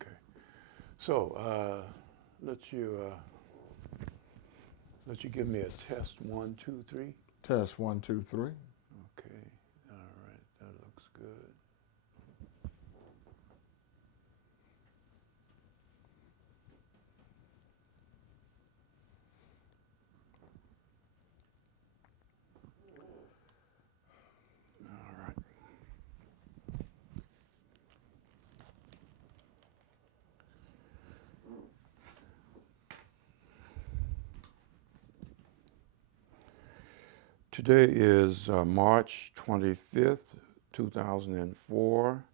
Okay. So let you give me a test. 1, 2, 3. Test 1, 2, 3. Okay. All right. That looks good. All right. Today is March 25th, 2004.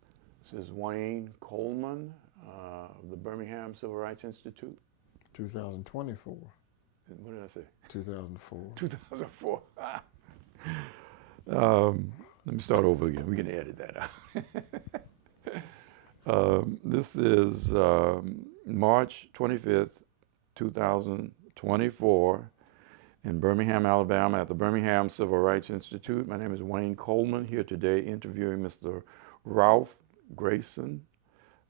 This is Wayne Coleman of the Birmingham Civil Rights Institute. 2024. What did I say? 2004. 2004. Let me start over again. We can edit that out. This is March 25th, 2024 in Birmingham, Alabama at the Birmingham Civil Rights Institute. My name is Wayne Coleman, here today interviewing Mr. Ralph Grayson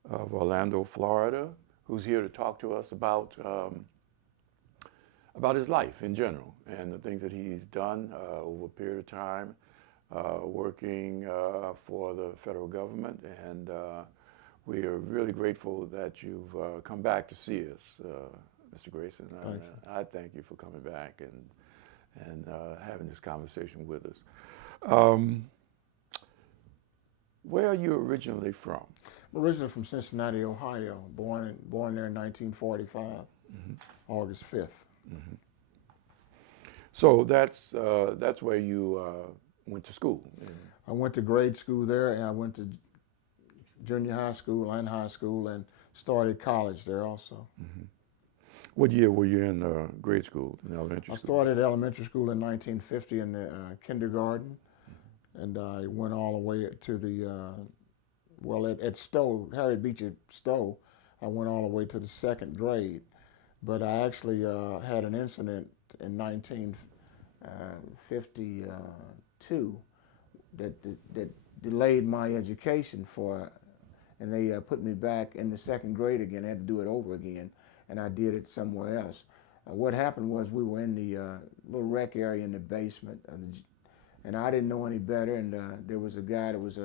of Orlando, Florida, who's here to talk to us about his life in general and the things that he's done over a period of time working for the federal government. And we are really grateful that you've come back to see us, Mr. Grayson. I thank you for coming back and having this conversation with us. Where are you originally from? I'm originally from Cincinnati, Ohio. Born there in 1945, August 5th. Mm-hmm. So that's where you went to school. I went to grade school there, and I went to junior high school and high school, and started college there also. Mm-hmm. What year were you in grade school, in elementary school? I started elementary school in 1950 in the kindergarten, and I went all the way to the, at Stowe, Harriet Beecher Stowe, I went all the way to the second grade. But I actually had an incident in 1952 that delayed my education and they put me back in the second grade again. I had to do it over again, and I did it somewhere else. What happened was we were in the little rec area in the basement, and I didn't know any better, and there was a guy that was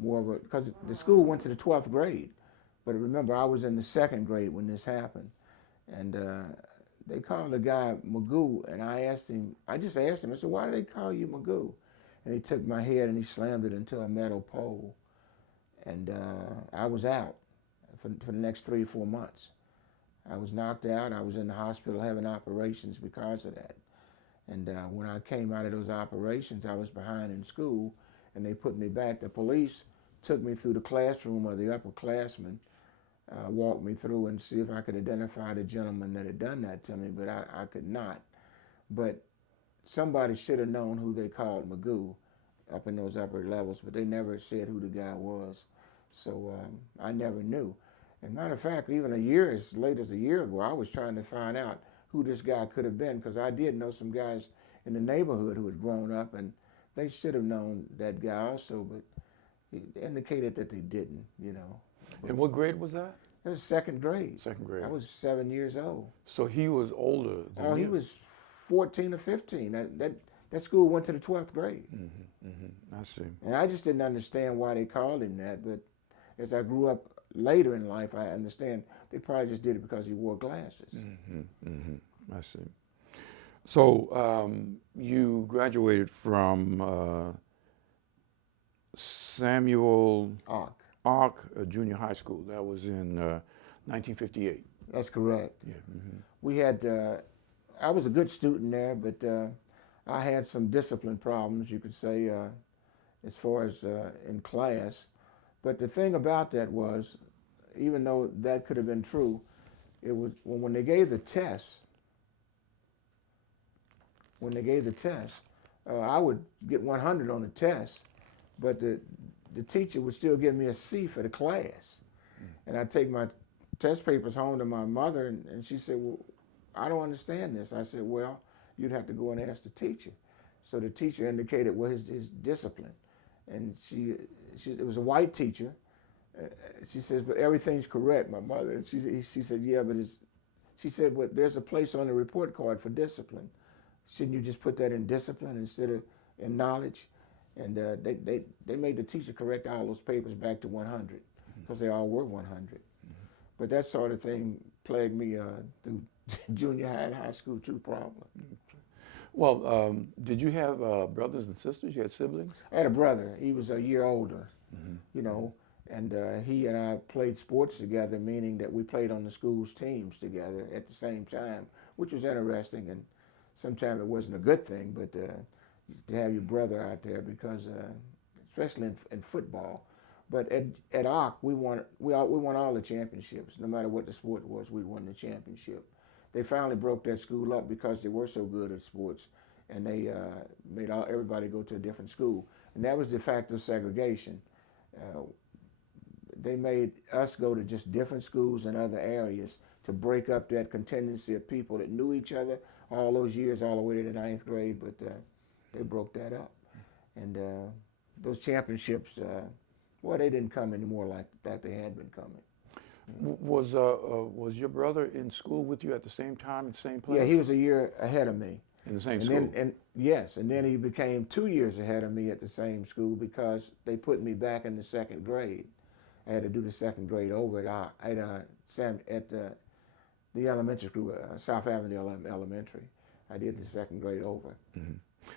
because the school went to the 12th grade, but remember, I was in the second grade when this happened. And they called the guy Magoo, and I just asked him, I said, why do they call you Magoo? And he took my head and he slammed it into a metal pole. And I was out for the next 3 or 4 months. I was knocked out. I was in the hospital having operations because of that. And when I came out of those operations, I was behind in school, and they put me back. The police took me through the classroom of the upperclassmen, walk me through and see if I could identify the gentleman that had done that to me, but I could not. But somebody should have known who they called Magoo up in those upper levels, but they never said who the guy was. So I never knew. As a matter of fact, even as late as a year ago, I was trying to find out who this guy could have been, because I did know some guys in the neighborhood who had grown up, and they should have known that guy also, but he indicated that they didn't, And what grade was that? It was second grade. Second grade. I was 7 years old. So he was older than you? He was 14 or 15. That school went to the 12th grade. Mm-hmm, mm-hmm. I see. And I just didn't understand why they called him that, but as I grew up later in life, I understand they probably just did it because he wore glasses. Mm-hmm, mm-hmm. I see. So you graduated from Samuel Ark Junior High School. That was in 1958. That's correct. Yeah. Mm-hmm. We had, I was a good student there, but I had some discipline problems, you could say, as far as in class. But the thing about that was, even though that could have been true, it was when they gave the test. I would get 100 on the test, but the teacher would still give me a C for the class. And I'd take my test papers home to my mother, and she said, well, I don't understand this. I said, well, you'd have to go and ask the teacher. So the teacher indicated his discipline. And it was a white teacher, She says, but everything's correct, my mother. And she said, yeah, but she said, but there's a place on the report card for discipline. Shouldn't you just put that in discipline instead of in knowledge? And they made the teacher correct all those papers back to 100 because they all were 100. But that sort of thing plagued me through junior high and high school too, probably. Well, did you have brothers and sisters? You had siblings? I had a brother. He was a year older, you know, and he and I played sports together, meaning that we played on the school's teams together at the same time, which was interesting. And sometimes it wasn't a good thing, but to have your brother out there because, especially in football. But at ARC, we won all the championships. No matter what the sport was, we won the championship. They finally broke that school up because they were so good at sports, and they made everybody go to a different school. And that was de facto segregation. They made us go to just different schools in other areas to break up that contingency of people that knew each other all those years, all the way to the 9th grade, but they broke that up. And those championships, well, they didn't come anymore like that they had been coming. Was your brother in school with you at the same time, at the same place? Yeah, he was a year ahead of me. In the same and school? Yes, and then he became 2 years ahead of me at the same school because they put me back in the 2nd grade. I had to do the 2nd grade over at the elementary school, South Avondale Elementary. I did the 2nd grade over. Mm-hmm.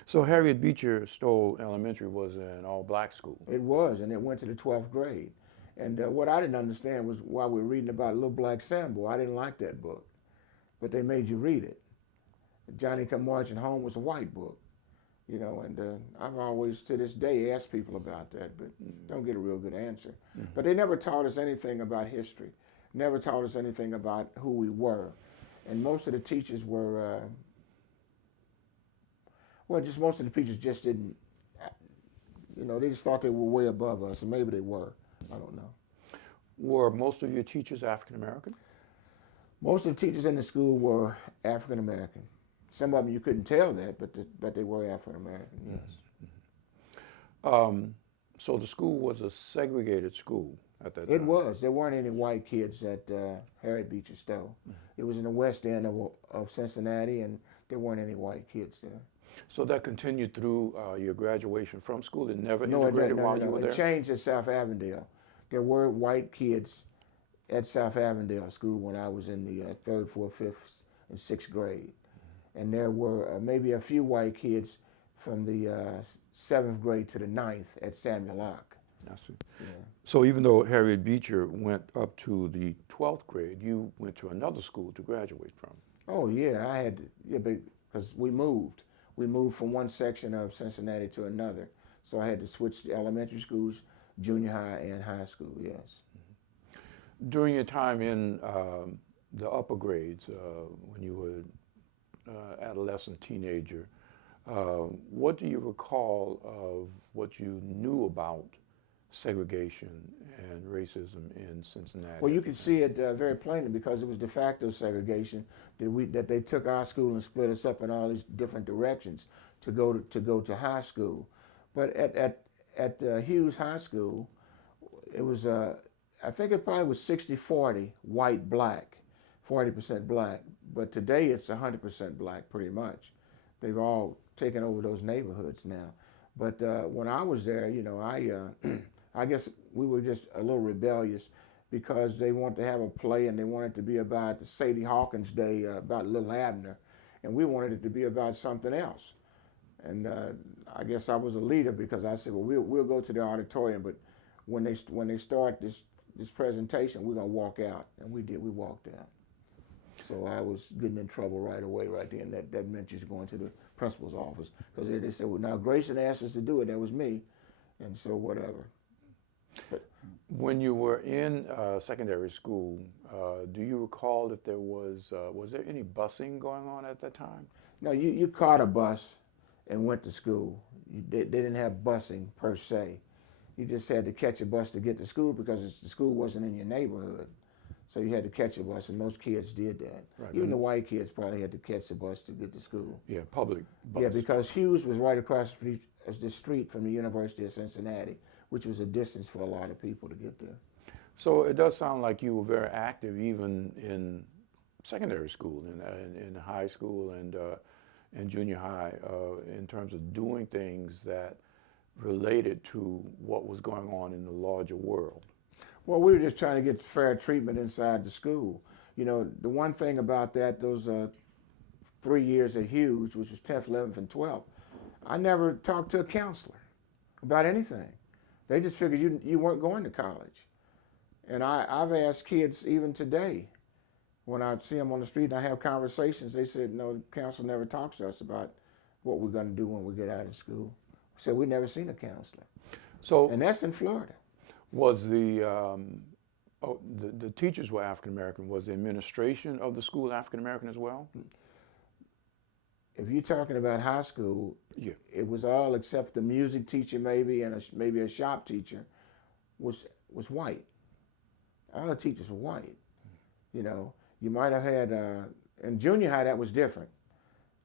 So Harriet Beecher Stoll Elementary was an all-black school. It was, and it went to the 12th grade. And what I didn't understand was while we were reading about Little Black Sambo, I didn't like that book, but they made you read it. Johnny Come Marching Home was a white book, you know, and I've always, to this day, asked people about that, but don't get a real good answer. Mm-hmm. But they never taught us anything about history, never taught us anything about who we were. And most of the teachers were, most of the teachers just didn't, you know, they just thought they were way above us, and maybe they were. I don't know. Were most of your teachers African American? Most of the teachers in the school were African American. Some of them you couldn't tell that, but they were African American. Yes. Mm-hmm. So the school was a segregated school at that time. It was. There weren't any white kids at Harriet Beecher Stowe. Mm-hmm. It was in the west end of Cincinnati, and there weren't any white kids there. So that continued through your graduation from school? It never integrated while you were there? It changed at South Avondale. There were white kids at South Avondale School when I was in the 3rd, 4th, 5th, and 6th grade. And there were maybe a few white kids from the 7th grade to the 9th at Samuel Locke. I see. Yeah. So even though Harriet Beecher went up to the 12th grade, you went to another school to graduate from? Oh, yeah. I had to, because we moved. We moved from one section of Cincinnati to another. So I had to switch to elementary schools, junior high, and high school, yes. Mm-hmm. During your time in the upper grades, when you were adolescent, teenager, what do you recall of what you knew about segregation and racism in Cincinnati? Well, you could see it very plainly because it was de facto segregation that they took our school and split us up in all these different directions to go to high school. But at Hughes High School, it was I think it probably was 60-40 white black, 40% black. But today it's 100% black pretty much. They've all taken over those neighborhoods now. But when I was there, you know, I guess we were just a little rebellious because they wanted to have a play and they wanted it to be about the Sadie Hawkins Day, about Little Abner, and we wanted it to be about something else. And I guess I was a leader because I said, well, we'll go to the auditorium, but when they start this presentation, we're gonna walk out, and we did. We walked out. So I was getting in trouble right away, right then. That meant you going to the principal's office because they said, well, now Grayson asked us to do it. That was me, and so whatever. But when you were in secondary school, do you recall if there was there any busing going on at that time? No, you caught a bus and went to school. They didn't have busing per se. You just had to catch a bus to get to school because the school wasn't in your neighborhood. So you had to catch a bus, and most kids did that. Right. Even the white kids probably had to catch a bus to get to school. Yeah, public bus. Yeah, because Hughes was right across the street from the University of Cincinnati, which was a distance for a lot of people to get there. So it does sound like you were very active even in secondary school, in high school and junior high, in terms of doing things that related to what was going on in the larger world. Well, we were just trying to get fair treatment inside the school. You know, the one thing about that, those 3 years at Hughes, which was 10th, 11th, and 12th, I never talked to a counselor about anything. They just figured you weren't going to college. And I've asked kids even today, when I see them on the street and I have conversations, they said, no, the counselor never talks to us about what we're going to do when we get out of school. So we never seen a counselor. So And that's in Florida. was the teachers were African American? Was the administration of the school African American as well? If you're talking about high school, Yeah. it was all except the music teacher maybe and maybe a shop teacher was white. All the teachers were white. You know, you might have had in junior high that was different.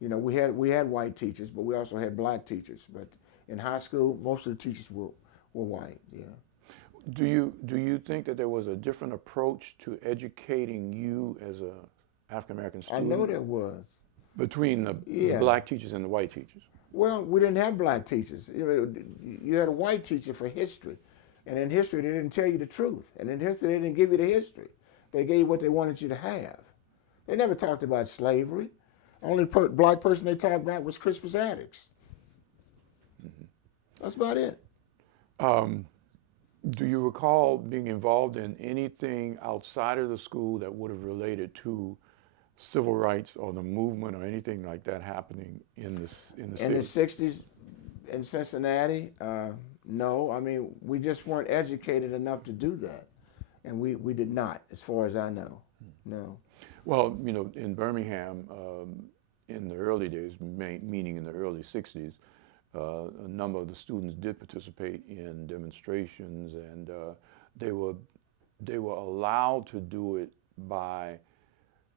You know, we had white teachers, but we also had black teachers. But in high school, most of the teachers were white. Yeah. Do you think that there was a different approach to educating you as a African American I student know there was. between the Yeah. black teachers and the white teachers? Well, we didn't have black teachers. You had a white teacher for history. And in history, they didn't tell you the truth. And in history, they didn't give you the history. They gave you what they wanted you to have. They never talked about slavery. Only black person they talked about was Crispus Attucks. That's about it. Do you recall being involved in anything outside of the school that would have related to civil rights or the movement or anything like that happening in the In the city? 60s in Cincinnati, no. I mean, we just weren't educated enough to do that. And we did not, as far as I know. No. Well, you know, in Birmingham, in the early days, meaning in the early 60s, a number of the students did participate in demonstrations, and they were allowed to do it by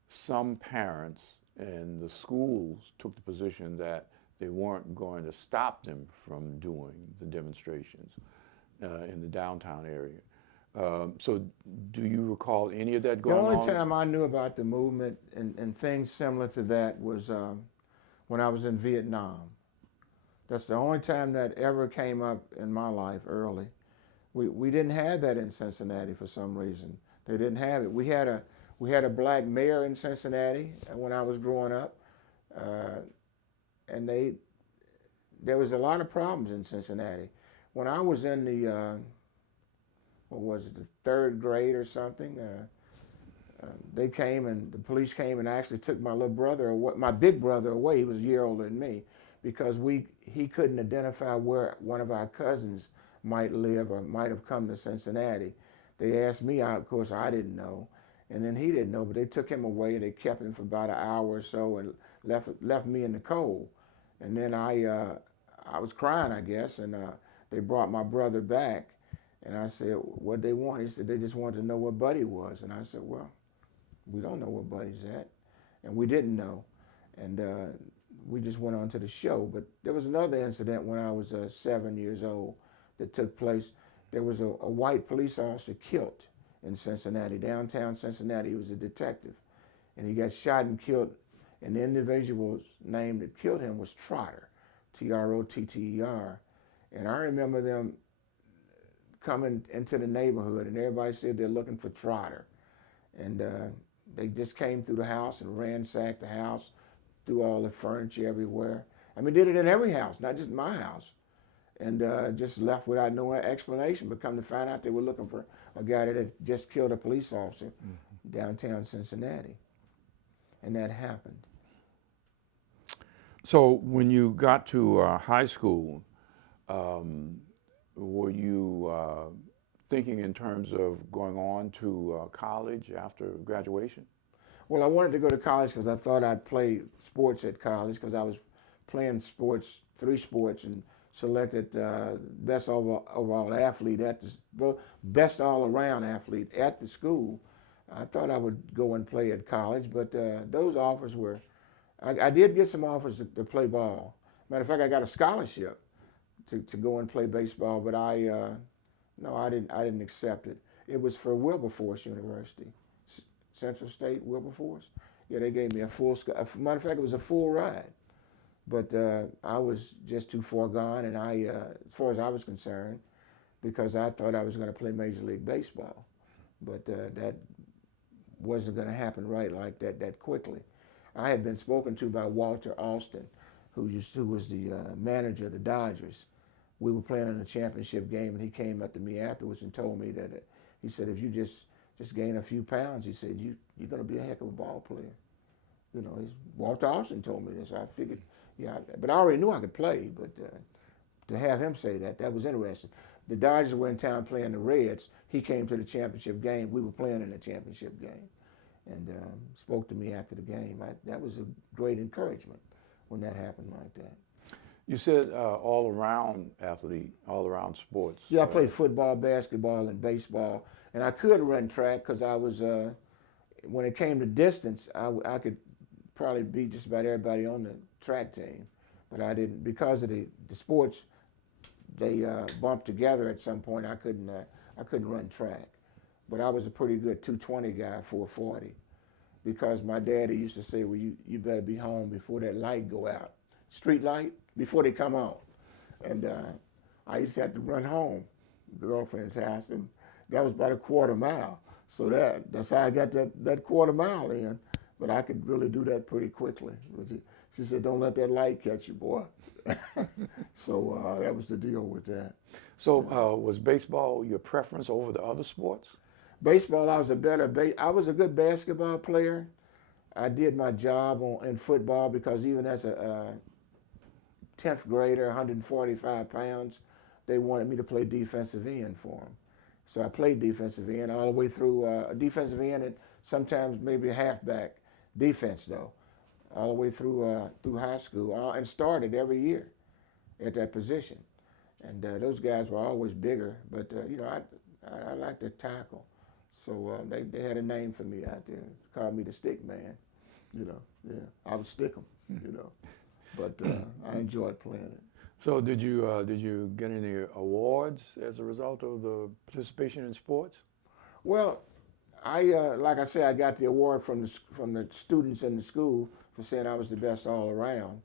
some parents, and the schools took the position that they weren't going to stop them from doing the demonstrations in the downtown area. So do you recall any of that The going on? only time I knew about the movement and things similar to that was when I was in Vietnam. That's the only time that ever came up in my life early. We didn't have that in Cincinnati for some reason. They didn't have it. We had a black mayor in Cincinnati when I was growing up, and there was a lot of problems in Cincinnati. When I was in the what was it, the third grade or something, they came and the police came and actually took my little brother away, my big brother away. He was a year older than me, because he couldn't identify where one of our cousins might live or might have come to Cincinnati. They asked me out, of course I didn't know, and then he didn't know, but they took him away. They kept him for about an hour or so and left me in the cold. And then I was crying, I guess, and they brought my brother back. And I said, what'd they want? He said, they just wanted to know where Buddy was. And I said, well, we don't know where Buddy's at. And we didn't know. And we just went on to the show. But there was another incident when I was 7 years old that took place. There was a white police officer killed in Cincinnati, downtown Cincinnati. He was a detective. And he got shot and killed. And the individual's name that killed him was Trotter, Trotter. And I remember them coming into the neighborhood, and everybody said they're looking for Trotter. And they just came through the house and ransacked the house, threw all the furniture everywhere. I mean, did it in every house, not just my house. And just left without no explanation, but come to find out they were looking for a guy that had just killed a police officer downtown Cincinnati. And that happened. So when you got to high school, were you thinking in terms of going on to college after graduation? Well, I wanted to go to college because I thought I'd play sports at college, because I was playing sports, 3 sports, and selected best overall athlete at the best all-around athlete at the school. I thought I would go and play at college, but those offers were, I did get some offers to play ball. Matter of fact, I got a scholarship to go and play baseball, but no, I didn't accept it. It was for Wilberforce University, Central State Wilberforce. Yeah, they gave me a full. Matter of fact, it was a full ride, but I was just too far gone, and as far as I was concerned, because I thought I was going to play Major League Baseball, but that wasn't going to happen right like that quickly. I had been spoken to by Walter Alston, who was the manager of the Dodgers. We were playing in a championship game, and he came up to me afterwards and told me that he said, if you just gain a few pounds, he said, you're going to be a heck of a ball player. You know, Walter Alston told me this. I figured, yeah, but I already knew I could play, but to have him say that was interesting. The Dodgers were in town playing the Reds. He came to the championship game. We were playing in the championship game, and spoke to me after the game. That was a great encouragement when that happened like that. You said all-around athlete, all-around sports. Yeah, I played football, basketball, and baseball, and I could run track because I was. When it came to distance, I could probably beat just about everybody on the track team, but I didn't because of the sports. They bumped together at some point. I couldn't run track, but I was a pretty good 220 guy, 440, because my daddy used to say, well, you better be home before that light go out, street light, before they come on. And I used to have to run home, girlfriend's house, and that was about a quarter mile. So that's how I got that quarter mile in, but I could really do that pretty quickly. She said, don't let that light catch you, boy. So that was the deal with that. So was baseball your preference over the other sports? Baseball, I was I was a good basketball player. I did my job in football because even as a 10th grader, 145 pounds, they wanted me to play defensive end for them. So I played defensive end all the way through defensive end and sometimes maybe a halfback defense though, all the way through high school and started every year at that position. And those guys were always bigger, but you know, I like to tackle. So they had a name for me out there, called me the stick man. You know, yeah, I would stick them. You know, but I enjoyed playing it. So did you get any awards as a result of the participation in sports? Well, I like I said, I got the award from the students in the school for saying I was the best all around.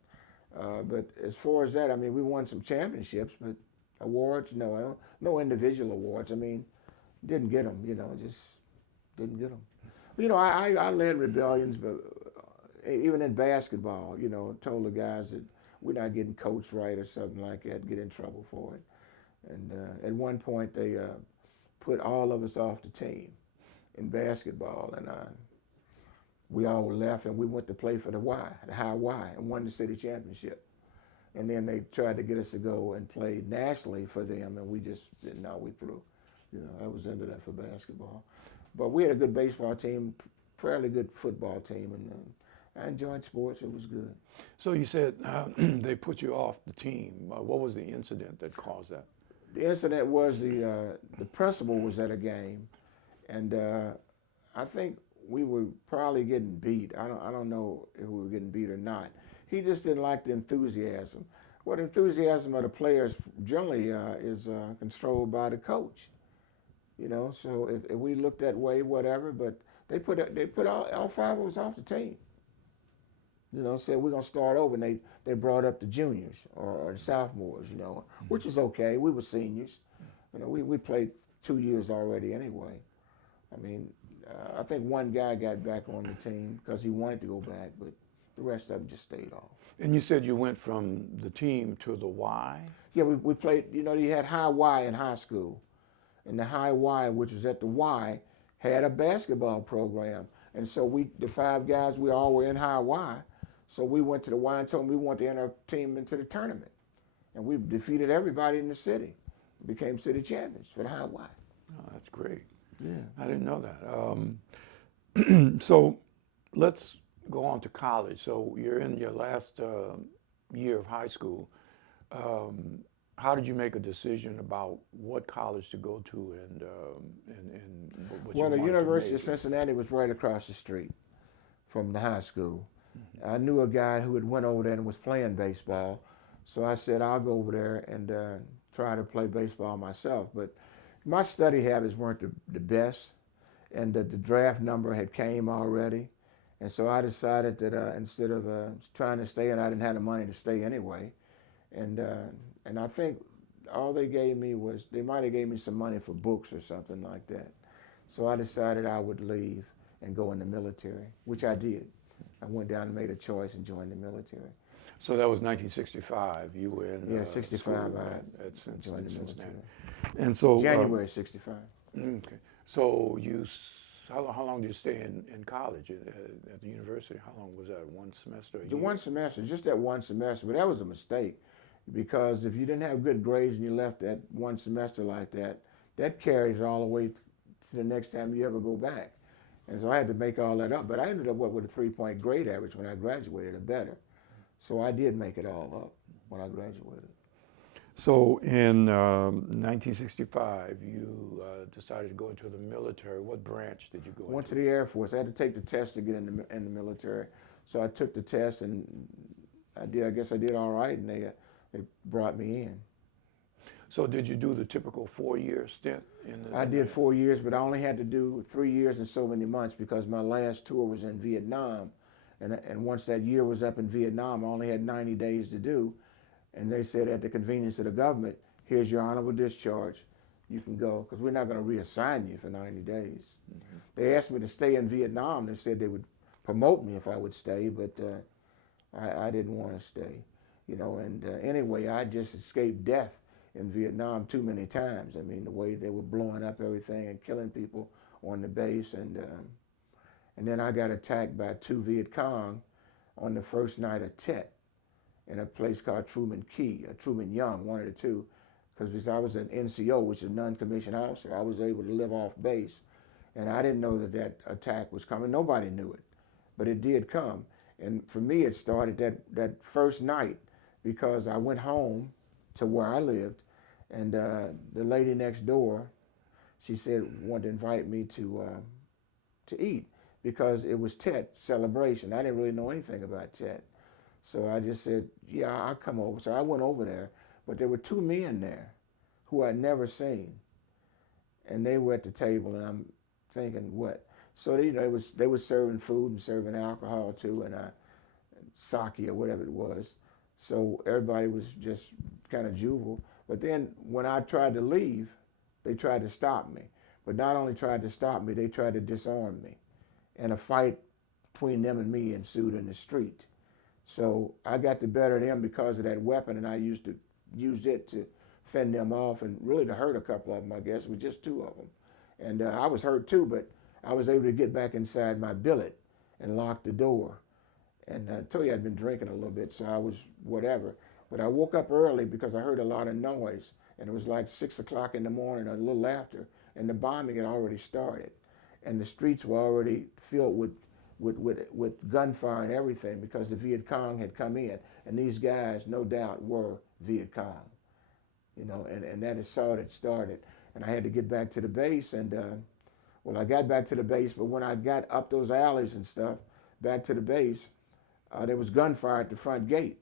But as far as that, I mean, we won some championships, but awards, no individual awards. I mean, didn't get them, you know, just didn't get them. You know, I led rebellions, but even in basketball, you know, told the guys that we're not getting coached right or something like that, get in trouble for it. And at one point, they put all of us off the team in basketball, and we all left, and we went to play for the high Y, and won the city championship. And then they tried to get us to go and play nationally for them, and we just didn't know we through. You know, that was the end of that for basketball. But we had a good baseball team, fairly good football team, and I enjoyed sports. It was good. So you said they put you off the team. What was the incident that caused that? The incident was the principal was at a game, and I think we were probably getting beat. I don't know if we were getting beat or not. He just didn't like the enthusiasm. Well, the enthusiasm of the players generally is controlled by the coach. You know, so if we looked that way, whatever. But they put all five of us off the team. You know, said we're gonna start over, and they brought up the juniors or the sophomores. You know, which is okay. We were seniors. You know, we played 2 years already anyway. I mean, I think one guy got back on the team because he wanted to go back, but the rest of them just stayed off. And you said you went from the team to the Y? Yeah, we played, you know, you had high Y in high school. And the high Y, which was at the Y, had a basketball program. And so the five guys, we all were in high Y. So we went to the Y and told them we wanted to enter our team into the tournament. And we defeated everybody in the city. Became city champions for the high Y. Oh, that's great. Yeah. I didn't know that. So let's go on to college. So you're in your last year of high school. How did you make a decision about what college to go to and what you Well, the wanted to University of major? Cincinnati was right across the street from the high school. I knew a guy who had went over there and was playing baseball. So I said, I'll go over there and try to play baseball myself. But My study habits weren't the best, and the draft number had came already, and so I decided that instead of trying to stay, and I didn't have the money to stay anyway, and uh, and I think all they gave me was they might have gave me some money for books or something like that. So I decided I would leave and go in the military, which I did. I went down and made a choice and joined the military. So that was 1965. You were in Yeah, 65. at Joined the Cincinnati. military. And so January '65. okay. So how long did you stay in college at the university? How long was that? One semester? A The year? one semester, just that one semester, but that was a mistake because if you didn't have good grades and you left that one semester like that, that carries all the way to the next time you ever go back. And so I had to make all that up. But I ended up with a 3-point grade average when I graduated, or better. So I did make it all up when I graduated. So in 1965, you decided to go into the military. What branch did you go Went into? to the Air Force. I had to take the test to get in the military. So I took the test and I guess I did all right, and they brought me in. So did you do the typical 4-year stint? I did 4 years, but I only had to do 3 years and so many months because my last tour was in Vietnam. And once that year was up in Vietnam, I only had 90 days to do. And they said at the convenience of the government, here's your honorable discharge. You can go, because we're not going to reassign you for 90 days. Mm-hmm. They asked me to stay in Vietnam. They said they would promote me if I would stay, but I didn't want to stay. And anyway, I just escaped death in Vietnam too many times. I mean, the way they were blowing up everything and killing people on the base. And then I got attacked by 2 Viet Cong on the first night of Tet in a place called Truman Key, or Truman Young, one of the two. Because I was an NCO, which is a non-commissioned officer, I was able to live off base. And I didn't know that attack was coming. Nobody knew it, but it did come. And for me, it started that first night because I went home to where I lived, and the lady next door, she said, wanted to invite me to eat because it was Tet celebration. I didn't really know anything about Tet. So I just said, yeah, I'll come over. So I went over there, but there were 2 men there who I'd never seen. And they were at the table, and I'm thinking, what? So they were serving food and serving alcohol too, and sake or whatever it was. So everybody was just kind of juvenile. But then when I tried to leave, they tried to stop me. But not only tried to stop me, they tried to disarm me. And a fight between them and me ensued in the street. So I got the better of them because of that weapon, and I used it to fend them off and really to hurt a couple of them, I guess. It was just 2 of them. And I was hurt too, but I was able to get back inside my billet and lock the door. And I told you I'd been drinking a little bit, so I was whatever. But I woke up early because I heard a lot of noise, and it was like 6 o'clock in the morning, or a little after, and the bombing had already started. And the streets were already filled with gunfire and everything because the Viet Cong had come in. And these guys, no doubt, were Viet Cong, and that is how it started. And I had to get back to the base, and I got back to the base, but when I got up those alleys and stuff, back to the base, there was gunfire at the front gate.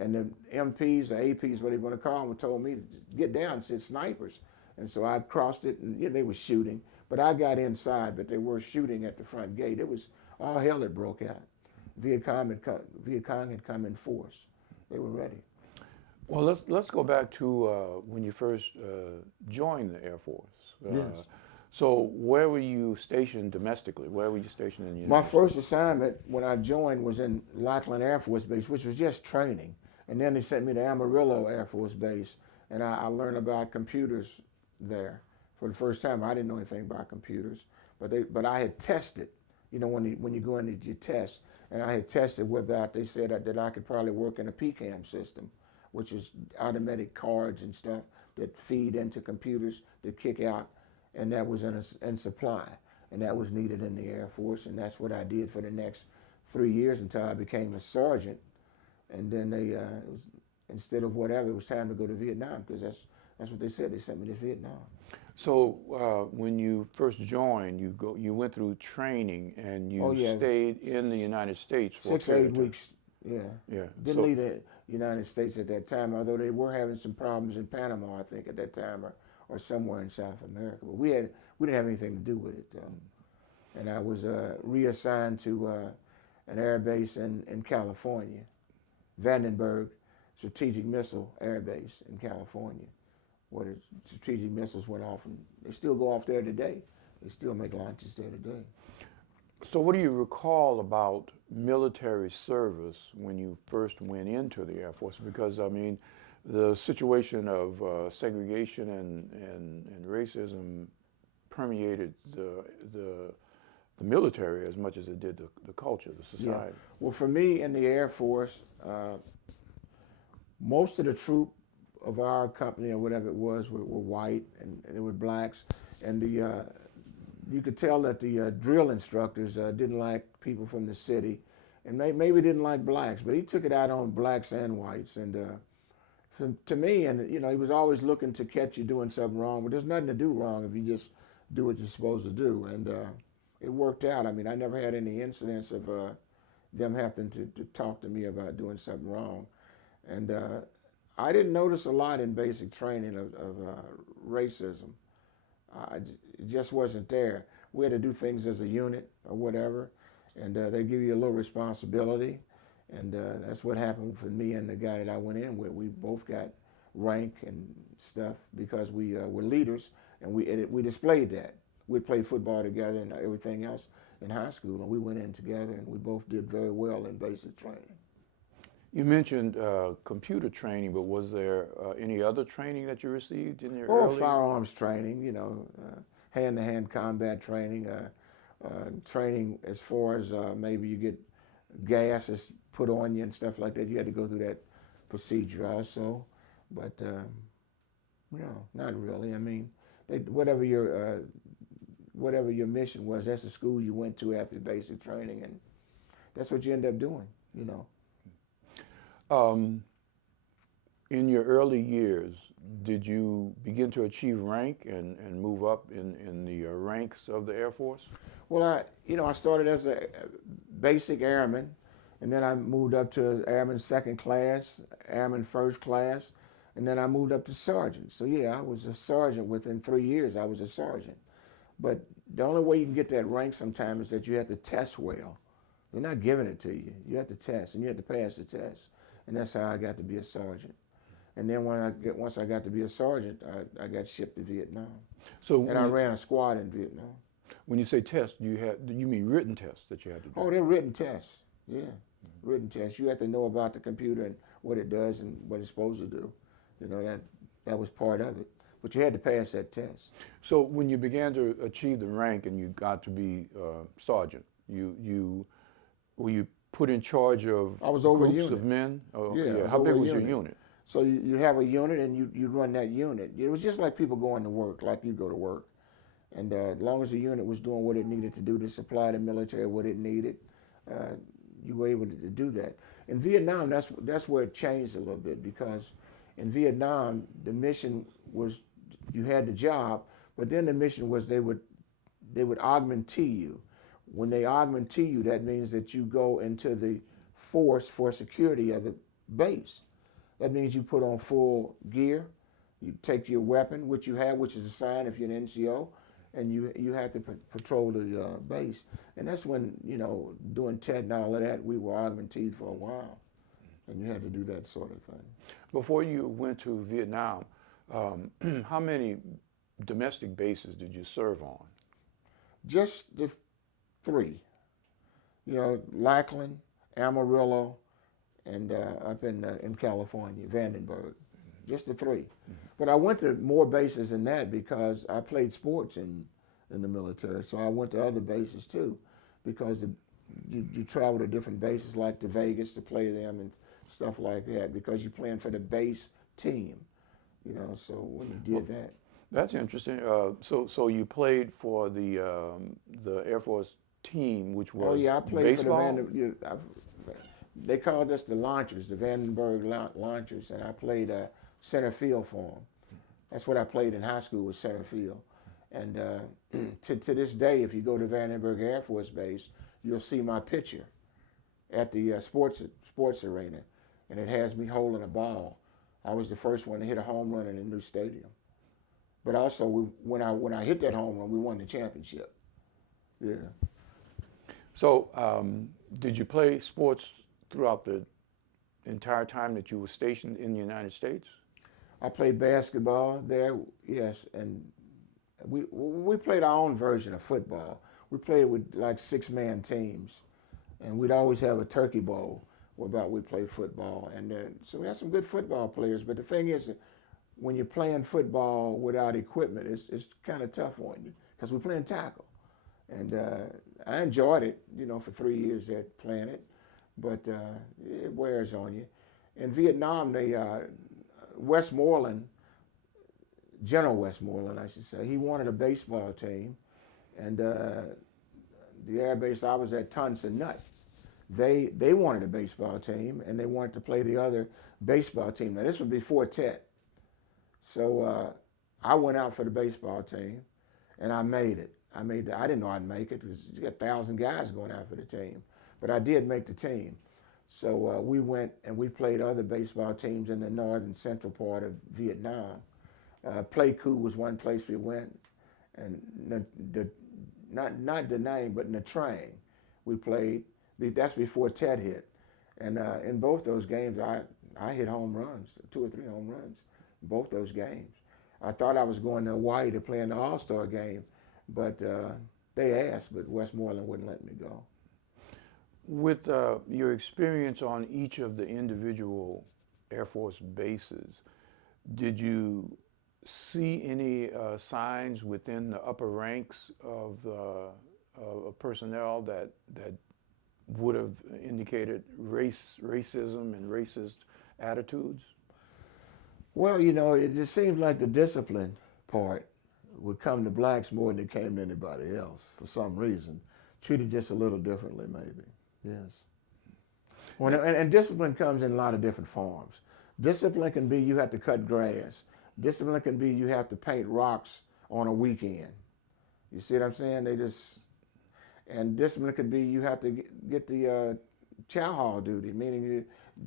And the MPs or APs, what they want to call them, told me to get down, said snipers. And so I crossed it, and they were shooting. But I got inside, but they were shooting at the front gate. It was all hell that broke out. Viet Cong had come in force. They were ready. Well, let's go back to when you first joined the Air Force. Yes. So where were you stationed domestically? Where were you stationed in the United My States? first assignment when I joined was in Lackland Air Force Base, which was just training. And then they sent me to Amarillo Air Force Base, and I learned about computers there for the first time. I didn't know anything about computers, but I had tested, when you go in you test, and I had tested without, they said that I could probably work in a PCAM system, which is automatic cards and stuff that feed into computers that kick out, and that was in supply, and that was needed in the Air Force, and that's what I did for the next 3 years until I became a sergeant. And then instead of whatever, it was time to go to Vietnam because that's what they said. They sent me to Vietnam. So when you first joined, you went through training and you stayed in the United States for 6 to 8 weeks. Yeah. Yeah. Didn't leave the United States at that time, although they were having some problems in Panama, I think, at that time, or somewhere in South America. But we didn't have anything to do with it. And I was reassigned to an air base in California, Vandenberg Strategic Missile Air Base in California, where the strategic missiles went off, and they still go off there today. They still make launches there today. So what do you recall about military service when you first went into the Air Force? Because, I mean, the situation of segregation and racism permeated the military as much as it did the culture, the society. Yeah. Well, for me in the Air Force, most of the troop of our company or whatever it was were white, and they were blacks, and you could tell that the drill instructors didn't like people from the city, and maybe didn't like blacks, but he took it out on blacks and whites. And to me, and he was always looking to catch you doing something wrong, but there's nothing to do wrong if you just do what you're supposed to do. And it worked out. I mean, I never had any incidents of them having to talk to me about doing something wrong. And I didn't notice a lot in basic training of racism. It just wasn't there. We had to do things as a unit or whatever, and they give you a little responsibility, and that's what happened for me and the guy that I went in with. We both got rank and stuff because we were leaders, and we displayed that. We played football together and everything else in high school, and we went in together, and we both did very well in basic training. You mentioned computer training, but was there any other training that you received in your Oh, early? firearms training, hand-to-hand combat training, training as far as maybe you get gas is put on you and stuff like that. You had to go through that procedure also, but not really. I mean, whatever your mission was, that's the school you went to after basic training, and that's what you end up doing. In your early years, did you begin to achieve rank and move up in the ranks of the Air Force? Well, I started as a basic airman, and then I moved up to airman second class, airman first class, and then I moved up to sergeant. So yeah, I was a sergeant within 3 years. I was a sergeant. But the only way you can get that rank sometimes is that you have to test well. They're not giving it to you. You have to test, and you have to pass the test. And that's how I got to be a sergeant. And then once I got to be a sergeant, I got shipped to Vietnam. And I ran a squad in Vietnam. When you say test, you mean written tests that you had to do? Oh, they're written tests. Yeah, written tests. You have to know about the computer and what it does and what it's supposed to do. That was part of it. But you had to pass that test. So when you began to achieve the rank and you got to be sergeant, were you put in charge of I was over groups a unit of men? Oh, yeah. How big was your unit? So you have a unit and you run that unit. It was just like people going to work, like you go to work. And as long as the unit was doing what it needed to do to supply the military what it needed, you were able to do that. In Vietnam, that's where it changed a little bit, because in Vietnam, the mission was you had the job, but then the mission was they would augmentee you. When they augmentee you, that means that you go into the force for security of the base. That means you put on full gear, you take your weapon, which you have, which is a sign if you're an NCO, and you have to patrol the base. And that's when, doing TED and all of that, we were augmented for a while. And you had to do that sort of thing. Before you went to Vietnam, how many domestic bases did you serve on? Just the 3. Lackland, Amarillo, and up in California, Vandenberg. Just the 3. But I went to more bases than that because I played sports in the military. So I went to other bases too, because you travel to different bases, like to Vegas to play them and stuff like that, because you're playing for the base team. So when you did that. That's interesting. So you played for the Air Force team, which was oh yeah, I played baseball? for the they called us the launchers, the Vandenberg launchers, and I played center field for them. That's what I played in high school, was center field. And to this day, if you go to Vandenberg Air Force Base, you'll see my picture at the sports arena, and it has me holding a ball. I was the first one to hit a home run in a new stadium. But also, when I hit that home run, we won the championship. Yeah. So, did you play sports throughout the entire time that you were stationed in the United States? I played basketball there, yes, and we played our own version of football. We played with like 6-man teams, and we'd always have a turkey bowl whereby we played football. And so we had some good football players. But the thing is, when you're playing football without equipment, it's kind of tough on you because we're playing tackle. And I enjoyed it, for 3 years there playing it, but it wears on you. In Vietnam, Westmoreland, General Westmoreland, I should say, he wanted a baseball team, and the air base I was at, Tonson Nut, they wanted a baseball team, and they wanted to play the other baseball team. Now, this was before Tet. So I went out for the baseball team, and I made it. I didn't know I'd make it because you got 1,000 guys going out for the team, but I did make the team. So we went and we played other baseball teams in the northern central part of Vietnam. Pleiku was one place we went, and not Da Nang, but Nha Trang. We played. That's before Tet hit, and in both those games, I hit home runs, 2 or 3 home runs, in both those games. I thought I was going to Hawaii to play in the All-Star game, but they asked, but Westmoreland wouldn't let me go. With your experience on each of the individual Air Force bases, did you see any signs within the upper ranks of personnel that would have indicated racism and racist attitudes? Well, it just seems like the discipline part would come to blacks more than it came to anybody else for some reason. Treated just a little differently, maybe. Yes. And discipline comes in a lot of different forms. Discipline can be you have to cut grass. Discipline can be you have to paint rocks on a weekend. You see what I'm saying? And discipline could be you have to get the chow hall duty, meaning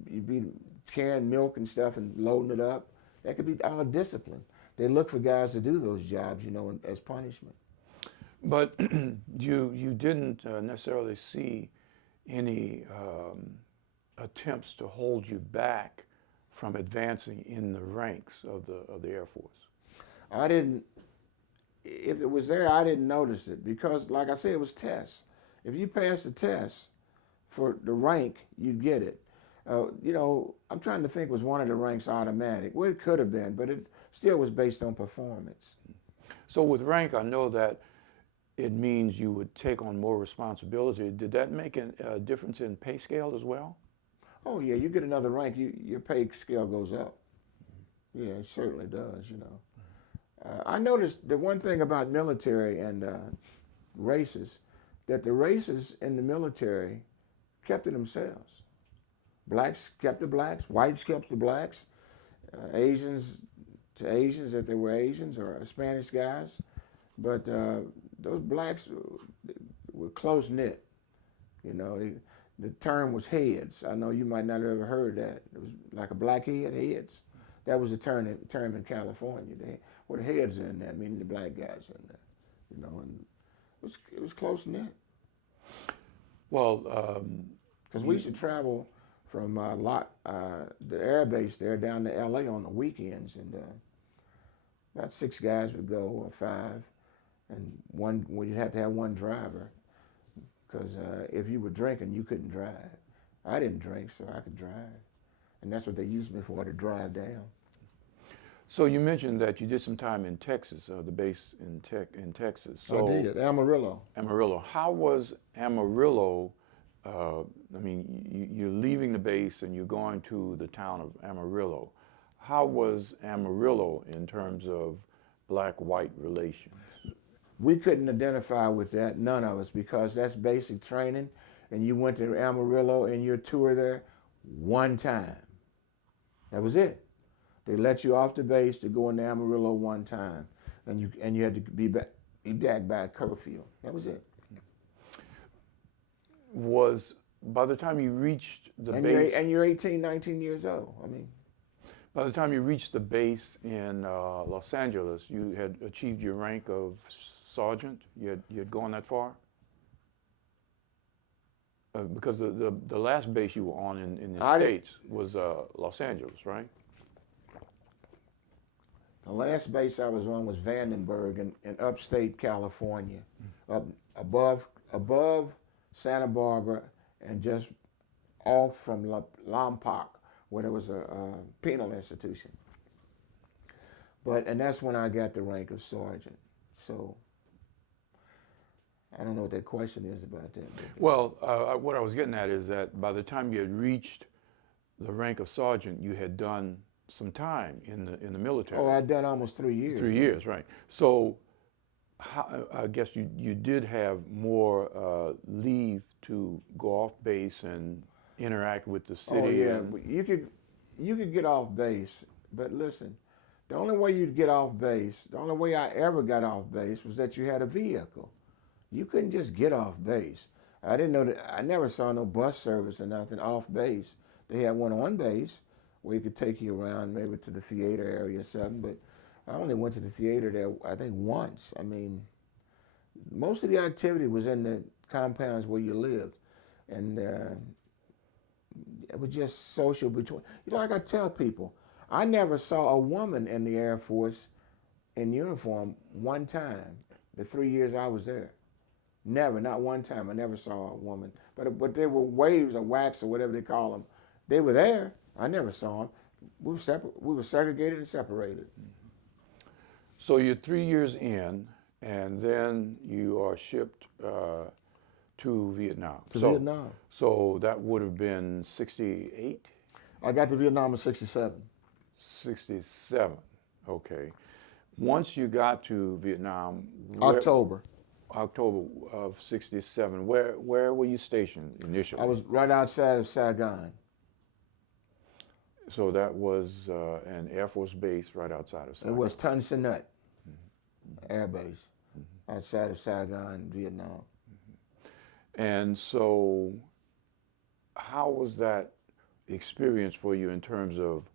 you be carrying milk and stuff and loading it up. That could be all discipline. They look for guys to do those jobs, as punishment. But you didn't necessarily see any attempts to hold you back from advancing in the ranks of the Air Force? I didn't. If it was there, I didn't notice it because, like I said, it was tests. If you pass the test for the rank, you'd get it. I'm trying to think, was one of the ranks automatic? Well, it could have been, but it still was based on performance. So with rank, I know that it means you would take on more responsibility. Did that make a difference in pay scale as well? Oh, yeah, you get another rank, your pay scale goes up. Yeah, it certainly does, I noticed the one thing about military and races, that the races in the military kept to themselves. Blacks kept the blacks, whites kept the blacks, Asians to Asians if they were Asians or Spanish guys. But those blacks were close-knit. The term was heads. I know you might not have ever heard that. It was like a blackhead, heads. That was the term in California. The heads are in there, meaning the black guys are in there. And it was close-knit. Well, because we used to travel from the air base there down to L.A. on the weekends, and about 6 guys would go, or 5, and you'd have to have one driver, because if you were drinking, you couldn't drive. I didn't drink, so I could drive, and that's what they used me for, to drive down. So you mentioned that you did some time in Texas, the base in Texas. So, I did, Amarillo. Amarillo. How was Amarillo? You're leaving the base and you're going to the town of Amarillo. How was Amarillo in terms of black-white relations? We couldn't identify with that, none of us, because that's basic training, and you went to Amarillo in your tour there one time. That was it. They let you off the base to go into Amarillo one time, and you had to be back by curfew. That was it. By the time you reached the base... And you're 18, 19 years old. By the time you reached the base in Los Angeles, you had achieved your rank of sergeant. You had gone that far? Because the last base you were on in the States was Los Angeles, right? The last base I was on was Vandenberg in upstate California, up above Santa Barbara and just off from Lompoc, where there was a penal institution. And that's when I got the rank of sergeant. So I don't know what that question is about that. Well, what I was getting at is that by the time you had reached the rank of sergeant, you had done some time in the military. Oh, I'd done almost 3 years. 3 years, right. So I guess you did have more leave to go off base and interact with the city. Oh, yeah. You could get off base, but listen, the only way you'd get off base, the only way I ever got off base was that you had a vehicle. You couldn't just get off base. I didn't know that. I never saw no bus service or nothing off base. They had one on base where you could take you around, maybe to the theater area or something, but I only went to the theater there, I think, once. I mean, most of the activity was in the compounds where you lived, and it was just social between. Like I tell people, I never saw a woman in the Air Force in uniform one time, the 3 years I was there. Never, not one time. I never saw a woman. But there were waves of wax or whatever they call them. They were there. I never saw them. We were segregated and separated. So you're 3 years in, and then you are shipped to Vietnam. Vietnam. So that would have been 68? I got to Vietnam in 67. 67, okay. Once you got to Vietnam... October of 67. Where were you stationed initially? I was right outside of Saigon. So that was an Air Force base right outside of Saigon? It was Tan Son Nhut Air Base outside of Saigon, Vietnam. And so how was that experience for you in terms of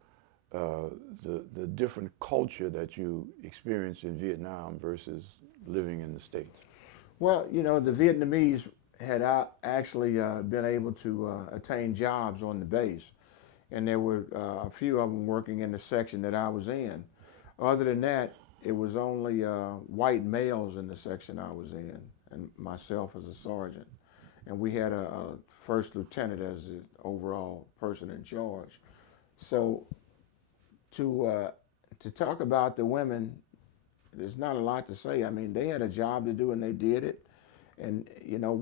the different culture that you experienced in Vietnam versus living in the States? Well, you know, the Vietnamese had actually been able to attain jobs on the base, and there were a few of them working in the section that I was in. Other than that, it was only white males in the section I was in, and myself as a sergeant. And we had a first lieutenant as the overall person in charge. So to talk about the women, there's not a lot to say. I mean, they had a job to do and they did it. And, you know,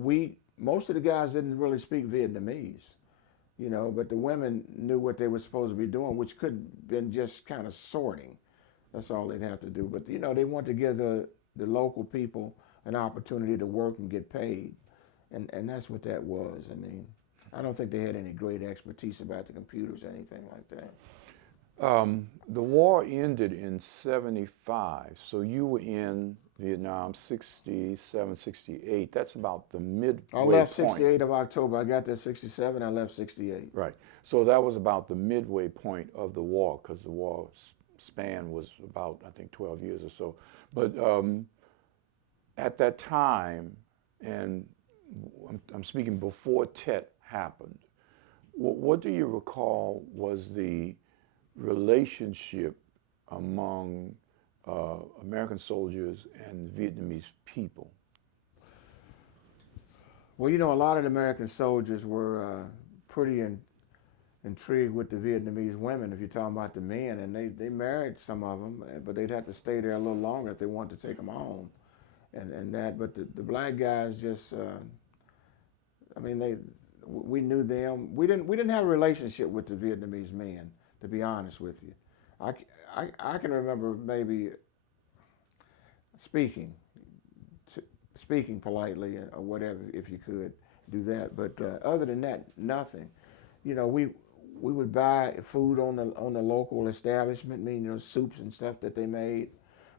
most of the guys didn't really speak Vietnamese, you know, but the women knew what they were supposed to be doing, which could have been just kind of sorting. That's all they'd have to do. But, you know, they want to give the local people an opportunity to work and get paid. And that's what that was. I mean, I don't think they had any great expertise about the computers or anything like that. The war ended in 75, so you were in Vietnam 67, 68. That's about the midway point. I left 68 of October. I got there 67. I left 68. Right. So that was about the midway point of the war, because the war span was about, I think, 12 years or so. But at that time, and I'm speaking before Tet happened, what do you recall was the relationship among American soldiers and Vietnamese people? Well, you know, a lot of the American soldiers were pretty intrigued with the Vietnamese women, if you're talking about the men, and they married some of them, but they'd have to stay there a little longer if they wanted to take them home. But the black guys just, I mean, we knew them. We didn't have a relationship with the Vietnamese men, to be honest with you. I can remember maybe speaking politely or whatever, if you could do that. But other than that, nothing. You know, we would buy food on the local establishment, meaning, you know, soups and stuff that they made,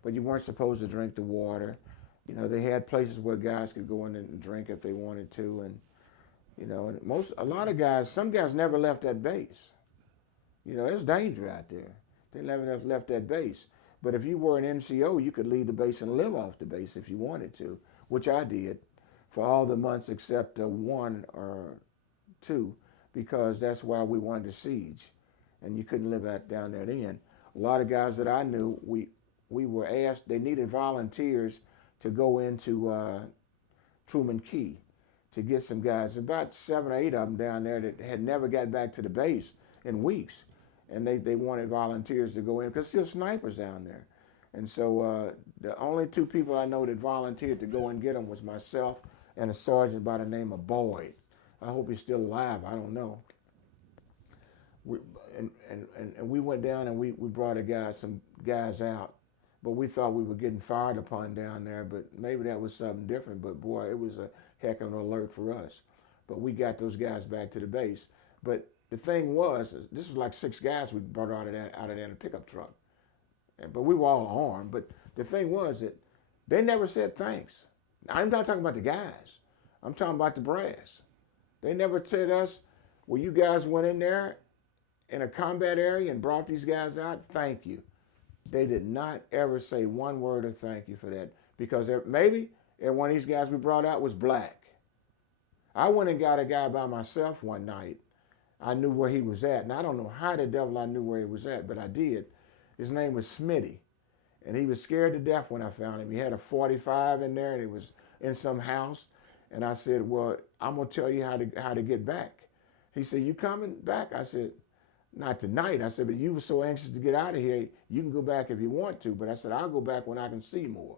but you weren't supposed to drink the water. You know, they had places where guys could go in and drink if they wanted to, and you know, and some guys never left that base. You know, there's danger out there. They never left that base. But if you were an NCO, you could leave the base and live off the base if you wanted to, which I did for all the months except 1 or 2, because that's why we wanted to siege, and you couldn't live out down there then. A lot of guys that I knew, we were asked, they needed volunteers to go into Truman Key to get some guys, about 7 or 8 of them down there that had never got back to the base in weeks. And they wanted volunteers to go in, because still snipers down there. And so the only 2 people I know that volunteered to go and get them was myself and a sergeant by the name of Boyd. I hope he's still alive, I don't know. And we went down and we brought some guys out. But we thought we were getting fired upon down there, but maybe that was something different. But boy, it was a heck of an alert for us. But we got those guys back to the base. But the thing was, this was like 6 guys we brought out of that in a pickup truck. But we were all armed. But the thing was that they never said thanks. I'm not talking about the guys. I'm talking about the brass. They never said to us, well, you guys went in there in a combat area and brought these guys out, thank you. They did not ever say one word of thank you for that, because maybe one of these guys we brought out was black. I went and got a guy by myself one night. I knew where he was at, and I don't know how the devil I knew where he was at, but I did. His name was Smitty, and he was scared to death when I found him. He had a 45 in there, and he was in some house, and I said, well, I'm going to tell you how to get back. He said, you coming back? I said, not tonight. I said, but you were so anxious to get out of here, you can go back if you want to. But I said, I'll go back when I can see more.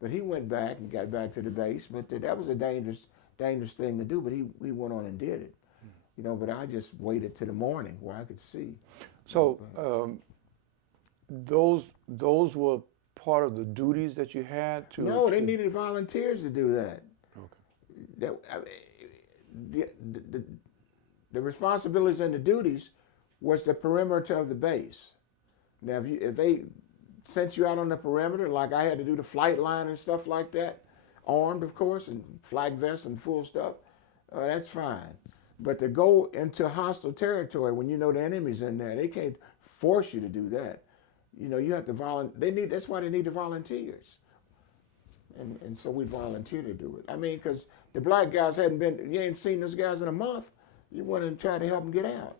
But he went back and got back to the base. But that was a dangerous thing to do. But he went on and did it. You know, but I just waited till the morning where I could see. So those were part of the duties that you had to? No, they needed volunteers to do that. Okay. The responsibilities and the duties was the perimeter of the base. Now, if they sent you out on the perimeter, like I had to do the flight line and stuff like that, armed, of course, and flak vests and full stuff, that's fine. But to go into hostile territory when you know the enemy's in there, they can't force you to do that. You know, you have to volunteer. That's why they need the volunteers. And so we volunteer to do it. I mean, because the black guys you ain't seen those guys in a month. You went and tried to help them get out,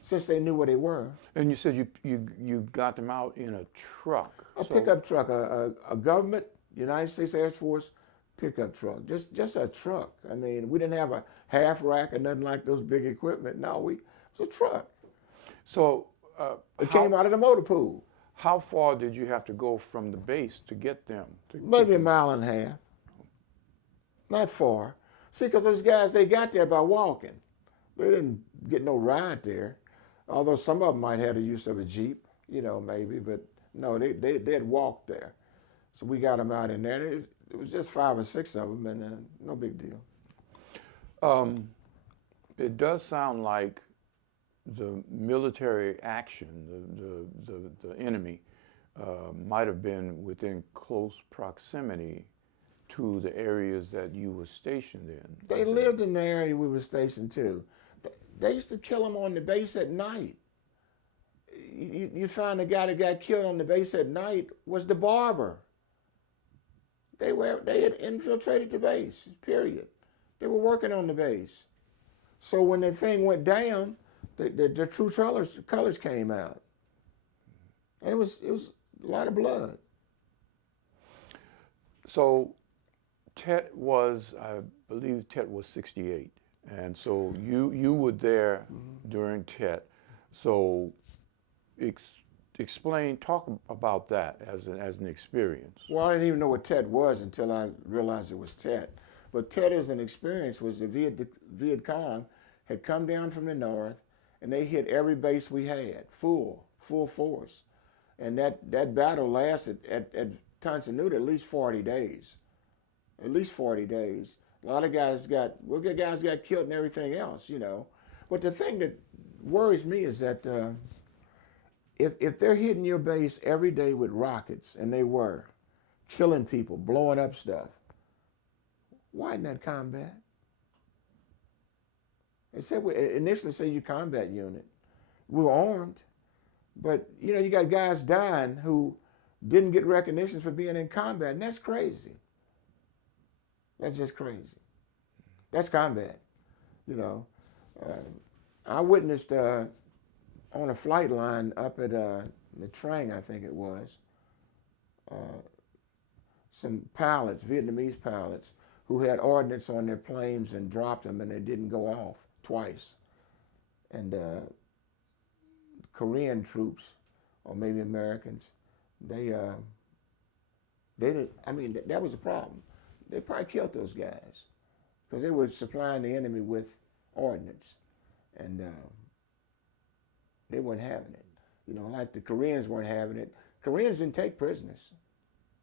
since they knew where they were. And you said you got them out in a truck. A pickup truck, a government, United States Air Force pickup truck, just a truck. I mean, we didn't have a half rack or nothing like those big equipment. No, it was a truck. So it came out of the motor pool. How far did you have to go from the base to get them? Maybe a mile and a half. Not far. See, because those guys, they got there by walking. They didn't get no ride there, although some of them might have the use of a Jeep, you know, maybe, but no, they'd walked there. So we got them out in there. It was just 5 or 6 of them, and no big deal. It does sound like the military action, the enemy, might have been within close proximity to the areas that you were stationed in. They lived in the area we were stationed to. They used to kill them on the base at night. You find the guy that got killed on the base at night was the barber. They had infiltrated the base, period. They were working on the base. So when the thing went down, the true colors came out. And it was a lot of blood. So Tet was, I believe Tet was 68. And so you were there during Tet. So talk about that as an experience. Well, I didn't even know what Tet was until I realized it was Tet. But Tet as an experience was the Viet Cong had come down from the north, and they hit every base we had, full force. And that battle lasted at Tonson Nuda at least 40 days. At least 40 days. A lot of guys got killed and everything else, you know. But the thing that worries me is that if they're hitting your base every day with rockets, and they were, killing people, blowing up stuff, why isn't that combat? It initially said you combat unit. We were armed. But you know, you got guys dying who didn't get recognition for being in combat, and that's crazy. That's just crazy. That's combat. You know, I witnessed on a flight line up at the train, I think it was, some pilots, Vietnamese pilots, who had ordnance on their planes and dropped them, and they didn't go off twice. And Korean troops, or maybe Americans, they didn't. I mean, that was a problem. They probably killed those guys because they were supplying the enemy with ordnance, and they weren't having it. You know, like the Koreans weren't having it. Koreans didn't take prisoners.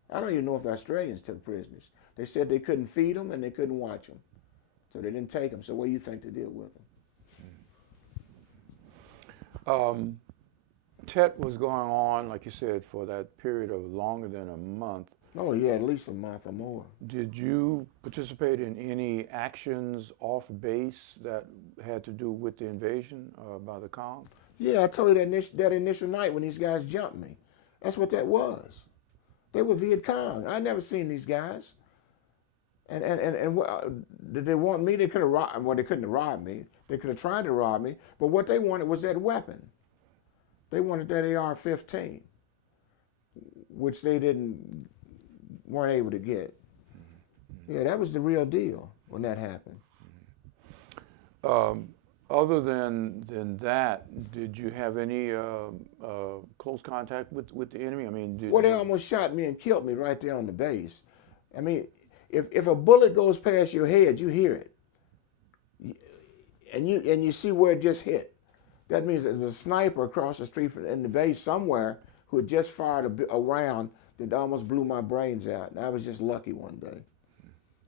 I don't even know if the Australians took prisoners. They said they couldn't feed them and they couldn't watch them, so they didn't take them. So what do you think to deal with them? Tet was going on, like you said, for that period of longer than a month. Oh yeah, at least a month or more. Did you participate in any actions off base that had to do with the invasion by the Kong? Yeah, I told you that initial night when these guys jumped me. That's what that was. They were Viet Cong. I never seen these guys. And did they want me? They could have robbed. Well, they couldn't have robbed me. They could have tried to rob me. But what they wanted was that weapon. They wanted that AR-15, which they weren't able to get. Yeah, that was the real deal when that happened. Other than that, did you have any close contact with the enemy? I mean, Well, they almost shot me and killed me right there on the base. I mean, if a bullet goes past your head, you hear it, and you see where it just hit. That means there was a sniper across the street in the base somewhere who had just fired a round that almost blew my brains out. And I was just lucky one day.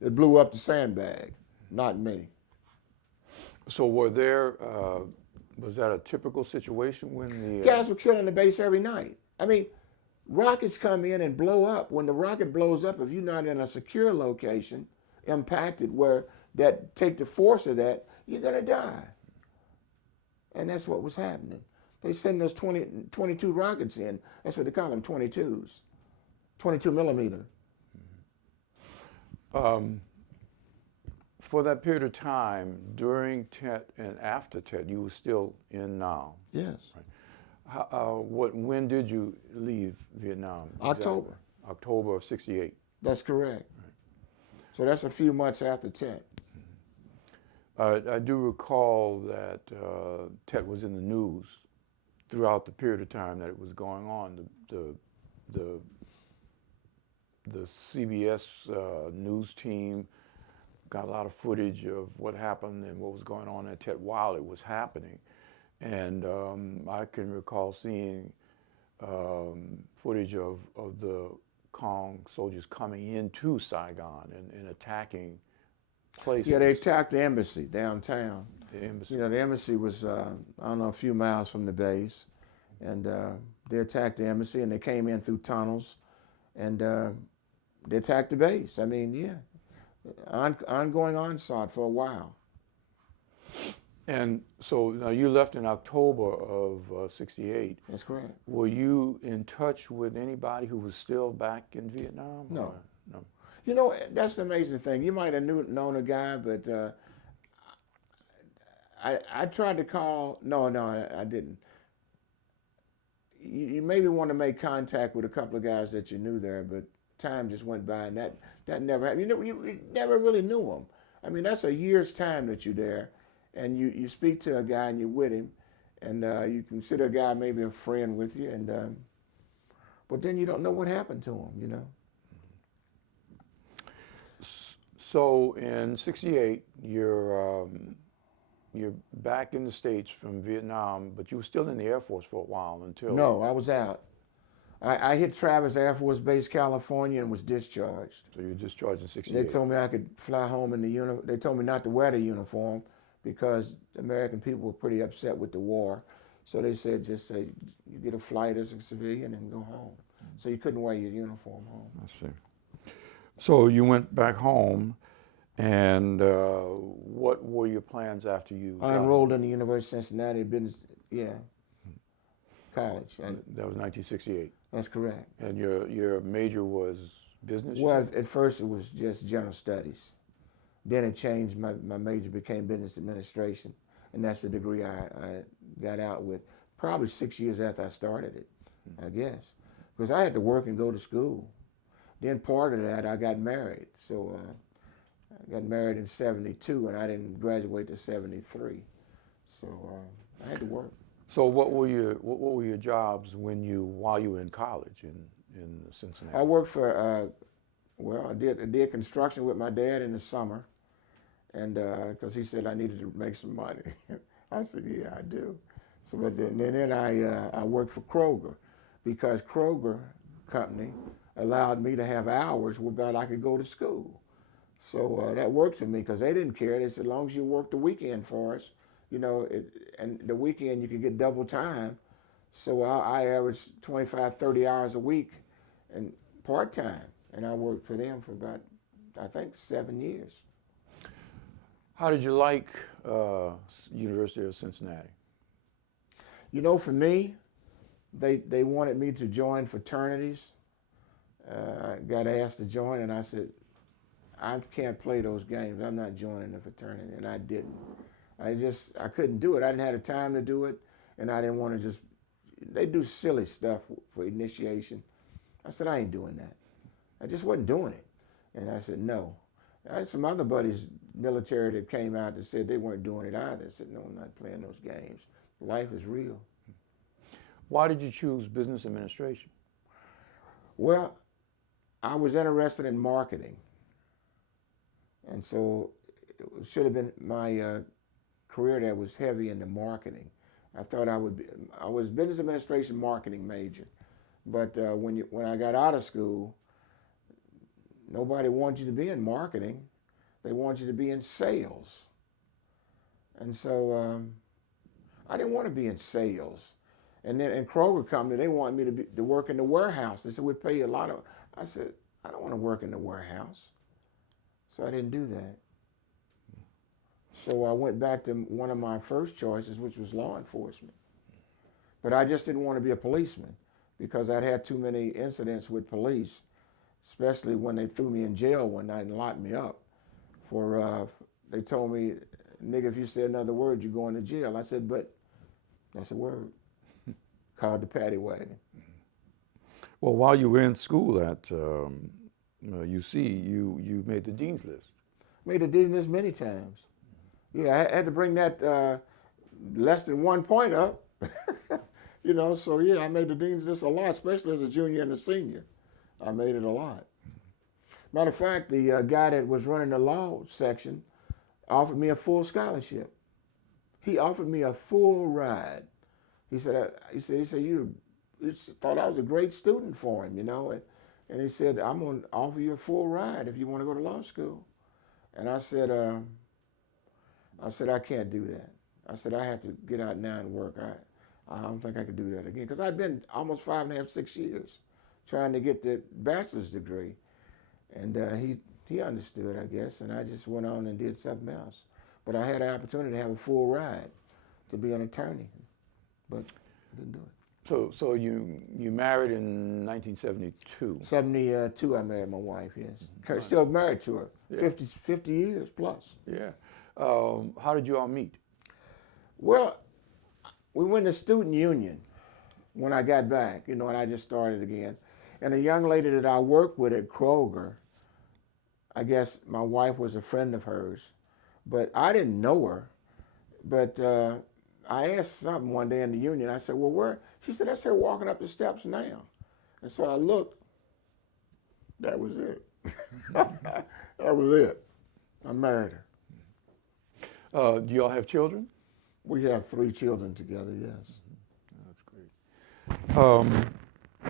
It blew up the sandbag, not me. So was that a typical situation when the Guys were killed on the base every night. I mean, rockets come in and blow up. When the rocket blows up, if you're not in a secure location, impacted where that take the force of that, you're gonna die. And that's what was happening. They send those 22 rockets in. That's what they call them, 22s, 22 millimeter. For that period of time, during Tet and after Tet, you were still in Nam. Yes. Right. When did you leave Vietnam? October. October of '68. That's correct. Right. So that's a few months after Tet. I do recall that Tet was in the news throughout the period of time that it was going on. The CBS news team got a lot of footage of what happened and what was going on at Tet while it was happening. And I can recall seeing footage of the Kong soldiers coming into Saigon and attacking places. Yeah, they attacked the embassy downtown. The embassy. You know, the embassy was, I don't know, a few miles from the base. And they attacked the embassy and they came in through tunnels and they attacked the base. I mean, yeah, ongoing onslaught for a while. And so now you left in October of '68. That's correct. Were you in touch with anybody who was still back in Vietnam? No. No. You know, that's the amazing thing. You might have known a guy, but I tried to call. No, I didn't. You maybe want to make contact with a couple of guys that you knew there, but time just went by, and that never happened. You never really knew them. I mean, that's a year's time that you're there, and you speak to a guy and you're with him, and you consider a guy maybe a friend with you, and but then you don't know what happened to him, you know. So in '68, you're back in the States from Vietnam, but you were still in the Air Force for a while until... No, I was out. I hit Travis Air Force Base, California, and was discharged. So you were discharged in '68. They told me I could fly home in the uniform. They told me not to wear the uniform because the American people were pretty upset with the war. So they said, just say you get a flight as a civilian and go home. So you couldn't wear your uniform home. I see. So you went back home, and what were your plans after you I enrolled in the University of Cincinnati business, college. That was 1968. That's correct. And your major was business? Well, at first it was just general studies. Then it changed. My major became business administration, and that's the degree I got out with probably 6 years after I started it, I guess. Because I had to work and go to school. Then part of that, I got married. So I got married in 72, and I didn't graduate till 73. So I had to work. So what were your jobs while you were in college in Cincinnati? I worked for, I did construction with my dad in the summer, and because he said I needed to make some money. I said, yeah, I do. So but then I worked for Kroger, because Kroger company allowed me to have hours whereby I could go to school. So that worked for me, because they didn't care. They said, as long as you work the weekend for us, and the weekend you could get double time. So I averaged 25, 30 hours a week and part-time. And I worked for them for about, I think, 7 years. How did you like University of Cincinnati? For me, they wanted me to join fraternities. I got asked to join, and I said, I can't play those games. I'm not joining the fraternity, and I didn't. I couldn't do it. I didn't have the time to do it, and I didn't want to they do silly stuff for initiation. I said, I ain't doing that. I just wasn't doing it. And I said, no. I had some other buddies, military, that came out that said they weren't doing it either. I said, no, I'm not playing those games. Life is real. Why did you choose business administration? Well, I was interested in marketing. And so it should have been my career that was heavy into marketing. I thought I was business administration marketing major. But when I got out of school, nobody wanted you to be in marketing. They wanted you to be in sales. And so I didn't want to be in sales. And then in Kroger Company, they wanted me to work in the warehouse. They said, we'd pay you a lot of. I said, I don't want to work in the warehouse. So I didn't do that. So I went back to one of my first choices, which was law enforcement. But I just didn't want to be a policeman, because I'd had too many incidents with police, especially when they threw me in jail one night and locked me up. They told me, nigga, if you say another word, you're going to jail. I said, but that's a word. Called the paddy wagon. Well, while you were in school at UC, you made the dean's list. Made the dean's list many times. Yeah, I had to bring that less than 1 point up. So yeah, I made the dean's list a lot, especially as a junior and a senior. I made it a lot. Matter of fact, the guy that was running the law section offered me a full scholarship. He offered me a full ride. He said you thought I was a great student for him, and he said, I'm going to offer you a full ride if you want to go to law school. And I said, I can't do that. I said, I have to get out now and work. I don't think I could do that again, because I'd been almost 5.5, 6 years trying to get the bachelor's degree. And he understood, I guess, and I just went on and did something else. But I had an opportunity to have a full ride to be an attorney, but I didn't do it. So you married in 1972. 72, I married my wife, yes. Right. Still married to her, Yeah. 50 years plus. Yeah. How did you all meet? Well, we went to student union when I got back, and I just started again. And a young lady that I worked with at Kroger, I guess my wife was a friend of hers, but I didn't know her. But I asked something one day in the union. I said, well, where? She said, that's her walking up the steps now. And so I looked. That was it. That was it. I married her. Do you all have children? We have 3 children together, yes. That's great.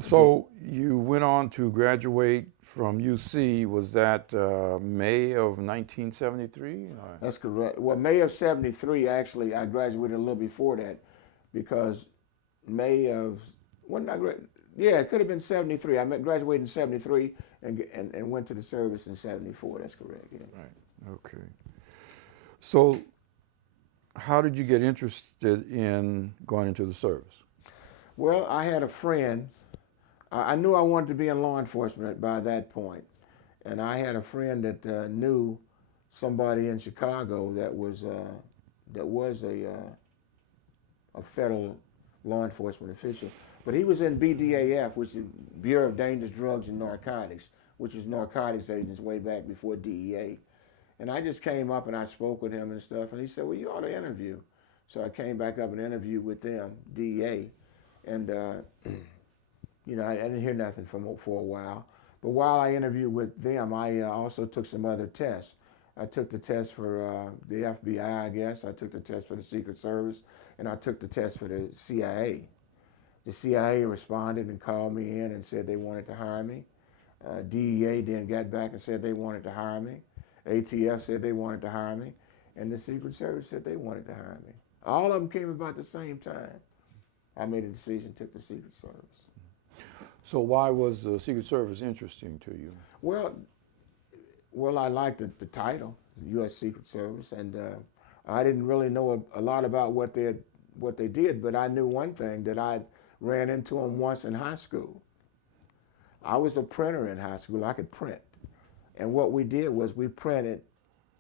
So you went on to graduate from UC. Was that May of 1973? That's correct. Well, May of 73, actually, I graduated a little before that, because May of, when did I graduate? Yeah, it could have been 73. I graduated in 73 and went to the service in 74. That's correct, yeah. Right, okay. So how did you get interested in going into the service? Well, I had a friend. I knew I wanted to be in law enforcement by that point, and I had a friend that knew somebody in Chicago that was a federal law enforcement official. But he was in BDAF, which is Bureau of Dangerous Drugs and Narcotics, which was narcotics agents way back before DEA. And I just came up and I spoke with him and stuff, and he said, well, you ought to interview. So I came back up and interviewed with them, DEA, and you know, I didn't hear nothing from for a while. But while I interviewed with them, I also took some other tests. I took the test for the FBI, I guess. I took the test for the Secret Service, and I took the test for the CIA. The CIA responded and called me in and said they wanted to hire me. DEA then got back and said they wanted to hire me. ATF said they wanted to hire me. And the Secret Service said they wanted to hire me. All of them came about the same time. I made a decision, took the Secret Service. So why was the Secret Service interesting to you? Well, I liked the title, U.S. Secret Service, and I didn't really know a lot about what they did, but I knew one thing, that I ran into them once in high school. I was a printer in high school. I could print. And what we did was we printed,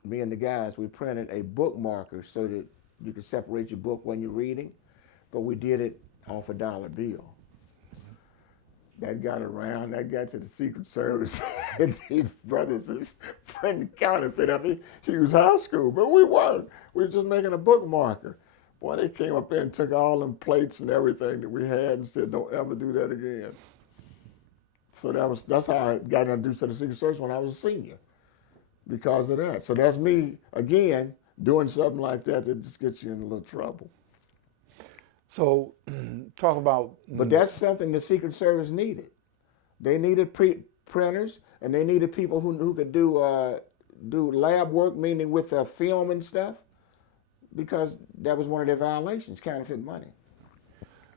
me and the guys, we printed a bookmarker so that you could separate your book when you're reading, but we did it off a $1 bill. That got around, that got to the Secret Service, and these brothers is printing counterfeit up. He was high school, but we weren't. We were just making a bookmarker. Boy, they came up there and took all them plates and everything that we had and said, don't ever do that again. So that's how I got introduced to the Secret Service when I was a senior, because of that. So that's me, again, doing something like that just gets you in a little trouble. So talk about... But that's something the Secret Service needed. They needed printers, and they needed people who could do lab work, meaning with film and stuff, because that was one of their violations, counterfeit money.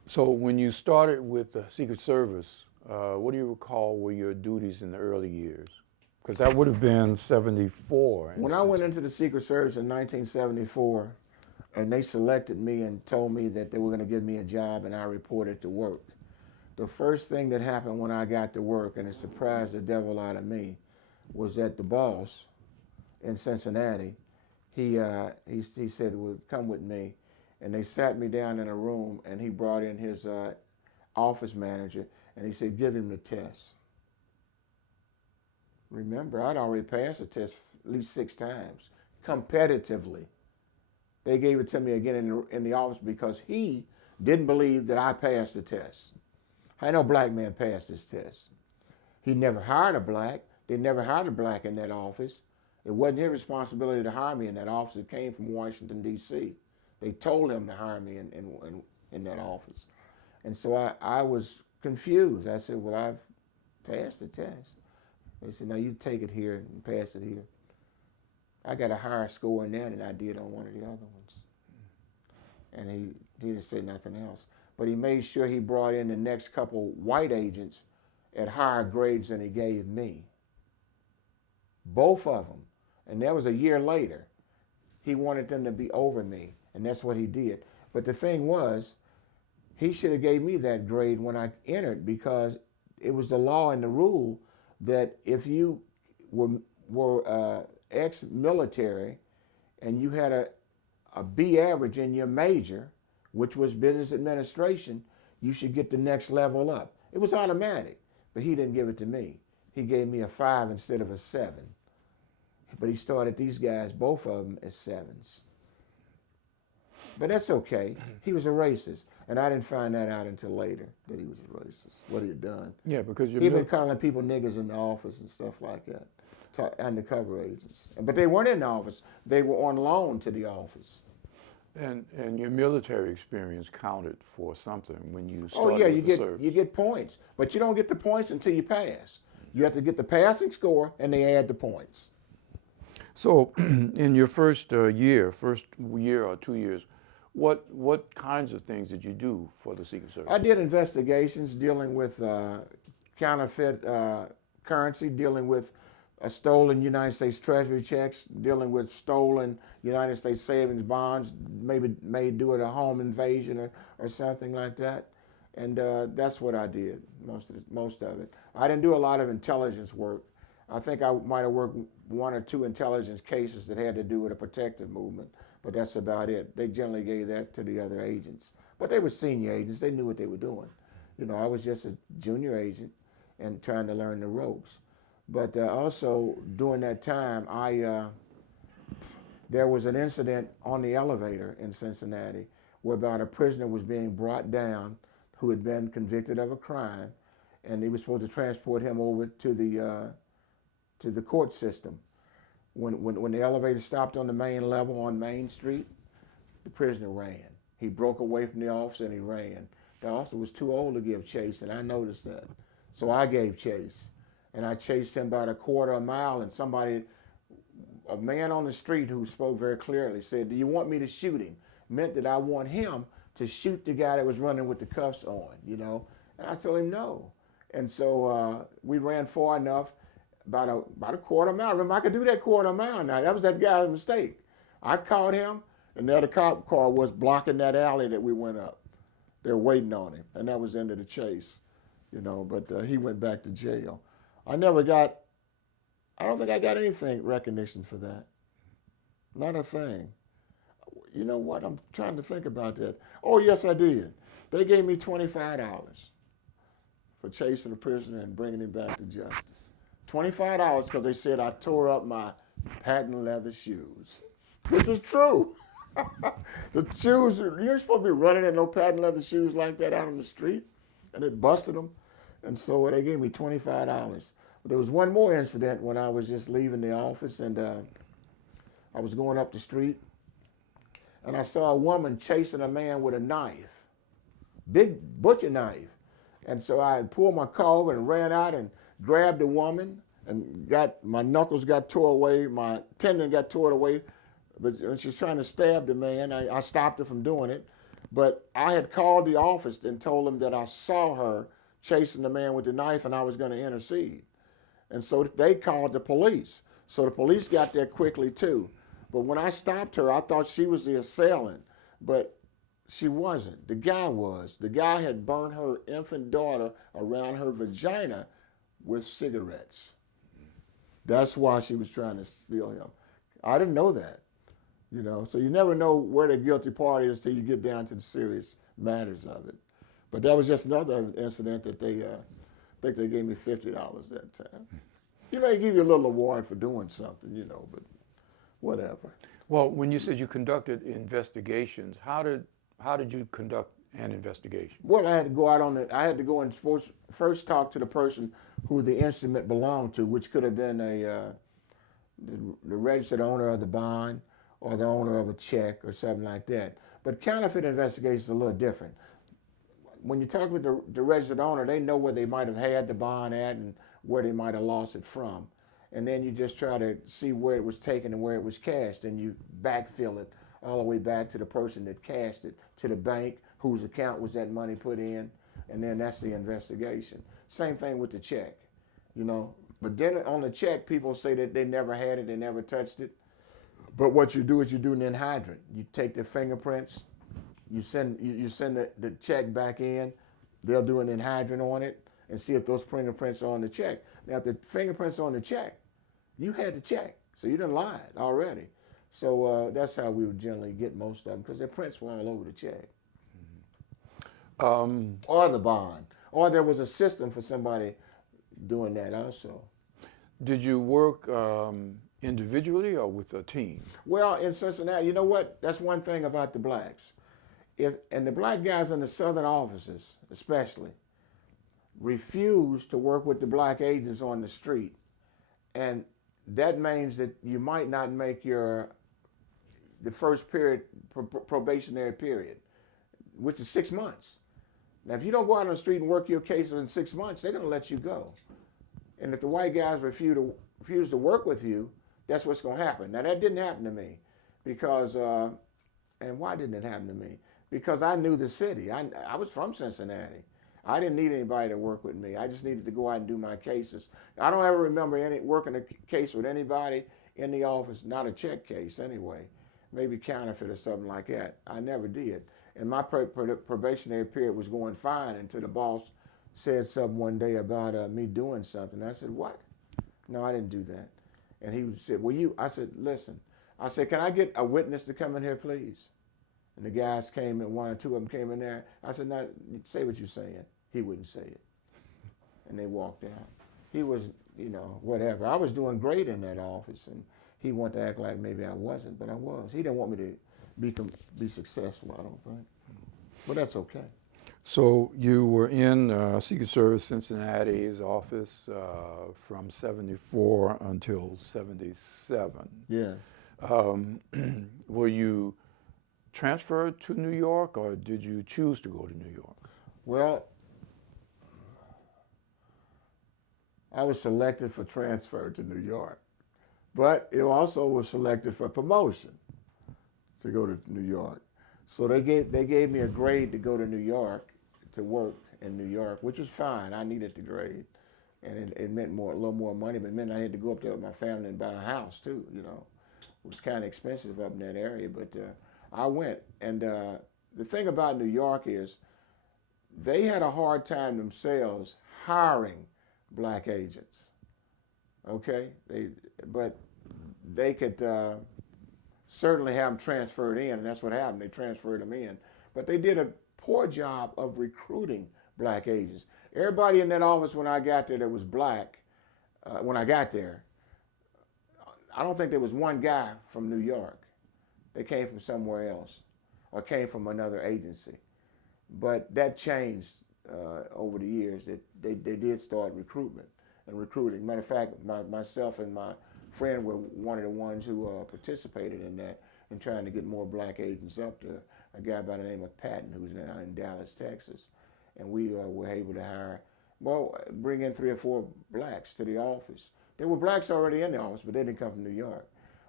So when you started with the Secret Service, what do you recall were your duties in the early years? Because that would have been 74. When I went into the Secret Service in 1974, and they selected me and told me that they were going to give me a job, and I reported to work. The first thing that happened when I got to work, and it surprised the devil out of me, was that the boss in Cincinnati, he said, well, come with me. And they sat me down in a room, and he brought in his office manager, and he said, give him the test. Remember, I'd already passed the test at least 6 times, competitively. They gave it to me again in the office because he didn't believe that I passed the test. I know a black man passed this test. He never hired a black. They never hired a black in that office. It wasn't his responsibility to hire me in that office. It came from Washington, D.C. They told him to hire me in that office. And so I was confused. I said, well, I've passed the test. They said, now you take it here and pass it here. I got a higher score in that than I did on one of the other ones. And he didn't say nothing else. But he made sure he brought in the next couple white agents at higher grades than he gave me. Both of them. And that was a year later. He wanted them to be over me, and that's what he did. But the thing was, he should have gave me that grade when I entered, because it was the law and the rule that if you were ex-military and you had a B average in your major, which was business administration, you should get the next level up. It was automatic, but he didn't give it to me. He gave me a 5 instead of a 7. But he started these guys, both of them, as 7s. But that's okay. He was a racist. And I didn't find that out until later, that he was a racist, what he had done. Yeah, because you're... He been calling people niggers in the office and stuff like that, undercover agents. But they weren't in the office. They were on loan to the office. And your military experience counted for something when you started with the service. You get points. But you don't get the points until you pass. You have to get the passing score, and they add the points. So in your first year or 2 years, what kinds of things did you do for the Secret Service? I did investigations dealing with counterfeit currency, dealing with stolen United States Treasury checks, dealing with stolen United States savings bonds, maybe do it a home invasion or something like that. And that's what I did, most of it. I didn't do a lot of intelligence work. I think I might have worked one or two intelligence cases that had to do with a protective movement, but that's about it. They generally gave that to the other agents. But they were senior agents. They knew what they were doing. You know, I was just a junior agent and trying to learn the ropes. But also during that time, there was an incident on the elevator in Cincinnati whereby a prisoner was being brought down who had been convicted of a crime, and they were supposed to transport him over to the court system. When the elevator stopped on the main level on Main Street, the prisoner ran. He broke away from the officer and he ran. The officer was too old to give chase, and I noticed that. So I gave chase, and I chased him about a quarter of a mile, and a man on the street who spoke very clearly said, "Do you want me to shoot him?" Meant that I want him to shoot the guy that was running with the cuffs on, you know. And I told him no. And so we ran far enough, about a quarter mile. Remember, I could do that quarter mile now. That was that guy's mistake. I caught him, and the other cop car was blocking that alley that we went up. They were waiting on him, and that was the end of the chase, you know. But he went back to jail. I don't think I got anything recognition for that. Not a thing. You know what? I'm trying to think about that. Oh, yes, I did. They gave me $25 for chasing a prisoner and bringing him back to justice. $25 because they said I tore up my patent leather shoes, which was true. The shoes, you're supposed to be running in no patent leather shoes like that out on the street, and it busted them. And so they gave me $25. But there was one more incident when I was just leaving the office, and I was going up the street, and I saw a woman chasing a man with a knife, big butcher knife. And so I pulled my car over and ran out and grabbed the woman, and my knuckles got tore away, my tendon got tore away. But when she was trying to stab the man, I stopped her from doing it. But I had called the office and told them that I saw her chasing the man with the knife and I was going to intercede. And so they called the police. So the police got there quickly too. But when I stopped her, I thought she was the assailant, but she wasn't. The guy was. The guy had burned her infant daughter around her vagina with cigarettes. That's why she was trying to steal him. I didn't know that, you know. So you never know where the guilty party is till you get down to the serious matters of it. But that was just another incident that I think they gave me $50 that time. You know, they give you a little award for doing something, you know, but whatever. Well, when you said you conducted investigations, how did you conduct an investigation? Well, I had to go and first talk to the person who the instrument belonged to, which could have been the registered owner of the bond or the owner of a check or something like that. But counterfeit investigation is a little different. When you talk with the registered owner, they know where they might have had the bond at and where they might have lost it from. And then you just try to see where it was taken and where it was cashed, and you backfill it all the way back to the person that cashed it, to the bank whose account was that money put in, and then that's the investigation. Same thing with the check, you know. But then on the check, people say that they never had it, they never touched it. But what you do is you do an hydrant. You take their fingerprints, you send the check back in, they'll do an hydrant on it and see if those fingerprints are on the check. Now, if the fingerprints are on the check, you had the check, so you didn't lie already. So that's how we would generally get most of them, because their prints were all over the check. Or the bond. Or there was a system for somebody doing that also. Did you work individually or with a team? Well, in Cincinnati, you know what? That's one thing about the blacks. And the black guys in the southern offices, especially, refuse to work with the black agents on the street. And that means that you might not make the first period, probationary period, which is 6 months. Now, if you don't go out on the street and work your case in 6 months, they're going to let you go. And if the white guys refuse to work with you, that's what's going to happen. Now, that didn't happen to me because, and why didn't it happen to me? Because I knew the city. I was from Cincinnati. I didn't need anybody to work with me. I just needed to go out and do my cases. I don't ever remember working a case with anybody in the office, not a check case anyway, maybe counterfeit or something like that. I never did. And my probationary period was going fine until the boss said something one day about me doing something. I said, what? No, I didn't do that. And he said, well, I said, listen. I said, can I get a witness to come in here, please? And the guys came in, one or two of them came in there. I said, no, say what you're saying. He wouldn't say it. And they walked out. He was, whatever. I was doing great in that office, and he wanted to act like maybe I wasn't, but I was. He didn't want me to be successful, I don't think. But that's okay. So you were in Secret Service Cincinnati's office from 74 until 77. Yeah. Were you transferred to New York, or did you choose to go to New York? Well, I was selected for transfer to New York, but it also was selected for promotion to go to New York. So they gave me a grade to go to New York, to work in New York, which was fine. I needed the grade, and it meant a little more money, but it meant I had to go up there with my family and buy a house too. It was kind of expensive up in that area, but I went. And the thing about New York is they had a hard time themselves hiring black agents. Okay, but they could certainly have them transferred in, and that's what happened. They transferred them in, but they did a poor job of recruiting black agents. Everybody in that office when I got there that was black, when I got there, I don't think there was one guy from New York. They came from somewhere else or came from another agency. But that changed over the years. That they did start recruiting. Matter of fact, myself and my friend were one of the ones who participated in that and trying to get more black agents up there. A guy by the name of Patton, who's now in Dallas, Texas. And we were able to bring in 3 or 4 blacks to the office. There were blacks already in the office, but they didn't come from New York.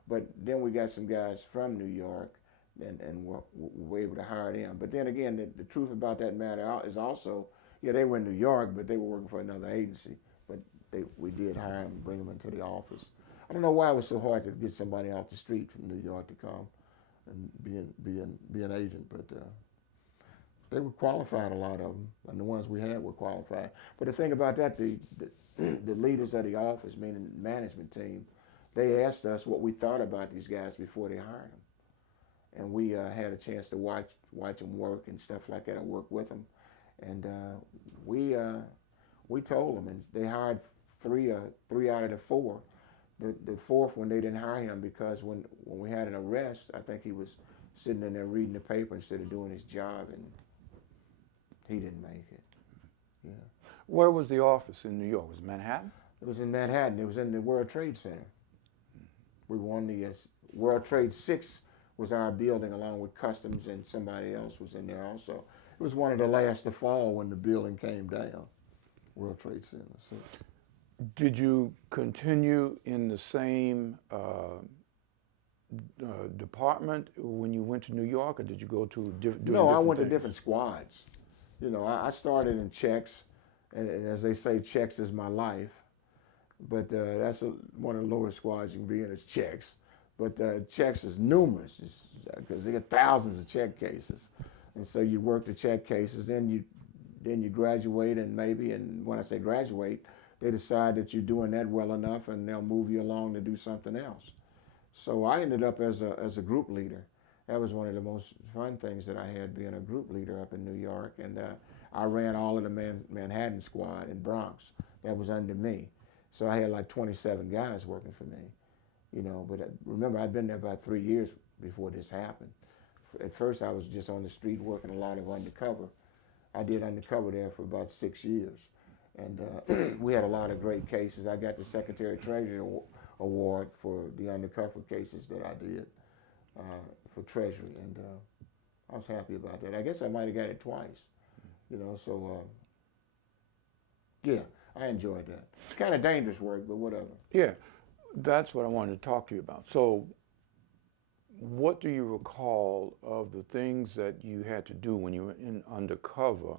But then we got some guys from New York, and we're able to hire them. But then again, the truth about that matter is also, they were in New York, but they were working for another agency. But we did hire them and bring them into the office. I don't know why it was so hard to get somebody off the street from New York to come and be an agent, but they were qualified, a lot of them, and the ones we had were qualified. But the thing about that, the leaders of the office, meaning the management team, they asked us what we thought about these guys before they hired them, and we had a chance to watch them work and stuff like that. I worked with them, and we told them, and they hired three out of the 4. The 4th one, they didn't hire him because when we had an arrest, I think he was sitting in there reading the paper instead of doing his job, and he didn't make it. Yeah. Where was the office in New York? Was it Manhattan? It was in Manhattan. It was in the World Trade Center. We were on the World Trade 6 was our building, along with Customs, and somebody else was in there also. It was one of the last to fall when the building came down, World Trade Center. So. Did you continue in the same department when you went to New York, or did you go to different? No, I went to different squads. I started in checks, and as they say, checks is my life. But that's one of the lowest squads you can be in is checks. But checks is numerous because they got thousands of check cases, and so you work the check cases, then you graduate, and when I say graduate, they decide that you're doing that well enough, and they'll move you along to do something else. So I ended up as a group leader. That was one of the most fun things that I had, being a group leader up in New York. And I ran all of the Manhattan squad in Bronx. That was under me. So I had like 27 guys working for me, But remember, I'd been there about 3 years before this happened. At first, I was just on the street working a lot of undercover. I did undercover there for about 6 years. And we had a lot of great cases. I got the Secretary of Treasury Award for the undercover cases that I did for Treasury, and I was happy about that. I guess I might have got it twice, so yeah, I enjoyed that. It's kind of dangerous work, but whatever. Yeah, that's what I wanted to talk to you about. So what do you recall of the things that you had to do when you were in undercover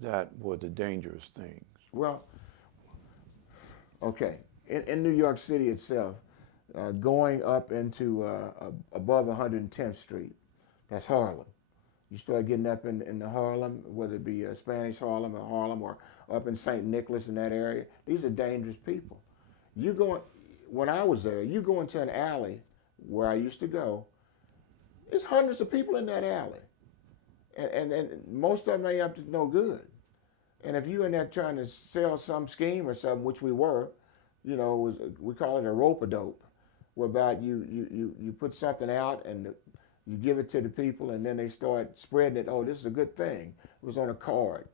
that were the dangerous things? Well, okay. In New York City itself, going up into above 110th Street, that's Harlem. You start getting up in the Harlem, whether it be Spanish Harlem or up in St. Nicholas in that area. These are dangerous people. You go, when I was there, you go into an alley where I used to go, there's hundreds of people in that alley. And most of them ain't up to no good. And if you in there trying to sell some scheme or something, which we were, you know, we call it a rope-a-dope, whereby you put something out and you give it to the people and then they start spreading it. Oh, this is a good thing. It was on a card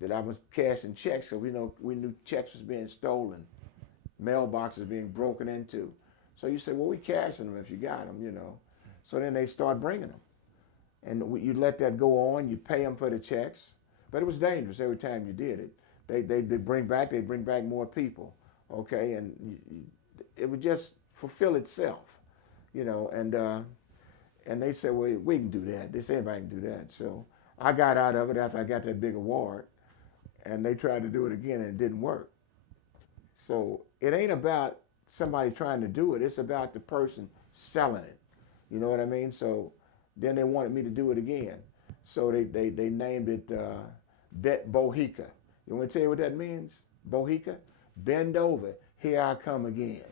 that I was cashing checks, because we knew checks was being stolen, mailboxes being broken into. So you say, well, we cashing them if you got them, you know. So then they start bringing them. And you let that go on, you pay them for the checks. But it was dangerous every time you did it. They'd bring back more people, okay? And it would just fulfill itself, you know. And they said, well, we can do that. They said, everybody can do that. So I got out of it after I got that big award. And they tried to do it again and it didn't work. So it ain't about somebody trying to do it. It's about the person selling it. You know what I mean? So then they wanted me to do it again. So they named it Bet Bohica. You want me to tell you what that means? Bohica? Bend over, here I come again.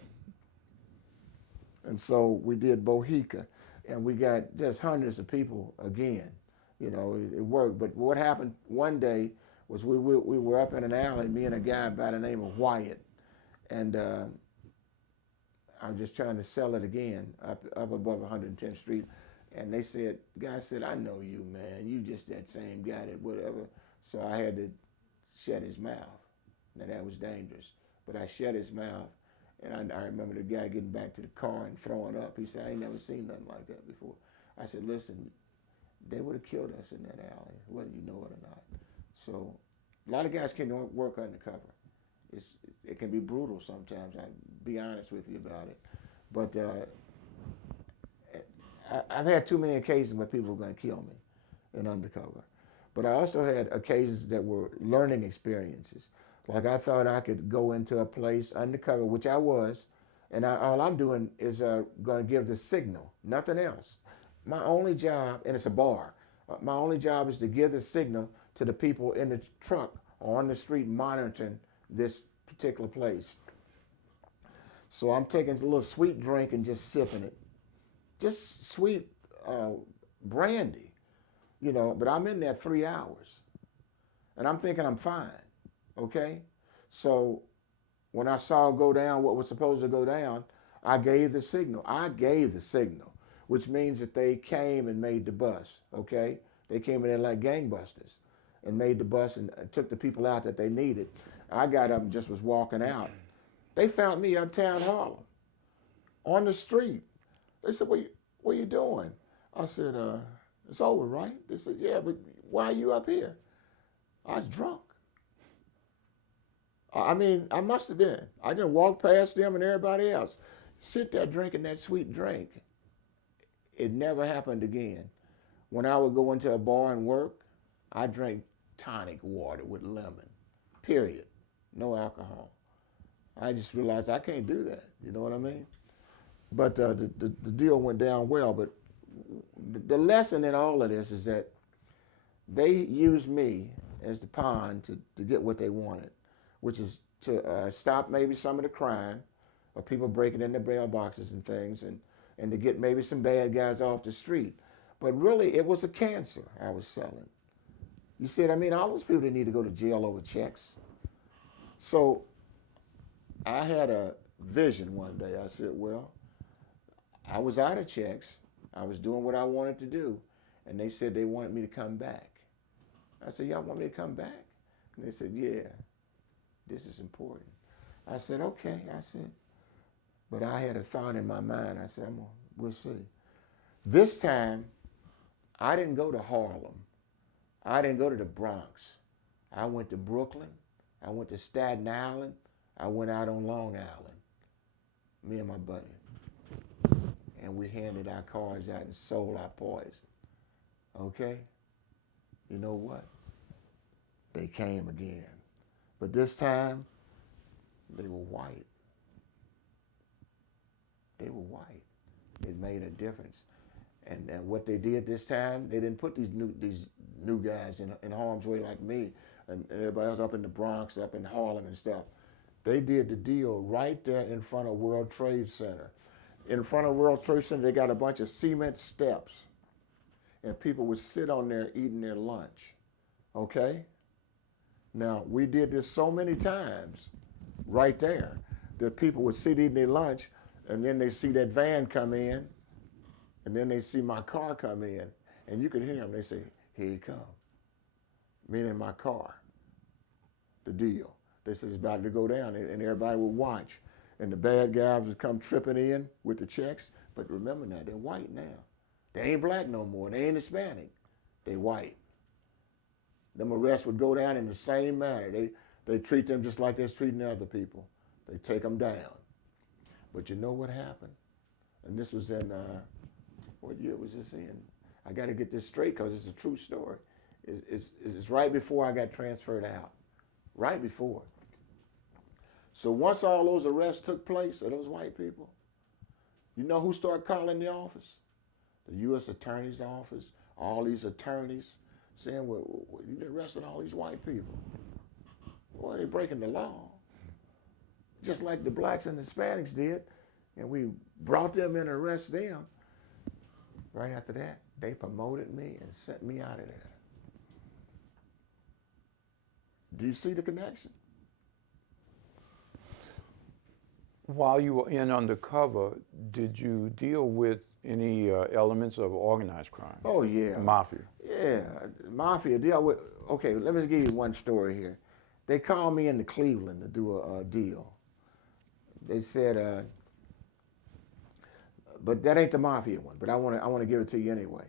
And so we did Bohica, and we got just hundreds of people again. You know, it worked. But what happened one day was we were up in an alley, me and a guy by the name of Wyatt, and I was just trying to sell it again up above 110th Street. And they said, the guy said, I know you, man. You just that same guy that whatever. So I had to shut his mouth. Now that was dangerous. But I shut his mouth. And I remember the guy getting back to the car and throwing up. He said, I ain't never seen nothing like that before. I said, listen, they would have killed us in that alley, whether you know it or not. So a lot of guys can work undercover. It can be brutal sometimes. I'll be honest with you about it. But I've had too many occasions where people were going to kill me in undercover. But I also had occasions that were learning experiences. Like I thought I could go into a place undercover, which I was, and all I'm doing is going to give the signal, nothing else. My only job, and it's a bar, my only job is to give the signal to the people in the truck or on the street monitoring this particular place. So I'm taking a little sweet drink and just sipping it. Just sweet brandy, you know, but I'm in there 3 hours. And I'm thinking I'm fine, okay? So when I saw go down what was supposed to go down, I gave the signal. Which means that they came and made the bus, okay? They came in there like gangbusters and made the bus and took the people out that they needed. I got up and just was walking out. They found me uptown Harlem on the street. They said, what are you doing? I said, it's over, right? They said, yeah, but why are you up here? I was drunk. I mean, I must have been. I didn't walk past them and everybody else. Sit there drinking that sweet drink. It never happened again. When I would go into a bar and work, I drank tonic water with lemon, period. No alcohol. I just realized I can't do that. You know what I mean? But the deal went down well. But the lesson in all of this is that they used me as the pawn to get what they wanted, which is to stop maybe some of the crime of people breaking in their mailboxes and things, and to get maybe some bad guys off the street. But really, it was a cancer I was selling. You see what I mean? All those people didn't need to go to jail over checks. So I had a vision one day. I said, well, I was out of checks. I was doing what I wanted to do. And they said they wanted me to come back. I said, y'all want me to come back? And they said, yeah, this is important. I said, okay. I said, but I had a thought in my mind. I said, we'll see. This time, I didn't go to Harlem. I didn't go to the Bronx. I went to Brooklyn. I went to Staten Island. I went out on Long Island, me and my buddy. And we handed our cards out and sold our poison. Okay? You know what? They came again. But this time, they were white. They were white. It made a difference. And what they did this time, they didn't put these new guys in harm's way like me and everybody else up in the Bronx, up in Harlem and stuff. They did the deal right there in front of World Trade Center. In front of World Trade Center, they got a bunch of cement steps, and people would sit on there eating their lunch. Okay? Now, we did this so many times right there that people would sit eating their lunch, and then they see that van come in, and then they see my car come in, and you could hear them. They say, "Here he come," meaning my car, the deal. They said it's about to go down, and everybody would watch. And the bad guys would come tripping in with the checks. But remember now, they're white now. They ain't black no more. They ain't Hispanic. They white. Them arrests would go down in the same manner. They treat them just like they're treating other people. They take them down. But you know what happened? And this was in, what year was this in? I got to get this straight because it's a true story. It's right before I got transferred out. Right before. So once all those arrests took place of those white people, you know who started calling the office? The U.S. Attorney's Office, all these attorneys saying, well, you arrested all these white people. Well, they're breaking the law. Just like the blacks and Hispanics did, and we brought them in and arrested them. Right after that, they promoted me and sent me out of there. Do you see the connection? While you were in undercover, did you deal with any elements of organized crime? Oh, yeah. Mafia? Yeah, mafia deal with, okay, let me give you one story here. They called me into Cleveland to do a deal. They said, but that ain't the mafia one, but I want to give it to you anyway.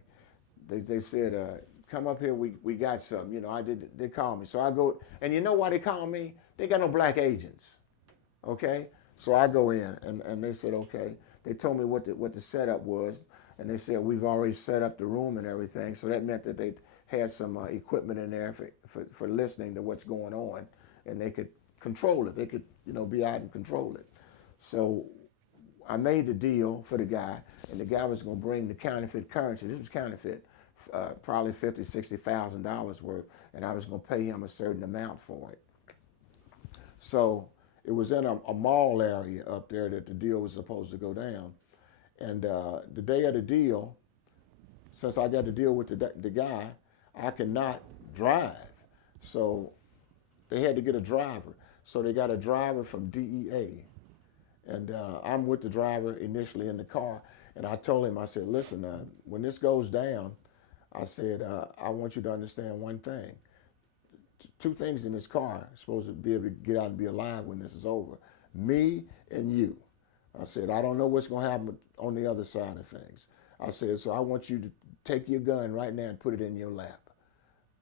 They said, come up here, we got something. You know, they called me. So I go, and you know why they called me? They got no black agents, okay? So I go in, and they said, okay. They told me what the setup was, and they said, we've already set up the room and everything. So that meant that they had some equipment in there for listening to what's going on, and they could control it. They could, you know, be out and control it. So I made the deal for the guy, and the guy was going to bring the counterfeit currency. This was counterfeit, probably $50,000, $60,000 worth, and I was going to pay him a certain amount for it. So it was in a mall area up there that the deal was supposed to go down. And the day of the deal, since I got to deal with the guy, I could not drive. So they had to get a driver. So they got a driver from DEA. And I'm with the driver initially in the car. And I told him, I said, listen, when this goes down, I said, I want you to understand one thing. Two things in this car are supposed to be able to get out and be alive when this is over. Me and you. I said, I don't know what's going to happen on the other side of things. I said, so I want you to take your gun right now and put it in your lap.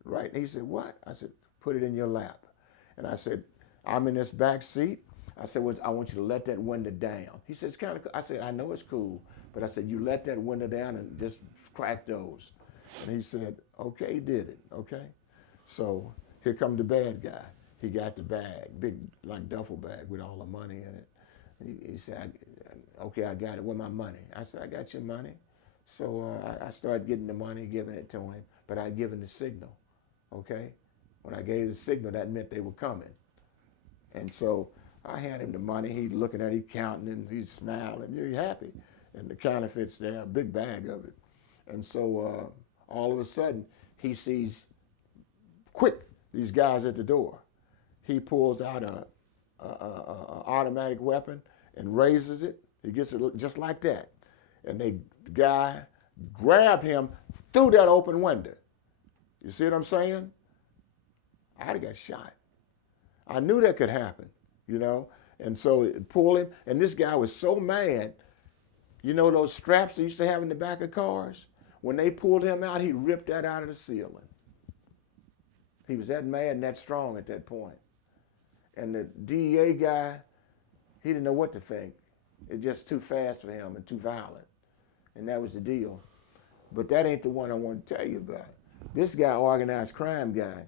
Right? And he said, what? I said, put it in your lap. And I said, I'm in this back seat. I said, well, I want you to let that window down. He said, it's kind of cool. I said, I know it's cool, but I said, you let that window down and just crack those. And he said, okay, he did it, okay? So here come the bad guy. He got the bag, big like duffel bag with all the money in it. And he said, okay, I got it. Where's my money? I said, I got your money. So I started getting the money, giving it to him, but I'd given the signal, okay? When I gave the signal, that meant they were coming. And so I handed him the money. He's looking at it, he's counting, and he's smiling. He's happy. And the counterfeit's there, a big bag of it. And so all of a sudden, he sees, quick, these guys at the door. He pulls out a automatic weapon and raises it. He gets it just like that. And the guy grabbed him through that open window. You see what I'm saying? I'd have got shot. I knew that could happen, you know? And so it pulled him, and this guy was so mad. You know those straps they used to have in the back of cars? When they pulled him out, he ripped that out of the ceiling. He was that mad and that strong at that point. And the DEA guy, he didn't know what to think. It's just too fast for him and too violent. And that was the deal. But that ain't the one I want to tell you about. This guy, organized crime guy,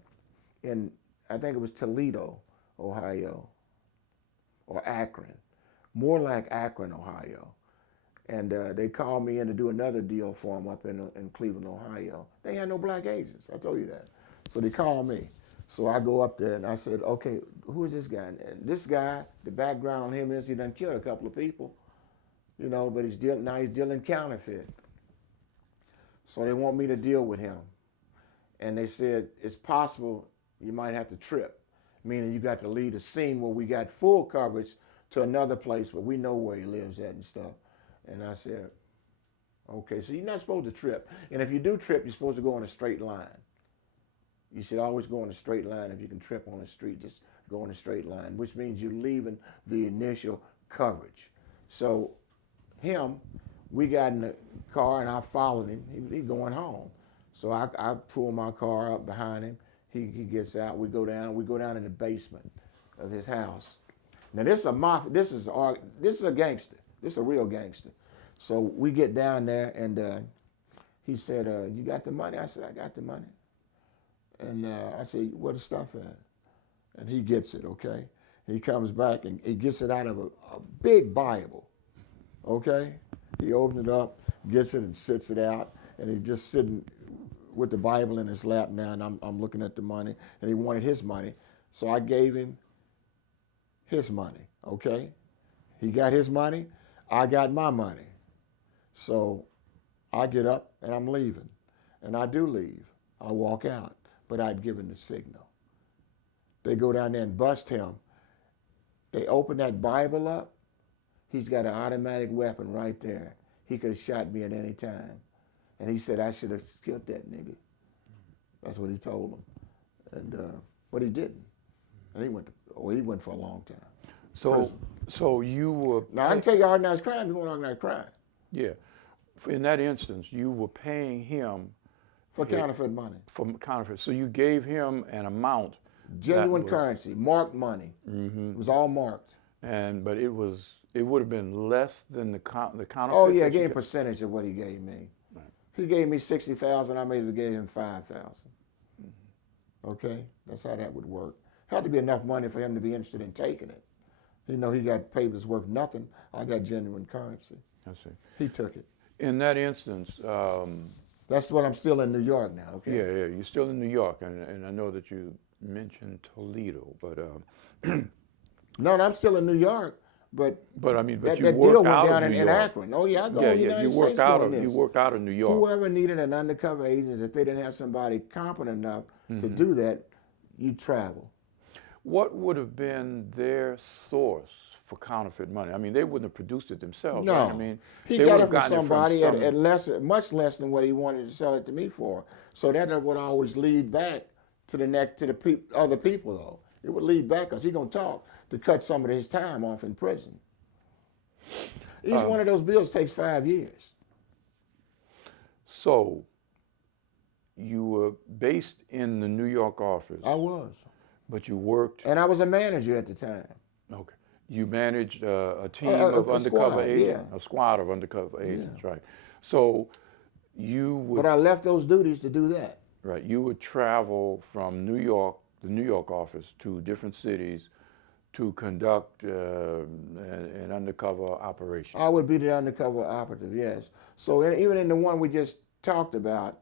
in, I think it was Toledo, Ohio, or Akron. More like Akron, Ohio. And they called me in to do another deal for them up in Cleveland, Ohio. They had no black agents. I told you that. So they called me. So I go up there and I said, okay, who is this guy? And this guy, the background on him is he done killed a couple of people, you know, but now he's dealing counterfeit. So they want me to deal with him. And they said, it's possible you might have to trip, meaning you got to leave the scene where we got full coverage to another place, but we know where he lives at and stuff. And I said, okay, so you're not supposed to trip. And if you do trip, you're supposed to go on a straight line. You should always go on a straight line. If you can trip on the street, just go on a straight line, which means you're leaving the initial coverage. So we got in the car and I followed him. He going home. So I pull my car up behind him. He gets out. We go down in the basement of his house. Now this is a mafia. This is a gangster. This is a real gangster. So we get down there and he said, "You got the money?" I said, "I got the money." And I said, "Where the stuff at?" And he gets it. Okay. He comes back and he gets it out of a big Bible. Okay. He opens it up, gets it, and sits it out, and he's just sitting with the Bible in his lap now, and I'm looking at the money, and he wanted his money, so I gave him his money, okay? He got his money, I got my money. So I get up, and I'm leaving, and I do leave. I walk out, but I'd given the signal. They go down there and bust him. They open that Bible up. He's got an automatic weapon right there. He could have shot me at any time. And he said, I should have killed that nigga. That's what he told him. And but he didn't. And he went for a long time. So you were... Now, I can tell you organized crime. You want organized crime. Yeah. In that instance, you were paying him... For counterfeit money. For counterfeit. So you gave him an amount... Genuine currency, marked money. Mm-hmm. It was all marked. But it would have been less than the counterfeit? Oh, yeah, I gave a percentage of what he gave me. Right. If he gave me $60,000, I maybe gave him $5,000. Mm-hmm. Okay? That's how that would work. Had to be enough money for him to be interested in taking it. You know, he got papers worth nothing. I got genuine currency. I see. He took it. In that instance... that's what I'm still in New York now, okay? Yeah, you're still in New York, and I know that you mentioned Toledo, but... No, I'm still in New York, but I mean, but that you deal work went out down of New in York. Akron. Oh yeah, I go Yeah, to the United you States doing this. You worked out of New York. Whoever needed an undercover agent, if they didn't have somebody competent enough to do that, you travel. What would have been their source for counterfeit money? I mean, they wouldn't have produced it themselves. No, right? I mean, he got it from somebody at much less than what he wanted to sell it to me for. So that would always lead back to the other people though. It would lead back because he's gonna talk to cut some of his time off in prison. Each one of those bills takes 5 years. So you were based in the New York office. I was. But you worked. And I was a manager at the time. Okay. You managed a team of undercover agents, yeah. A squad of undercover agents, right? So you would. But I left those duties to do that. Right. You would travel from New York, the New York office, to different cities to conduct an undercover operation. I would be the undercover operative, yes. So even in the one we just talked about,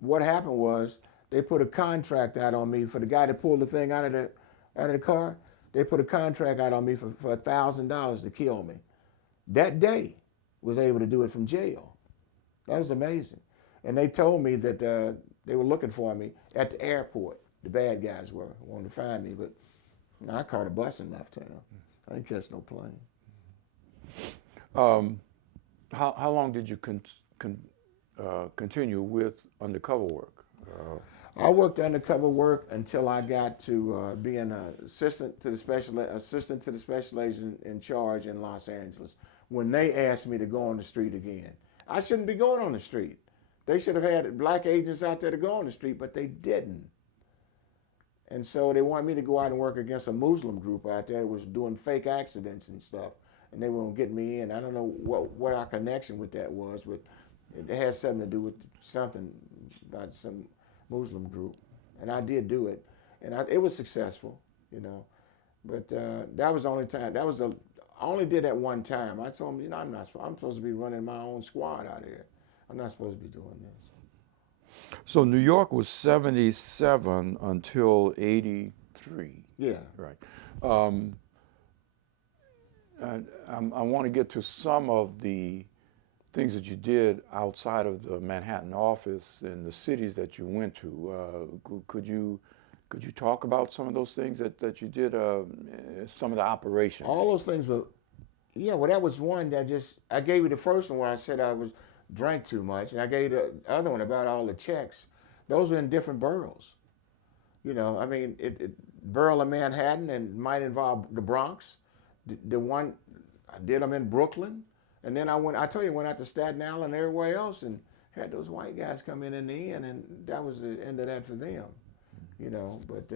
what happened was they put a contract out on me for the guy that pulled the thing out of the car. They put a contract out on me for $1,000 to kill me. That day, was able to do it from jail. That was amazing. And they told me that they were looking for me at the airport. The bad guys wanted to find me, but I caught a bus and left town. I didn't catch no plane. How long did you continue with undercover work? I worked undercover work until I got to be an assistant to the special agent in charge in Los Angeles. When they asked me to go on the street again, I shouldn't be going on the street. They should have had black agents out there to go on the street, but they didn't. And so they wanted me to go out and work against a Muslim group out there that was doing fake accidents and stuff. And they won't get me in. I don't know what our connection with that was, but it had something to do with something about some Muslim group. And I did do it. And it was successful, you know. But that was the only time. That was the I only did that one time. I told him, you know, I'm supposed to be running my own squad out here. I'm not supposed to be doing this. So New York was 77 until 83. Yeah. Right. Um, I want to get to some of the things that you did outside of the Manhattan office and the cities that you went to. Could you talk about some of those things that you did? Some of the operations. All those things were, yeah. Well, that was one that I gave you the first one where I said I drank too much, and I gave you the other one about all the checks. Those were in different boroughs. You know, I mean, borough of Manhattan and might involve the Bronx. The one I did them in Brooklyn, and then I went out to Staten Island and everywhere else, and had those white guys come in the end, and that was the end of that for them. You know, but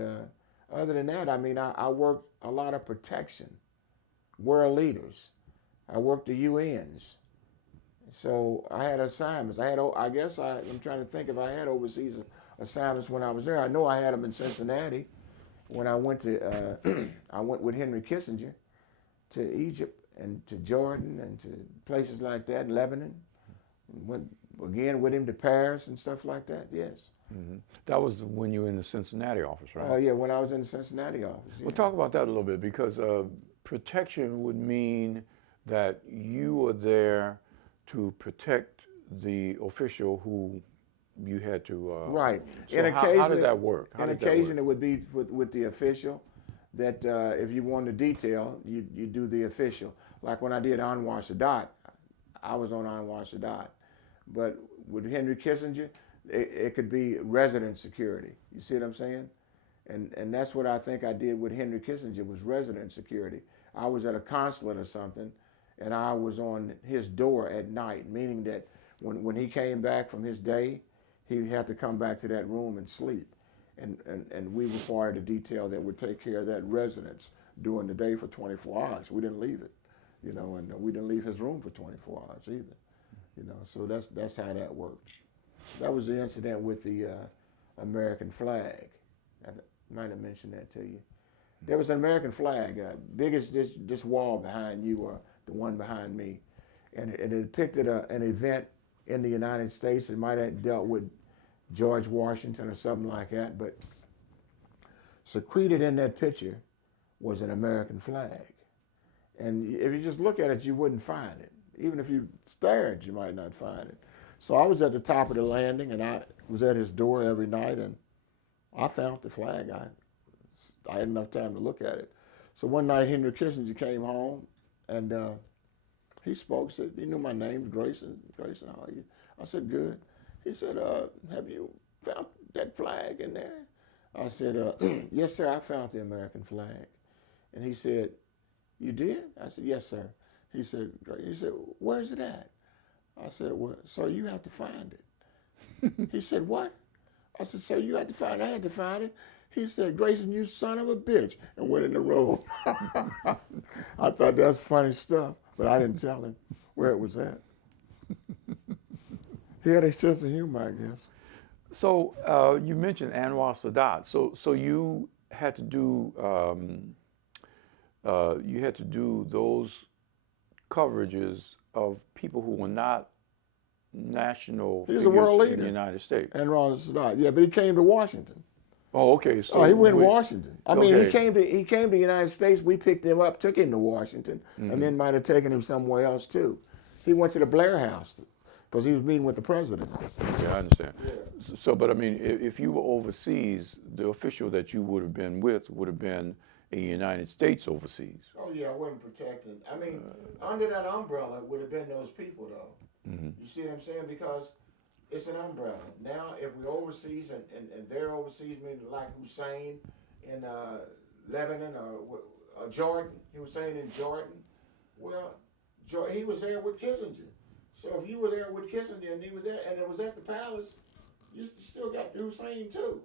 other than that, I mean, I worked a lot of protection, world leaders. I worked the UNs. So I had assignments. I'm trying to think if I had overseas assignments when I was there. I know I had them in Cincinnati when I went to, I went with Henry Kissinger to Egypt and to Jordan and to places like that, Lebanon. Went again with him to Paris and stuff like that, yes. Mm-hmm. That was when you were in the Cincinnati office, right? Oh, yeah, when I was in the Cincinnati office. Yeah. Well, talk about that a little bit, because protection would mean that you were there to protect the official who you had to. Right. So how did that work? It would be with the official that if you wanted detail, you do the official. Like when I did Anwar Sadat, I was on Anwar Sadat. But with Henry Kissinger, it could be resident security. You see what I'm saying? And that's what I think I did with Henry Kissinger, was resident security. I was at a consulate or something, and I was on his door at night, meaning that when he came back from his day, he had to come back to that room and sleep. And we required a detail that would take care of that residence during the day for 24 hours. We didn't leave it, you know, and we didn't leave his room for 24 hours either, you know. So that's how that worked. That was the incident with the American flag. I might have mentioned that to you. There was an American flag, big as this wall behind you or the one behind me, and it depicted an event in the United States. It might have dealt with George Washington or something like that, but secreted in that picture was an American flag. And if you just look at it, you wouldn't find it. Even if you stared, you might not find it. So I was at the top of the landing, and I was at his door every night, and I found the flag. I had enough time to look at it. So one night, Henry Kissinger came home, and he spoke. Said he knew my name, Grayson. Grayson, how are you? I said, good. He said, have you found that flag in there? I said, yes, sir, I found the American flag. And he said, you did? I said, yes, sir. He said, where's it at? I said, well, sir, you have to find it. He said, what? I said, sir, you had to find it. I had to find it. He said, Grayson, you son of a bitch, and went in the room. I thought that's funny stuff, but I didn't tell him where it was at. He had a sense of humor, I guess. So you mentioned Anwar Sadat. So you had to do those coverages of people who were not national He's figures a world leader in the United States. Anwar Sadat, yeah, but he came to Washington. Oh, okay. So he went to Washington. I mean, okay. he came to the United States. We picked him up, took him to Washington, and then might have taken him somewhere else too. He went to the Blair House because he was meeting with the president. Yeah, I understand. Yeah. So, but I mean, if you were overseas, the official that you would have been with would have been a United States overseas. Oh yeah, I wasn't protecting. I mean, under that umbrella would have been those people though. Mm-hmm. You see what I'm saying? Because it's an umbrella. Now, if we're overseas and they're overseas, meaning like Hussein in Lebanon or Jordan, Hussein in Jordan, well, he was there with Kissinger. So if you were there with Kissinger and he was there and it was at the palace, you still got Hussein too.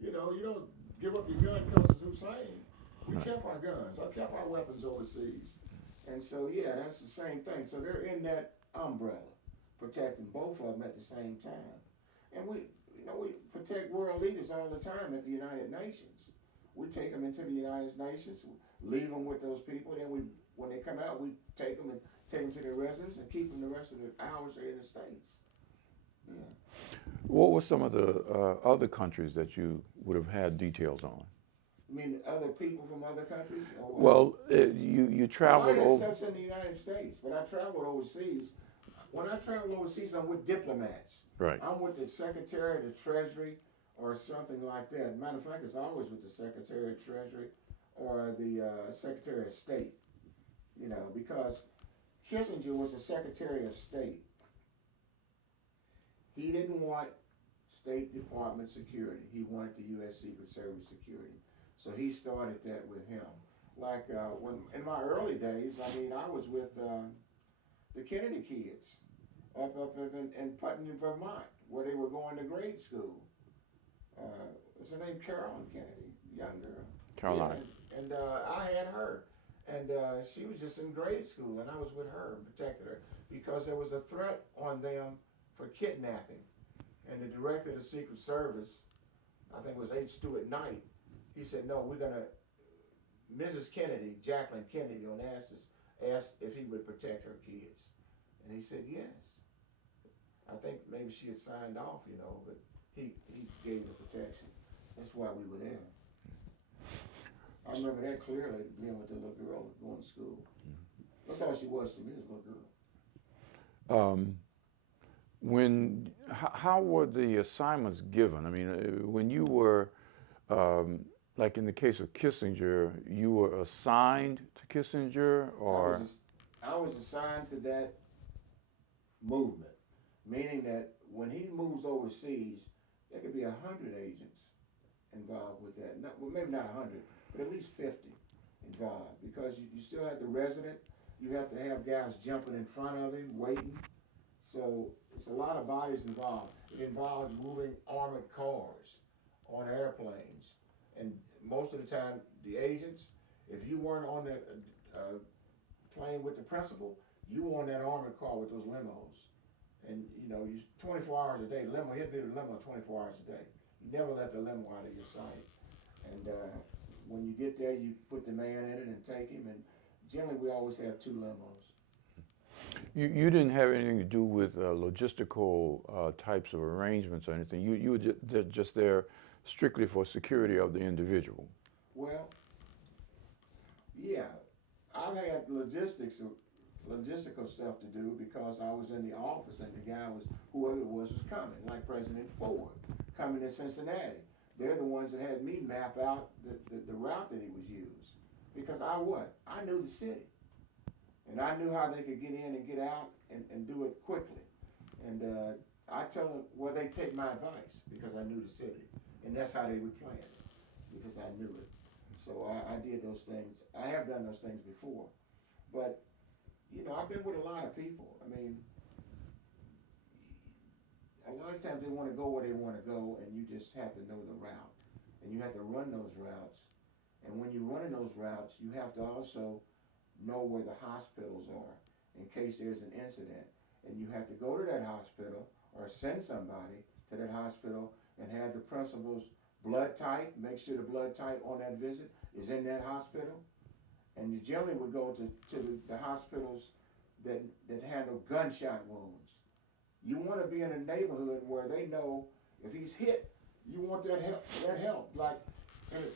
You know, you don't give up your gun because it's Hussein. We kept our guns. I kept our weapons overseas. And so, yeah, that's the same thing. So they're in that umbrella, protecting both of them at the same time. And we protect world leaders all the time at the United Nations. We take them into the United Nations, leave them with those people, then we when they come out, we take them to their residence and keep them the rest of the hours they're in the States. Yeah. What were some of the other countries that you would have had details on? I mean, other people from other countries? Or what? Well, you traveled a lot of over. that stuff's in the United States, but I traveled overseas. When I travel overseas, I'm with diplomats. Right. I'm with the Secretary of the Treasury or something like that. Matter of fact, it's always with the Secretary of Treasury or the Secretary of State. You know, because Kissinger was the Secretary of State. He didn't want State Department security. He wanted the U.S. Secret Service security. So he started that with him. Like when in my early days, I mean, I was with the Kennedy kids up in Putnam, Vermont, where they were going to grade school. What's her name? Carolyn Kennedy, young girl. Caroline. Yeah, and I had her. And she was just in grade school, and I was with her and protected her because there was a threat on them for kidnapping. And the director of the Secret Service, I think it was H. Stewart Knight, he said, no, we're going to, Mrs. Kennedy, Jacqueline Kennedy on asked if he would protect her kids. And he said, yes. I think maybe she had signed off, you know, but he gave the protection. That's why we were there. I remember that clearly, being with the little girl going to school. That's all she was to me, was a little girl. How were the assignments given? I mean, when you were, like in the case of Kissinger, you were assigned to Kissinger, or? I was assigned to that movement, meaning that when he moves overseas, there could be 100 agents involved with that. Well, maybe not 100, but at least 50 involved, because you still have the resident. You have to have guys jumping in front of him, waiting. So it's a lot of bodies involved. It involves moving armored cars on airplanes. And most of the time, the agents, if you weren't on that plane with the principal, you were on that armored car with those limos. And, you know, 24 hours a day, limo, you had to be in the limo 24 hours a day. You never let the limo out of your sight. And when you get there, you put the man in it and take him. And generally, we always have 2 limos. You didn't have anything to do with logistical types of arrangements or anything. You were just there strictly for security of the individual. Well, yeah, I've had logistical stuff to do because I was in the office and the guy was, whoever it was coming, like President Ford coming to Cincinnati. They're the ones that had me map out the route that he was used, because I knew the city. And I knew how they could get in and get out and do it quickly. And I tell them, well, they take my advice because I knew the city. And that's how they would plan it, because I knew it. So I did those things. I have done those things before. But, you know, I've been with a lot of people. I mean, a lot of times they want to go where they want to go, and you just have to know the route. And you have to run those routes. And when you're running those routes, you have to also know where the hospitals are in case there's an incident. And you have to go to that hospital or send somebody to that hospital and have the principal's blood type, make sure the blood type on that visit is in that hospital. And you generally would go to the hospitals that handle gunshot wounds. You want to be in a neighborhood where they know if he's hit, you want that help. Like,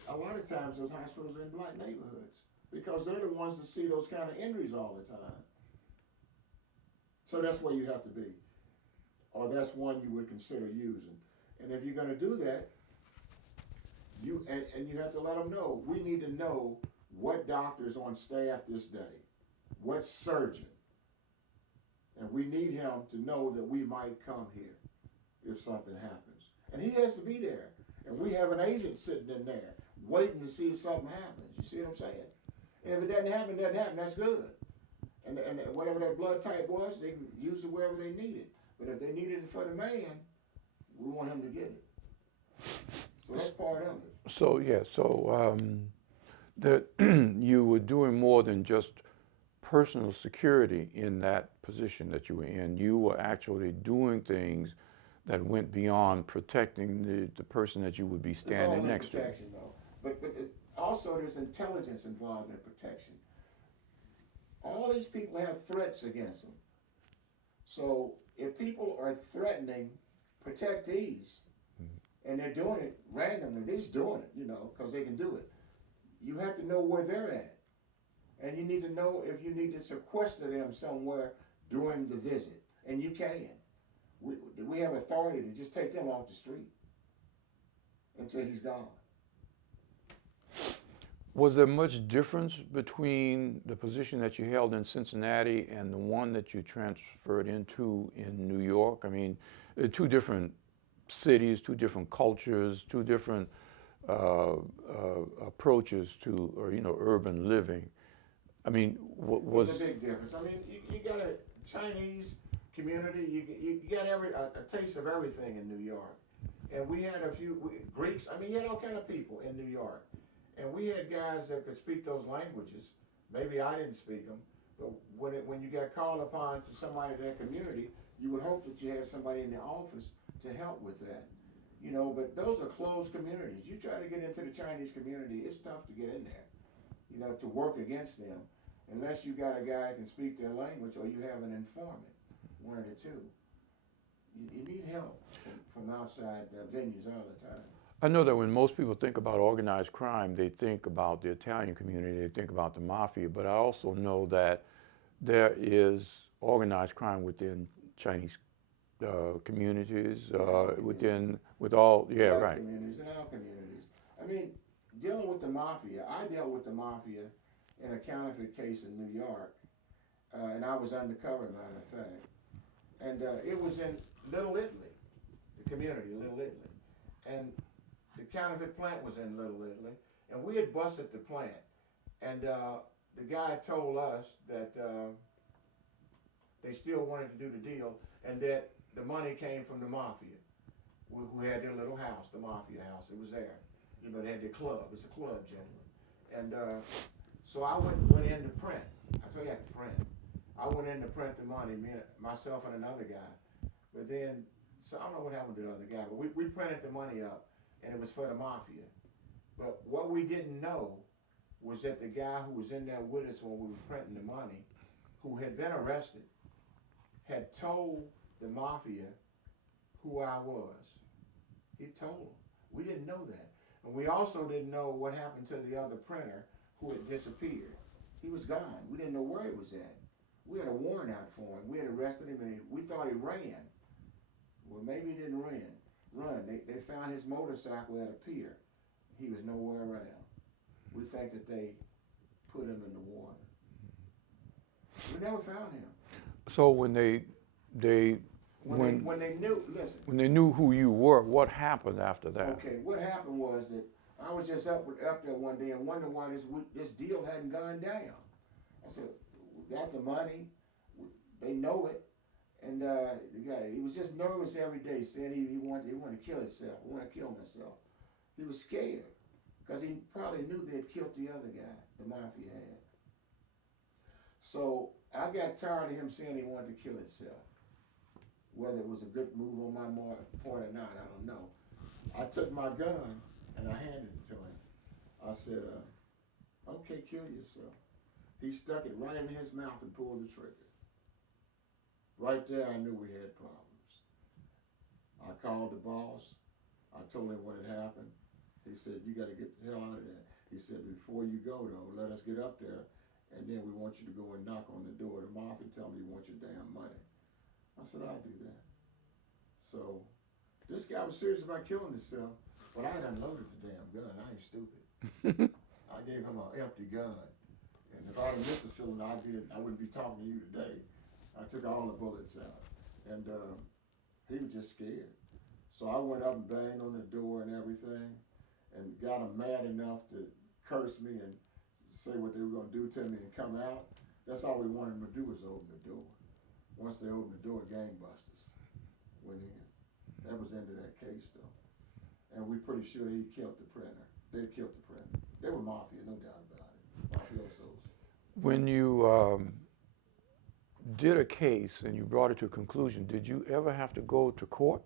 a lot of times those hospitals are in black neighborhoods, because they're the ones that see those kind of injuries all the time. So that's where you have to be. Or that's one you would consider using. And if you're going to do that, you have to let them know, we need to know what doctor's on staff this day, what surgeon. And we need him to know that we might come here if something happens. And he has to be there. And we have an agent sitting in there waiting to see if something happens. You see what I'm saying? And if it doesn't happen, that's good. And whatever that blood type was, they can use it wherever they need it. But if they needed it for the man, we want him to get it. So that's part of it. So, yeah, that you were doing more than just personal security in that position that you were in. You were actually doing things that went beyond protecting the person that you would be standing next to. Though. But also there's intelligence involved in protection. All these people have threats against them. So if people are threatening protectees, and they're doing it randomly, they're just doing it, because they can do it. You have to know where they're at. And you need to know if you need to sequester them somewhere during the visit. And you can. We have authority to just take them off the street until he's gone. Was there much difference between the position that you held in Cincinnati and the one that you transferred into in New York? I mean, two different cities, two different cultures, two different approaches to, urban living. I mean, was There's a big difference. I mean, you got a Chinese community. You got a taste of everything in New York, and we had a few Greeks. I mean, you had all kind of people in New York, and we had guys that could speak those languages. Maybe I didn't speak them, but when you got called upon to somebody in that community, you would hope that you had somebody in the office to help with that. But those are closed communities. You try to get into the Chinese community, it's tough to get in there, to work against them, unless you got a guy that can speak their language or you have an informant, one of the two. You need help from outside venues all the time. I know that when most people think about organized crime, they think about the Italian community, they think about the mafia, but I also know that there is organized crime within Chinese communities, with all, yeah, Black right. communities and our communities. I mean, dealing with the mafia, I dealt with the mafia in a counterfeit case in New York, and I was undercover, matter of fact. And it was in Little Italy, the community, Little Italy. And the counterfeit plant was in Little Italy, and we had busted the plant. And the guy told us that they still wanted to do the deal, and that the money came from the mafia, who had their little house, the mafia house. It was there. They had their club. It's a club, gentlemen. And so I went in to print. I told you I could print. I went in to print the money, myself and another guy. But then, so I don't know what happened to the other guy, but we printed the money up, and it was for the mafia. But what we didn't know was that the guy who was in there with us when we were printing the money, who had been arrested, had told the mafia who I was. He told them. We didn't know that. And we also didn't know what happened to the other printer who had disappeared. He was gone. We didn't know where he was at. We had a warrant out for him. We had arrested him, and we thought he ran. Well, maybe he didn't run. They found his motorcycle at a pier. He was nowhere around. We think that they put him in the water. We never found him. So when they knew who you were, what happened after that? Okay, what happened was that I was just up there one day and wondered why this deal hadn't gone down. I said, we got the money, they know it, and the guy, he was just nervous every day, saying he wanted to kill himself. I want to kill myself. He was scared because he probably knew they'd killed the other guy, the mafia had. So I got tired of him saying he wanted to kill himself. Whether it was a good move on my part or not, I don't know. I took my gun and I handed it to him. I said, okay, kill yourself. He stuck it right in his mouth and pulled the trigger. Right there, I knew we had problems. I called the boss. I told him what had happened. He said, you got to get the hell out of there. He said, before you go, though, let us get up there, and then we want you to go and knock on the door of the mafia and tell them you want your damn money. I said, I'll do that. So this guy was serious about killing himself, but I had unloaded the damn gun. I ain't stupid. I gave him an empty gun. And if I'd have missed a cylinder, I wouldn't be talking to you today. I took all the bullets out. And he was just scared. So I went up and banged on the door and everything and got him mad enough to curse me and say what they were going to do to me and come out. That's all we wanted them to do was open the door. Once they opened the door, gangbusters went in. That was the end of that case, though. And we're pretty sure he killed the printer. They killed the printer. They were mafia, no doubt about it. Mafiosos. When you did a case and you brought it to a conclusion, did you ever have to go to court?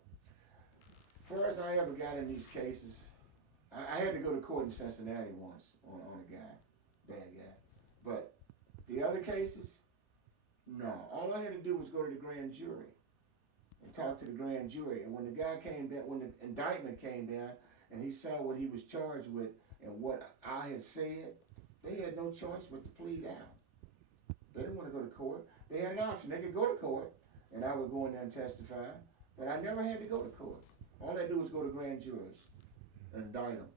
First I ever got in these cases, I had to go to court in Cincinnati once on a guy, bad guy. But The other cases, no. All I had to do was go to the grand jury and talk to the grand jury. And when the guy came down, when the indictment came down, and he saw what he was charged with and what I had said, they had no choice but to plead out. They didn't want to go to court. They had an option. They could go to court, and I would go in there and testify, but I never had to go to court. All I do was go to grand juries and indict them.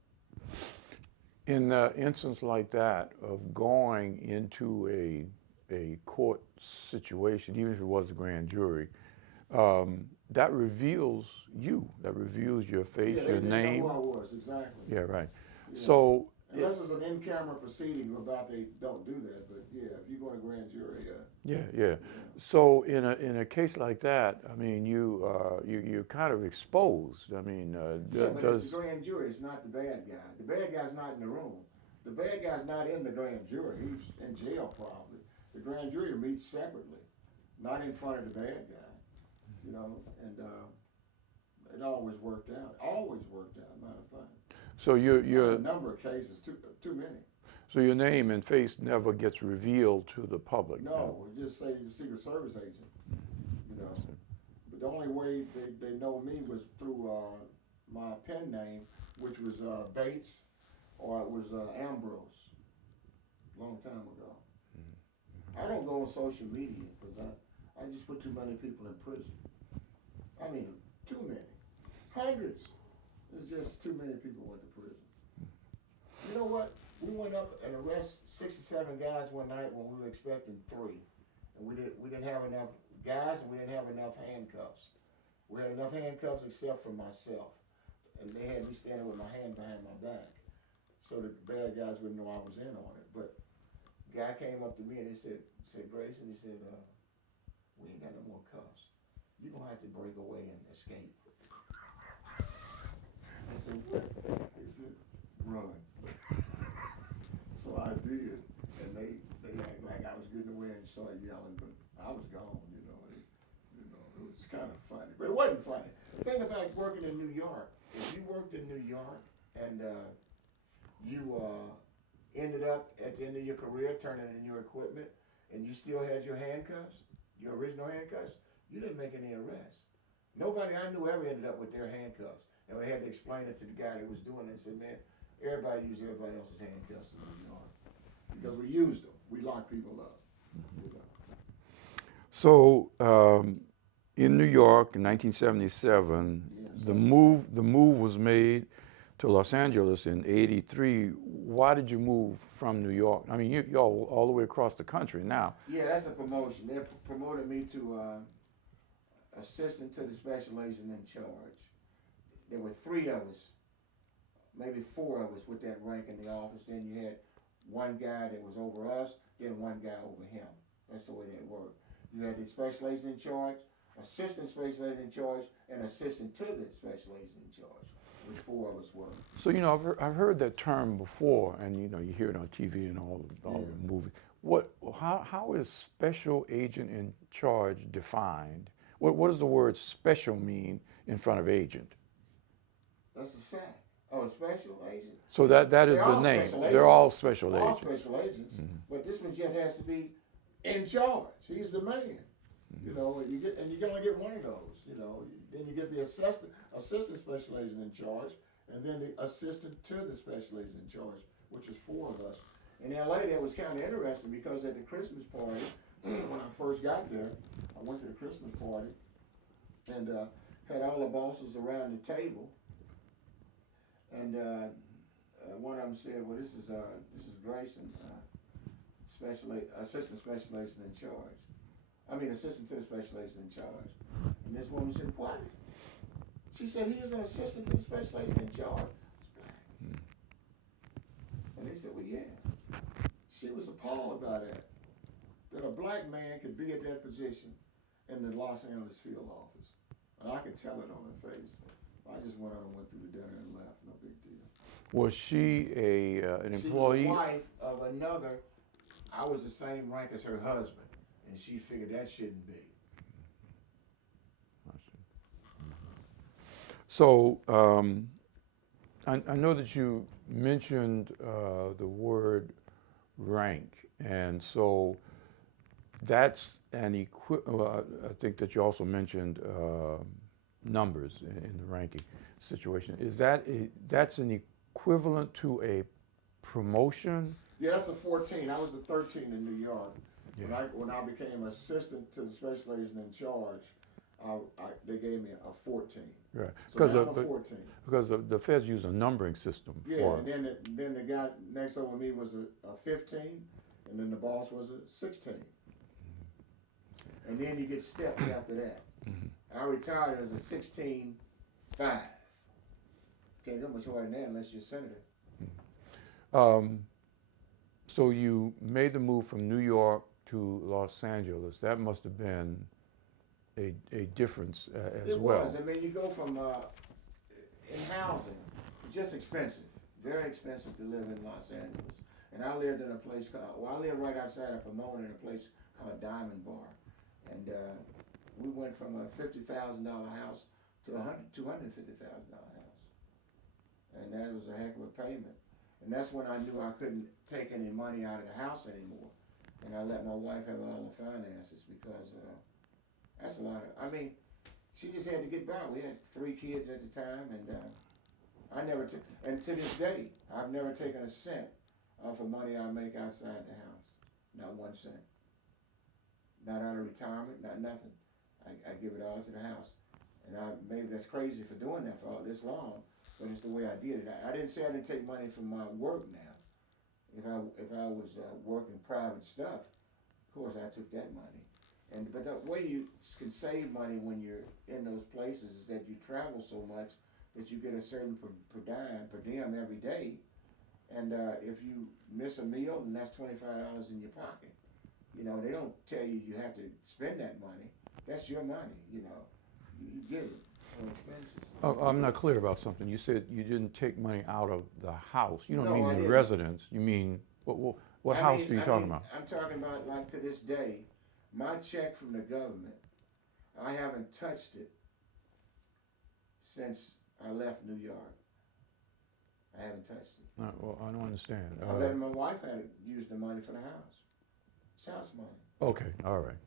In an instance like that of going into a court situation, even if it was the grand jury, that reveals you. That reveals your face, Yeah, your they name. didn't know who I was, exactly. Yeah, right. Yeah. So unless it's an in-camera proceeding about they don't do that, but yeah, if you go to grand jury, yeah. So in a case like that, I mean, you're kind of exposed. I mean, but it's the grand jury. It's not the bad guy. The bad guy's not in the room. The bad guy's not in the grand jury. He's in jail probably. The grand jury meets separately, not in front of the bad guy. You know, and it always worked out. Always worked out. Matter of fact. So you're a number of cases, too many. So your name and face never gets revealed to the public. No, we just say the Secret Service agent. You know, but the only way they know me was through my pen name, which was Bates, or it was Ambrose. Long time ago. I don't go on social media because I just put too many people in prison. I mean, too many. Hundreds. There's just too many people went to prison. You know what? We went up and arrested 67 guys one night when we were expecting 3. And we didn't have enough guys and we didn't have enough handcuffs. We had enough handcuffs except for myself. And they had me standing with my hand behind my back. So the bad guys wouldn't know I was in on it. But the guy came up to me and he said, Grayson, he said, we ain't got no more cuffs. You're going to have to break away and escape. I said, what? He said, run. So I did. And they acted like I was getting away and started yelling, but I was gone, you know. It was kind of funny. But it wasn't funny. The thing about working in New York, if you worked in New York and you ended up at the end of your career turning in your equipment and you still had your handcuffs, your original handcuffs, you didn't make any arrests. Nobody I knew ever ended up with their handcuffs. And we had to explain it to the guy that was doing it and said, man, everybody used everybody else's handcuffs in New York. Because we used them. We locked people up. You know. So in New York in 1977, Yes. the move was made to Los Angeles in '83. Why did you move from New York? I mean, you're all the way across the country now. Yeah, that's a promotion. They promoted me to assistant to the special agent in charge. There were 3 of us, maybe 4 of us with that rank in the office. Then you had one guy that was over us, then one guy over him. That's the way that worked. You had the special agent in charge, assistant special agent in charge, and assistant to the special agent in charge, which 4 of us were. So I've heard that term before, and you hear it on TV and all the movies. How is special agent in charge defined? What does the word special mean in front of agent? That's the SAC. Oh, special agent. So that is the name. They're all special agents. All special agents. Mm-hmm. But this one just has to be in charge. He's the man. Mm-hmm. You know, you can only get one of those. You know, then you get the assistant special agent in charge, and then the assistant to the special agent in charge, which was 4 of us. In LA, that was kind of interesting because at the Christmas party, when I first got there, I went to the Christmas party and had all the bosses around the table. And one of them said, "Well, this is Grayson, assistant special agent in charge. I mean, assistant to the special agent in charge." And this woman said, "What?" She said, "He is an assistant to the special agent in charge." It's black. And they said, "Well, yeah." She was appalled by that a black man could be at that position in the Los Angeles field office, and I could tell it on her face. I just went on and went through the dinner and left. No big deal. Was she an employee? She was the wife of another. I was the same rank as her husband, and she figured that shouldn't be. So I know that you mentioned the word rank, and so that's I think that you also mentioned numbers in the ranking situation. That's an equivalent to a promotion? Yeah, that's a 14. I was a 13 in New York. Yeah. When I became assistant to the special agent in charge, they gave me a 14. Right. So now I'm a 14. Because the feds use a numbering system Yeah, for. and then the guy next over me was a 15, and then the boss was a 16. And then you get stepped after that. I retired as a 16-5. Can't get much higher than that unless you're a senator. So you made the move from New York to Los Angeles. That must have been a difference as well. It was. I mean, you go from in housing, it's just expensive, very expensive to live in Los Angeles. And I lived in a place I lived right outside of Pomona in a place called Diamond Bar. And we went from a $50,000 house to a $250,000 house. And that was a heck of a payment. And that's when I knew I couldn't take any money out of the house anymore. And I let my wife have all the finances because that's a lot of, I mean, she just had to get by. We had 3 kids at the time, and I never took, and to this day, I've never taken a cent off of money I make outside the house. Not 1 cent. Not out of retirement, not nothing. I give it all to the house. And maybe that's crazy for doing that for all this long, but it's the way I did it. I didn't say I didn't take money from my work now. If I was working private stuff, of course I took that money. But the way you can save money when you're in those places is that you travel so much that you get a certain per diem every day. And if you miss a meal, then that's $25 in your pocket. You know, they don't tell you you have to spend that money. That's your money, you know. You get it on expenses. I'm not clear about something. You said you didn't take money out of the house. You don't No, mean I the didn't. residence. You mean, what house are you talking about? I'm talking about, like, to this day, my check from the government, I haven't touched it since I left New York. I haven't touched it. Well, I don't understand. I let my wife had to use the money for the house. It's house money. Okay, all right.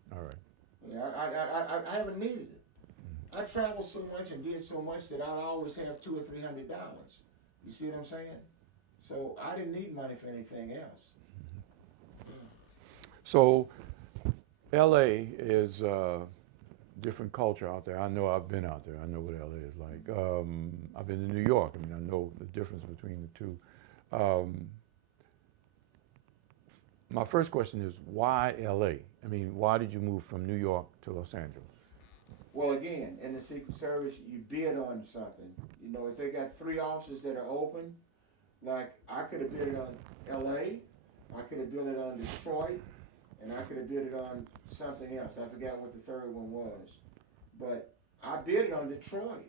Yeah, I haven't needed it. I traveled so much and did so much that I'd always have $200 or $300. You see what I'm saying? So I didn't need money for anything else. So, L.A. is a different culture out there. I know I've been out there. I know what L.A. is like. I've been to New York. I mean, I know the difference between the two. My first question is, why L.A.? I mean, why did you move from New York to Los Angeles? Well, again, in the Secret Service, you bid on something. You know, if they got 3 offices that are open, like I could have bid it on L.A., I could have bid it on Detroit, and I could have bid it on something else. I forgot what the third one was. But I bid it on Detroit.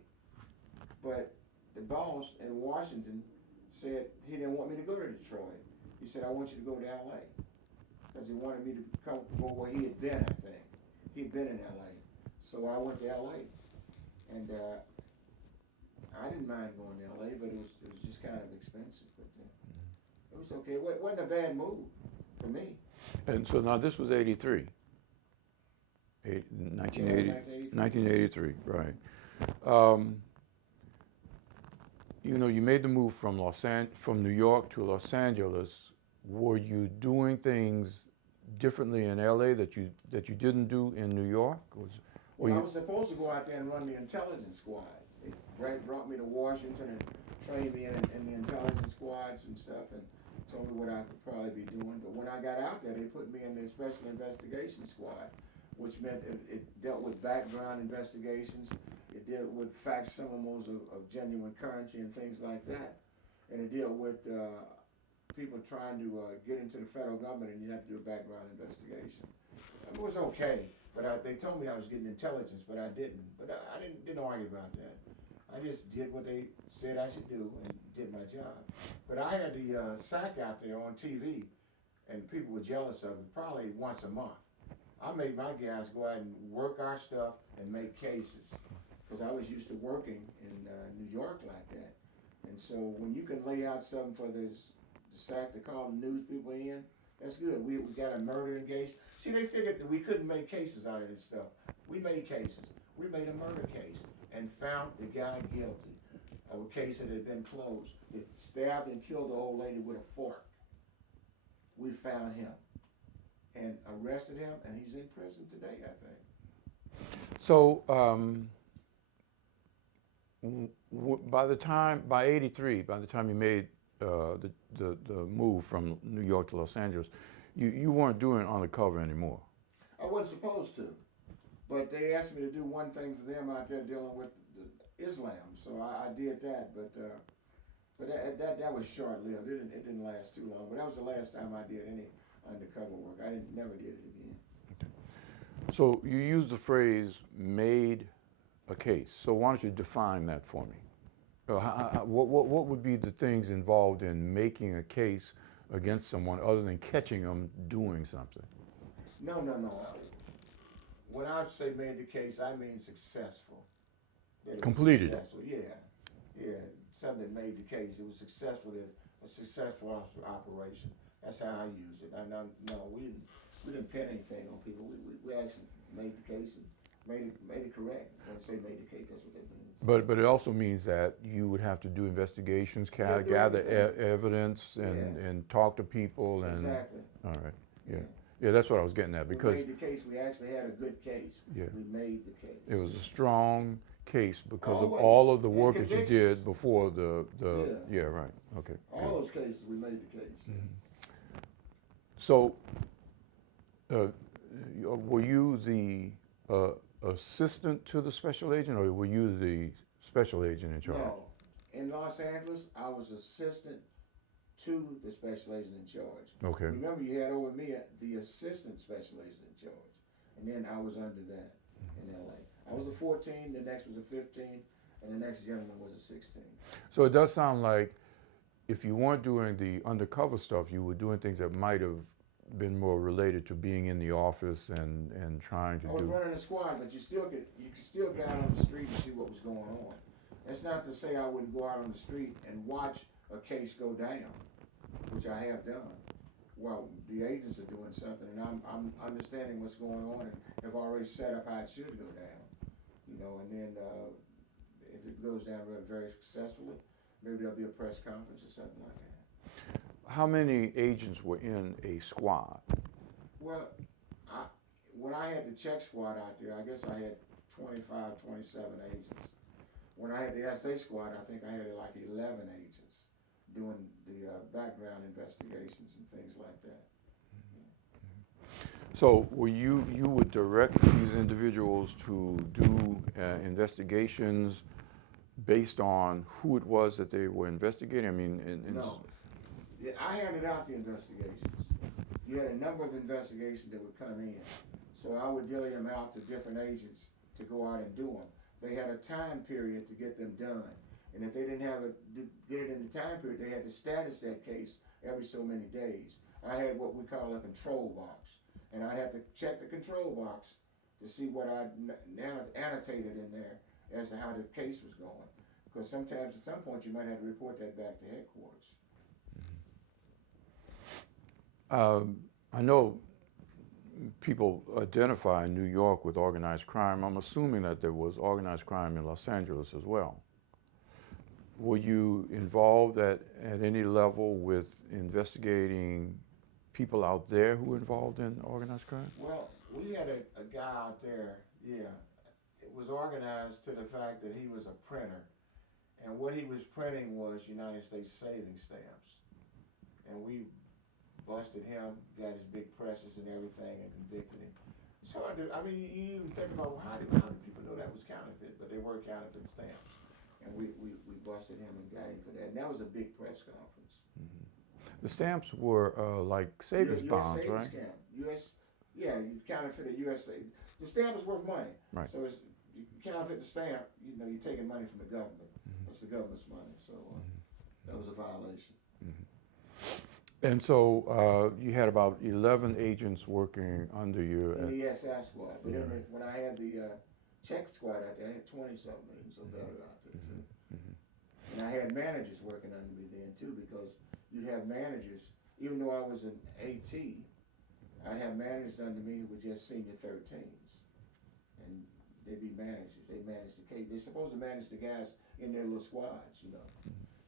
But the boss in Washington said he didn't want me to go to Detroit. He said, I want you to go to L.A. Because he wanted me to go where he had been, I think. He'd been in L.A. So I went to L.A. And I didn't mind going to L.A., but it was just kind of expensive. But it was okay. It wasn't a bad move for me. And so now this was 83. 1983, right. You know, you made the move from New York to Los Angeles. Were you doing things differently in LA that you didn't do in New York? I was supposed to go out there and run the intelligence squad. They brought me to Washington and trained me in the intelligence squads and stuff, and told me what I could probably be doing. But when I got out there, they put me in the special investigation squad, which meant it dealt with background investigations. It dealt with facsimiles of genuine currency and things like that. And it dealt with people trying to get into the federal government, and you have to do a background investigation. It was okay, but they told me I was getting intelligence, but I didn't. But I didn't argue about that. I just did what they said I should do and did my job. But I had the SAC out there on TV, and people were jealous of it probably once a month. I made my guys go out and work our stuff and make cases, because I was used to working in New York like that. And so when you can lay out something for the SAC to call the news people in, That's good. We got a murder case. See, they figured that we couldn't make cases out of this stuff. We made cases. We made a murder case and found the guy guilty of a case that had been closed. That stabbed and killed the old lady with a fork. We found him and arrested him, and he's in prison today, I think. So by '83, by the time you made the move from New York to Los Angeles, you weren't doing undercover anymore. I wasn't supposed to, but they asked me to do one thing for them out there dealing with Islam, so I did that. But that was short-lived. It didn't last too long. But that was the last time I did any undercover work. I never did it again. So you used the phrase "made a case." So why don't you define that for me? What would be the things involved in making a case against someone other than catching them doing something? No. When I say made the case, I mean successful. Completed it. Successful. Yeah. Something that made the case. It was successful. A successful operation. That's how I use it. We didn't pin anything on people. We actually made the case and made it correct. When I say made the case, that's what that means. But it also means that you would have to do investigations, gather evidence, and talk to people. And exactly. All right. Yeah, that's what I was getting at. Because we made the case. We actually had a good case. Yeah. We made the case. It was a strong case because of all of the work that you did before yeah, right. Okay. All those cases, we made the case. Mm-hmm. So, were you the assistant to the special agent, or were you the special agent in charge? No. In Los Angeles, I was assistant to the special agent in charge. Okay. Remember, you had over me the assistant special agent in charge, and then I was under that in LA. I was a 14, the next was a 15, and the next gentleman was a 16. So it does sound like if you weren't doing the undercover stuff, you were doing things that might have been more related to being in the office and trying to do. I was running a squad, but you could still get out on the street and see what was going on. That's not to say I wouldn't go out on the street and watch a case go down, which I have done. Well, the agents are doing something, and I'm understanding what's going on and have already set up how it should go down. And then if it goes down very successfully, maybe there'll be a press conference or something like that. How many agents were in a squad? Well, when I had the check squad out there, I guess I had 25, 27 agents. When I had the SA squad, I think I had like 11 agents doing the background investigations and things like that. So you would direct these individuals to do investigations based on who it was that they were investigating? I mean, no. Yeah, I handed out the investigations. You had a number of investigations that would come in. So I would dilly them out to different agents to go out and do them. They had a time period to get them done. And if they didn't get it in the time period, they had to status that case every so many days. I had what we call a control box. And I'd have to check the control box to see what I'd annotated in there as to how the case was going. Because sometimes at some point you might have to report that back to headquarters. I know people identify New York with organized crime. I'm assuming that there was organized crime in Los Angeles as well. Were you involved at any level with investigating people out there who were involved in organized crime? Well, we had a guy out there, yeah. It was organized to the fact that he was a printer. And what he was printing was United States savings stamps. And we busted him, got his big presses and everything, and convicted him. So, I mean, you even think about, well, how did people know that was counterfeit? But they were counterfeit stamps. And we busted him and got him for that. And that was a big press conference. Mm-hmm. The stamps were like savings bonds, savings right? Stamp. You counterfeited U.S. savings. The stamp is worth money. Right. So you counterfeit the stamp, you're taking money from the government. Mm-hmm. That's the government's money. So that was a violation. Mm-hmm. And so you had about 11 agents working under you. In the SS squad. But then when I had the check squad out there, I had 20-something agents or better out there too. And I had managers working under me then too, because you'd have managers even though I was an AT, I had managers under me who were just senior 13s, and they'd be managers. They manage the case. They're supposed to manage the guys in their little squads, you know,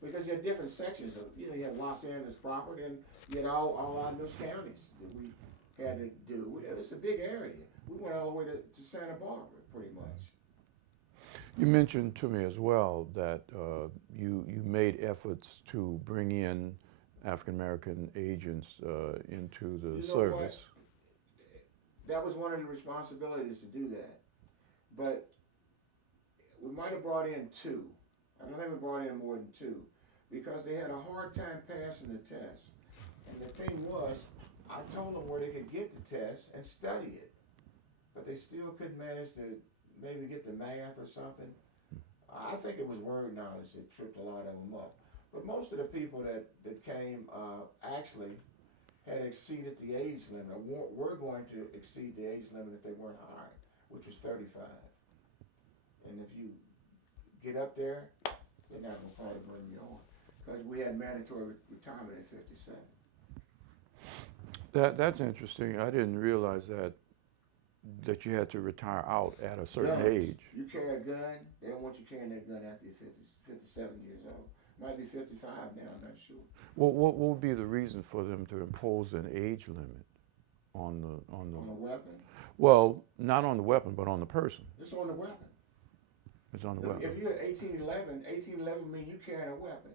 because you have different sections of, you know, you have Los Angeles proper, and you had all our those counties that we had to do. It's a big area. We went all the way to Santa Barbara, pretty much. You mentioned to me as well that you made efforts to bring in African American agents into the service. What? That was one of the responsibilities to do that, but we might have brought in two. I don't think we brought in more than two because they had a hard time passing the test. And the thing was, I told them where they could get the test and study it, but they still couldn't manage to maybe get the math or something. I think it was word knowledge that tripped a lot of them up. But most of the people that came actually had exceeded the age limit, or were going to exceed the age limit if they weren't hired, which was 35. And if you get up there, they're not going to probably bring you on, because we had mandatory retirement at 57. That's interesting. I didn't realize that you had to retire out at a certain Guns. age. You carry a gun, they don't want you carrying that gun after you're 57 years old. Might be 55 now, I'm not sure. Well, what would be the reason for them to impose an age limit on the On the weapon? Well, not on the weapon, but on the person. It's on the weapon. It's on the weapon. If you're 1811 means you carrying a weapon.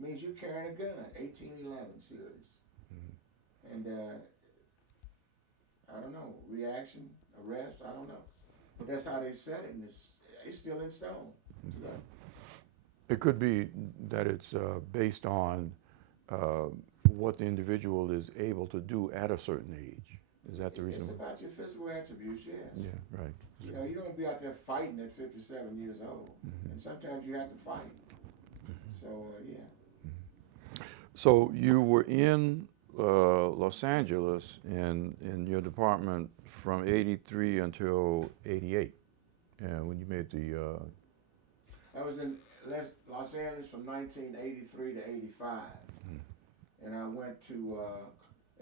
Means you carrying a gun, 1811 series. Mm-hmm. And I don't know, reaction, arrest, I don't know. But that's how they said it, and it's still in stone today. It could be that it's based on what the individual is able to do at a certain age. Is that the reason? It's about your physical attributes, yes. Yeah, right. You know, you don't be out there fighting at 57 years old. Mm-hmm. And sometimes you have to fight. Mm-hmm. So, yeah. Mm-hmm. So you were in Los Angeles in your department from 83 until 88, when you made the... I was in Los Angeles from 1983 to 85. And I went to,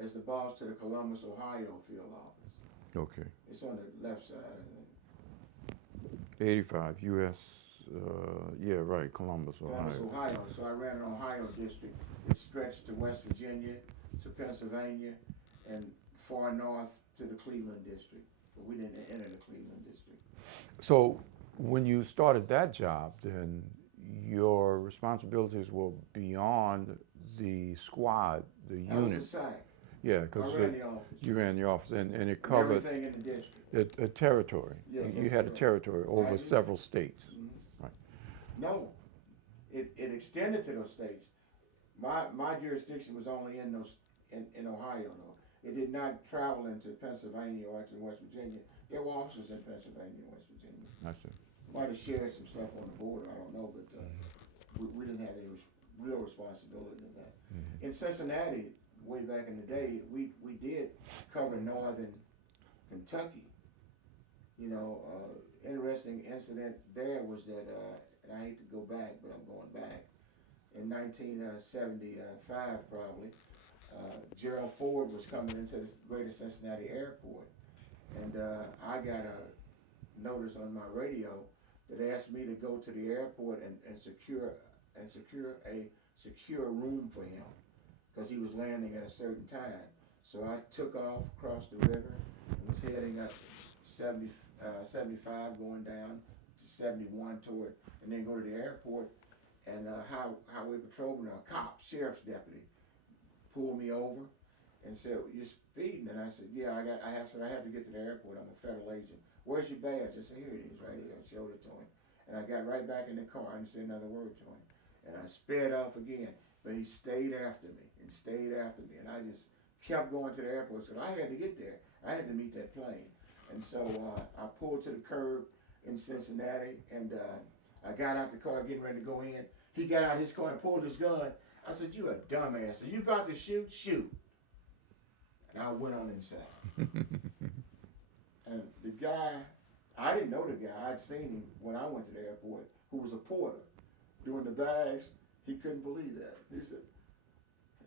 as the boss to the Columbus, Ohio field office. Okay. It's on the left side, I think. 85, U.S., yeah, right, Columbus, Columbus, Ohio. So I ran an Ohio district. It stretched to West Virginia, to Pennsylvania, and far north to the Cleveland district. But we didn't enter the Cleveland district. So when you started that job, then your responsibilities were beyond the squad, the unit. I was a SAC. Yeah, because I ran the office. You ran the office, and it covered everything in the district. A territory. Yes, you had a territory over several states. Mm-hmm. Right. No, it extended to those states. My jurisdiction was only in Ohio, though. It did not travel into Pennsylvania or into West Virginia. There were officers in Pennsylvania and West Virginia. I see. Might have shared some stuff on the border, I don't know, but we didn't have any real responsibility in that. Mm-hmm. In Cincinnati, way back in the day, we did cover northern Kentucky. You know, interesting incident there was that, and I hate to go back, but I'm going back. In 1975, probably, Gerald Ford was coming into the greater Cincinnati airport, and I got a notice on my radio that asked me to go to the airport and secure a secure room for him, because he was landing at a certain time. So I took off across the river and was heading up 75 going down to 71 toward, and then go to the airport. And highway patrolman, a cop, sheriff's deputy, pulled me over and said, "You're speeding." And I said, "Yeah, I had to get to the airport. I'm a federal agent." "Where's your badge?" I said, "Here it is, right here." I showed it to him. And I got right back in the car. I didn't say another word to him. And I sped off again. But he stayed after me and stayed after me. And I just kept going to the airport. So I had to get there. I had to meet that plane. And so I pulled to the curb in Cincinnati, and I got out the car getting ready to go in. He got out his car and pulled his gun. I said, "You a dumbass. Are you about to shoot? Shoot." And I went on inside. And the guy, I didn't know the guy. I'd seen him when I went to the airport, who was a porter. Doing the bags, he couldn't believe that. He said,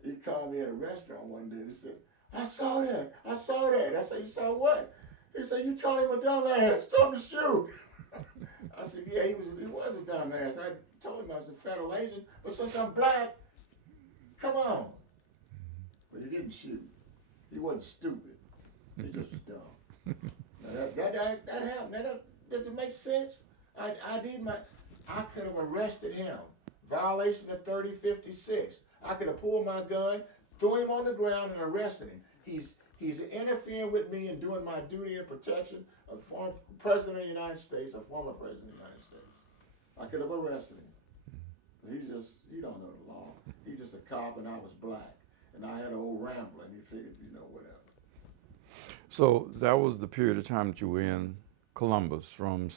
he called me at a restaurant one day and he said, I saw that. I saw that. I said, you saw what? He said, you told him a dumbass. Told him to shoot. I said, yeah, he was a dumbass. I told him I was a federal agent, but since I'm black, come on. But he didn't shoot. He wasn't stupid. He just was dumb. Now that happened. Does it make sense? I could have arrested him. Violation of 3056. I could have pulled my gun, threw him on the ground, and arrested him. He's interfering with me and doing my duty and protection of former president of the United States, a former president of the United States. I could have arrested him. He don't know the law. He's just a cop, and I was black. And I had an old Rambler, and he figured, whatever. So that was the period of time that you were in Columbus from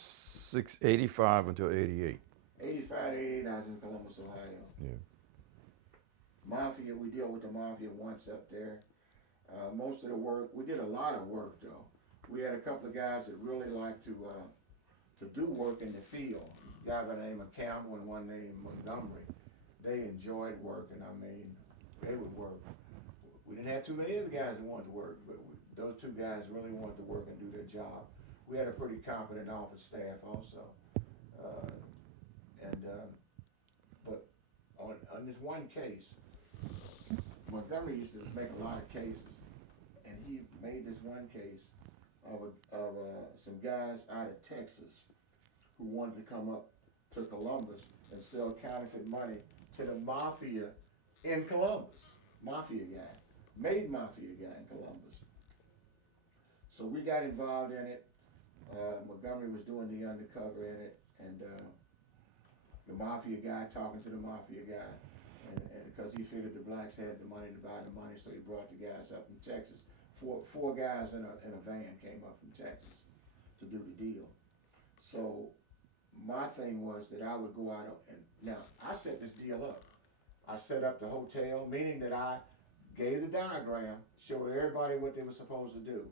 85 until 88. 85 to 88, I was in Columbus, Ohio. Yeah. Mafia, we deal with the mafia once up there. Most of the work, we did a lot of work though. We had a couple of guys that really liked to do work in the field. A guy by the name of Campbell and one named Montgomery. They enjoyed working. I mean, they would work. We didn't have too many of the guys that wanted to work, but those two guys really wanted to work and do their job. We had a pretty competent office staff also. But on this one case, Montgomery used to make a lot of cases, and he made this one case of some guys out of Texas who wanted to come up to Columbus and sell counterfeit money to the mafia in Columbus. Mafia guy, made mafia guy in Columbus. So we got involved in it. Montgomery was doing the undercover in it, and the mafia guy talking to the mafia guy, and because he figured the blacks had the money to buy the money, so he brought the guys up from Texas. Four guys in a van came up from Texas to do the deal. So my thing was that I would go out and now I set this deal up. I set up the hotel, meaning that I gave the diagram, showed everybody what they were supposed to do.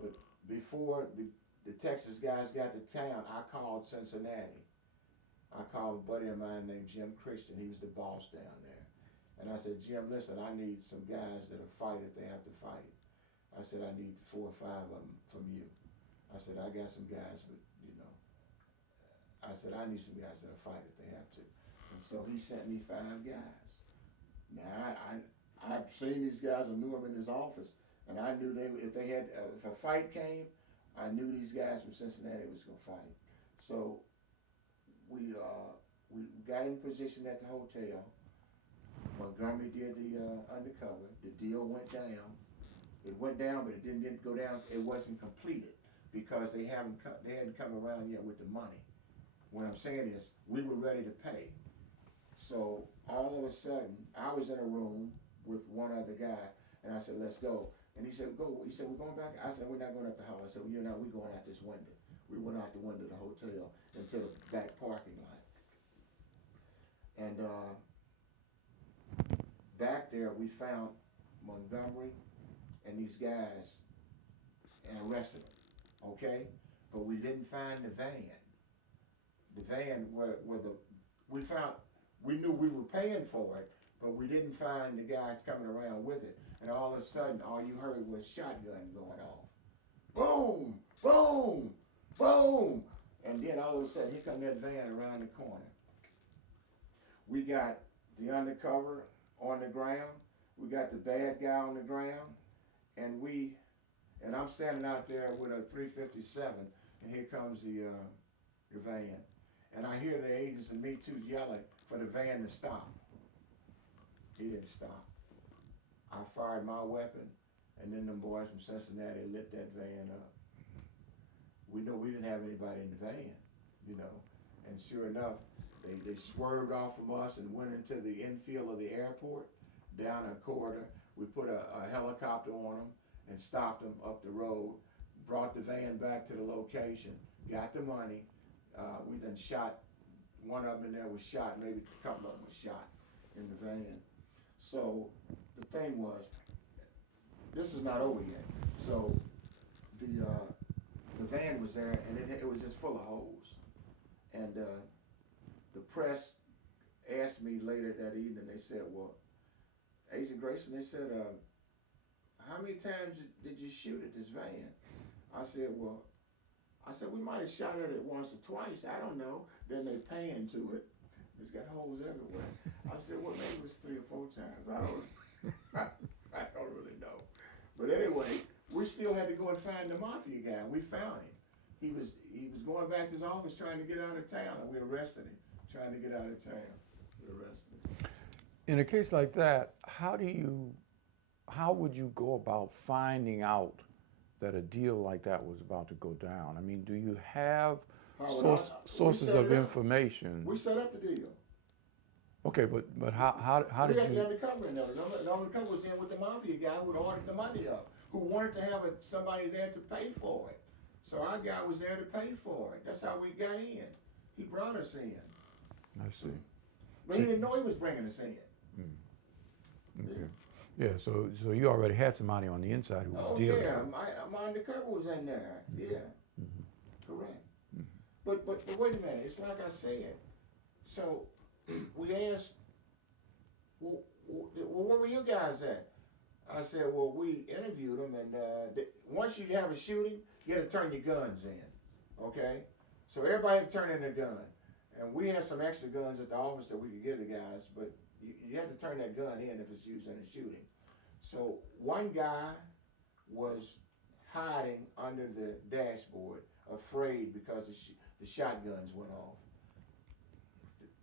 But before the Texas guys got to town, I called Cincinnati. I called a buddy of mine named Jim Christian. He was the boss down there. And I said, Jim, listen, I need some guys that'll fight if they have to fight. I said, I need 4 or 5 of them from you. I said, I got some guys, but I said, I need some guys that'll fight if they have to. And so he sent me 5 guys. Now, I'd seen these guys, I knew them in his office, and I knew if a fight came, I knew these guys from Cincinnati was going to fight. So we got in position at the hotel. Montgomery did the undercover. The deal went down. It went down, but it didn't go down. It wasn't completed because they hadn't come around yet with the money. What I'm saying is, we were ready to pay. So all of a sudden, I was in a room with one other guy, and I said, let's go. And he said, go. He said, we're going back. I said, we're not going up the hall. I said, well, we're going out this window. We went out the window of the hotel into the back parking lot. And back there, we found Montgomery and these guys and arrested them, okay? But we didn't find the van. The van we knew we were paying for it, but we didn't find the guys coming around with it. And all of a sudden, all you heard was shotgun going off. Boom, boom, boom. And then all of a sudden, here come that van around the corner. We got the undercover on the ground. We got the bad guy on the ground. And I'm standing out there with a 357, and here comes the van. And I hear the agents and me too yelling for the van to stop. He didn't stop. I fired my weapon, and then them boys from Cincinnati lit that van up. We know we didn't have anybody in the van, and sure enough, they swerved off from us and went into the infield of the airport, down a corridor. We put a helicopter on them and stopped them up the road, brought the van back to the location, got the money. We then shot, one of them in there was shot, maybe a couple of them was shot in the van. So the thing was, this is not over yet. So the van was there, and it was just full of holes. And the press asked me later that evening, they said, well, Agent Grayson, they said, how many times did you shoot at this van? I said, we might have shot at it once or twice. I don't know. Then they pan to it. It's got holes everywhere. I said, well, maybe it was 3 or 4 times. I don't really know. But anyway, we still had to go and find the mafia guy. We found him. He was going back to his office trying to get out of town, and we arrested him, trying to get out of town. We arrested him. In a case like that, how would you go about finding out that a deal like that was about to go down? I mean, do you have sources of information? We set up the deal. Okay, but how did We had you? the undercover in there. The undercover was in with the mafia guy who had ordered the money up, who wanted to have somebody there to pay for it. So our guy was there to pay for it. That's how we got in. He brought us in. I see. But he didn't know he was bringing us in. Okay. Yeah. So you already had somebody on the inside who was dealing. Yeah, my undercover was in there. Yeah. Correct. But wait a minute. It's like I said. So we asked, well, where were you guys at? I said, well, we interviewed them, and once you have a shooting, you got to turn your guns in, okay? So everybody had to turn in their gun, and we had some extra guns at the office that we could give the guys, but you have to turn that gun in if it's used in a shooting. So one guy was hiding under the dashboard, afraid because the shotguns went off.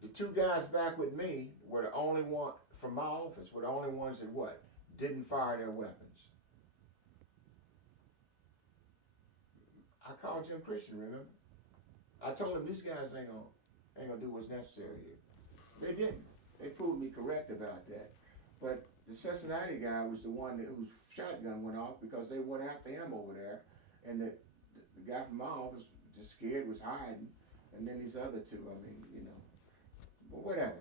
The 2 guys back with me were the only one from my office, were the only ones that didn't fire their weapons. I called Jim Christian, remember? I told him these guys ain't gonna do what's necessary here. They didn't. They proved me correct about that. But the Cincinnati guy was the one whose shotgun went off because they went after him over there, and the guy from my office just scared, was hiding, and then these other 2. I mean, but whatever.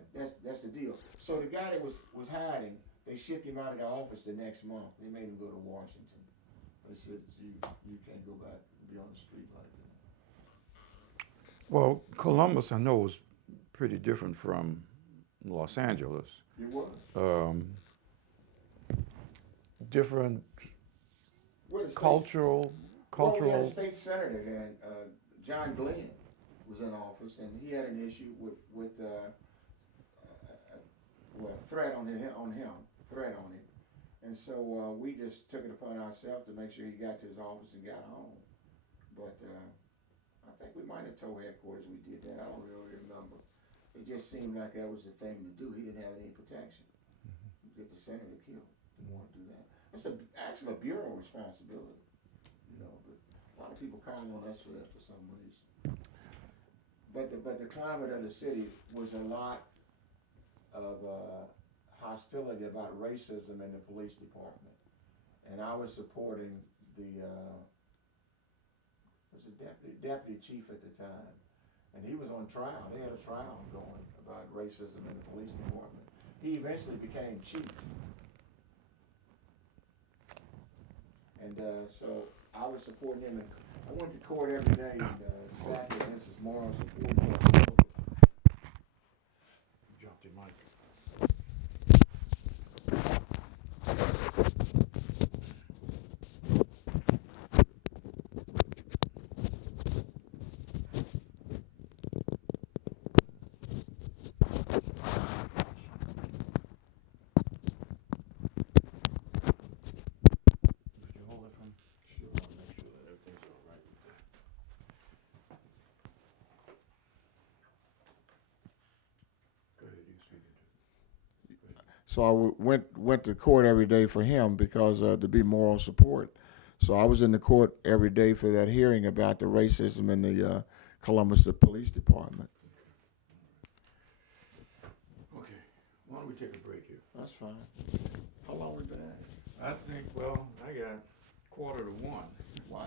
That's the deal. So the guy that was hiding, they shipped him out of the office the next month. They made him go to Washington. They said, you can't go back and be on the street like that. Well, Columbus, I know, was pretty different from Los Angeles. It was. Different cultural. Well, we had a state senator there, John Glenn was in office, and he had an issue with a threat on him, and so we just took it upon ourselves to make sure he got to his office and got home. But I think we might have told headquarters we did that. I don't really remember. It just seemed like that was the thing to do. He didn't have any protection. Get the senator killed. Didn't want to do that. It's actually a bureau responsibility, but a lot of people calling on us for that for some reason. But the climate of the city was a lot of hostility about racism in the police department, and I was supporting the deputy chief at the time, and he was on trial. They had a trial going about racism in the police department. He eventually became chief, and so I was supporting him. And I went to court every day and sat there. This is moral support for our Dropped your mic. So I went to court every day for him because to be moral support. So I was in the court every day for that hearing about the racism in the Columbus Police Department. Okay, why don't we take a break here? That's fine. How long we been at? I think, well, I got 1:45. Wow.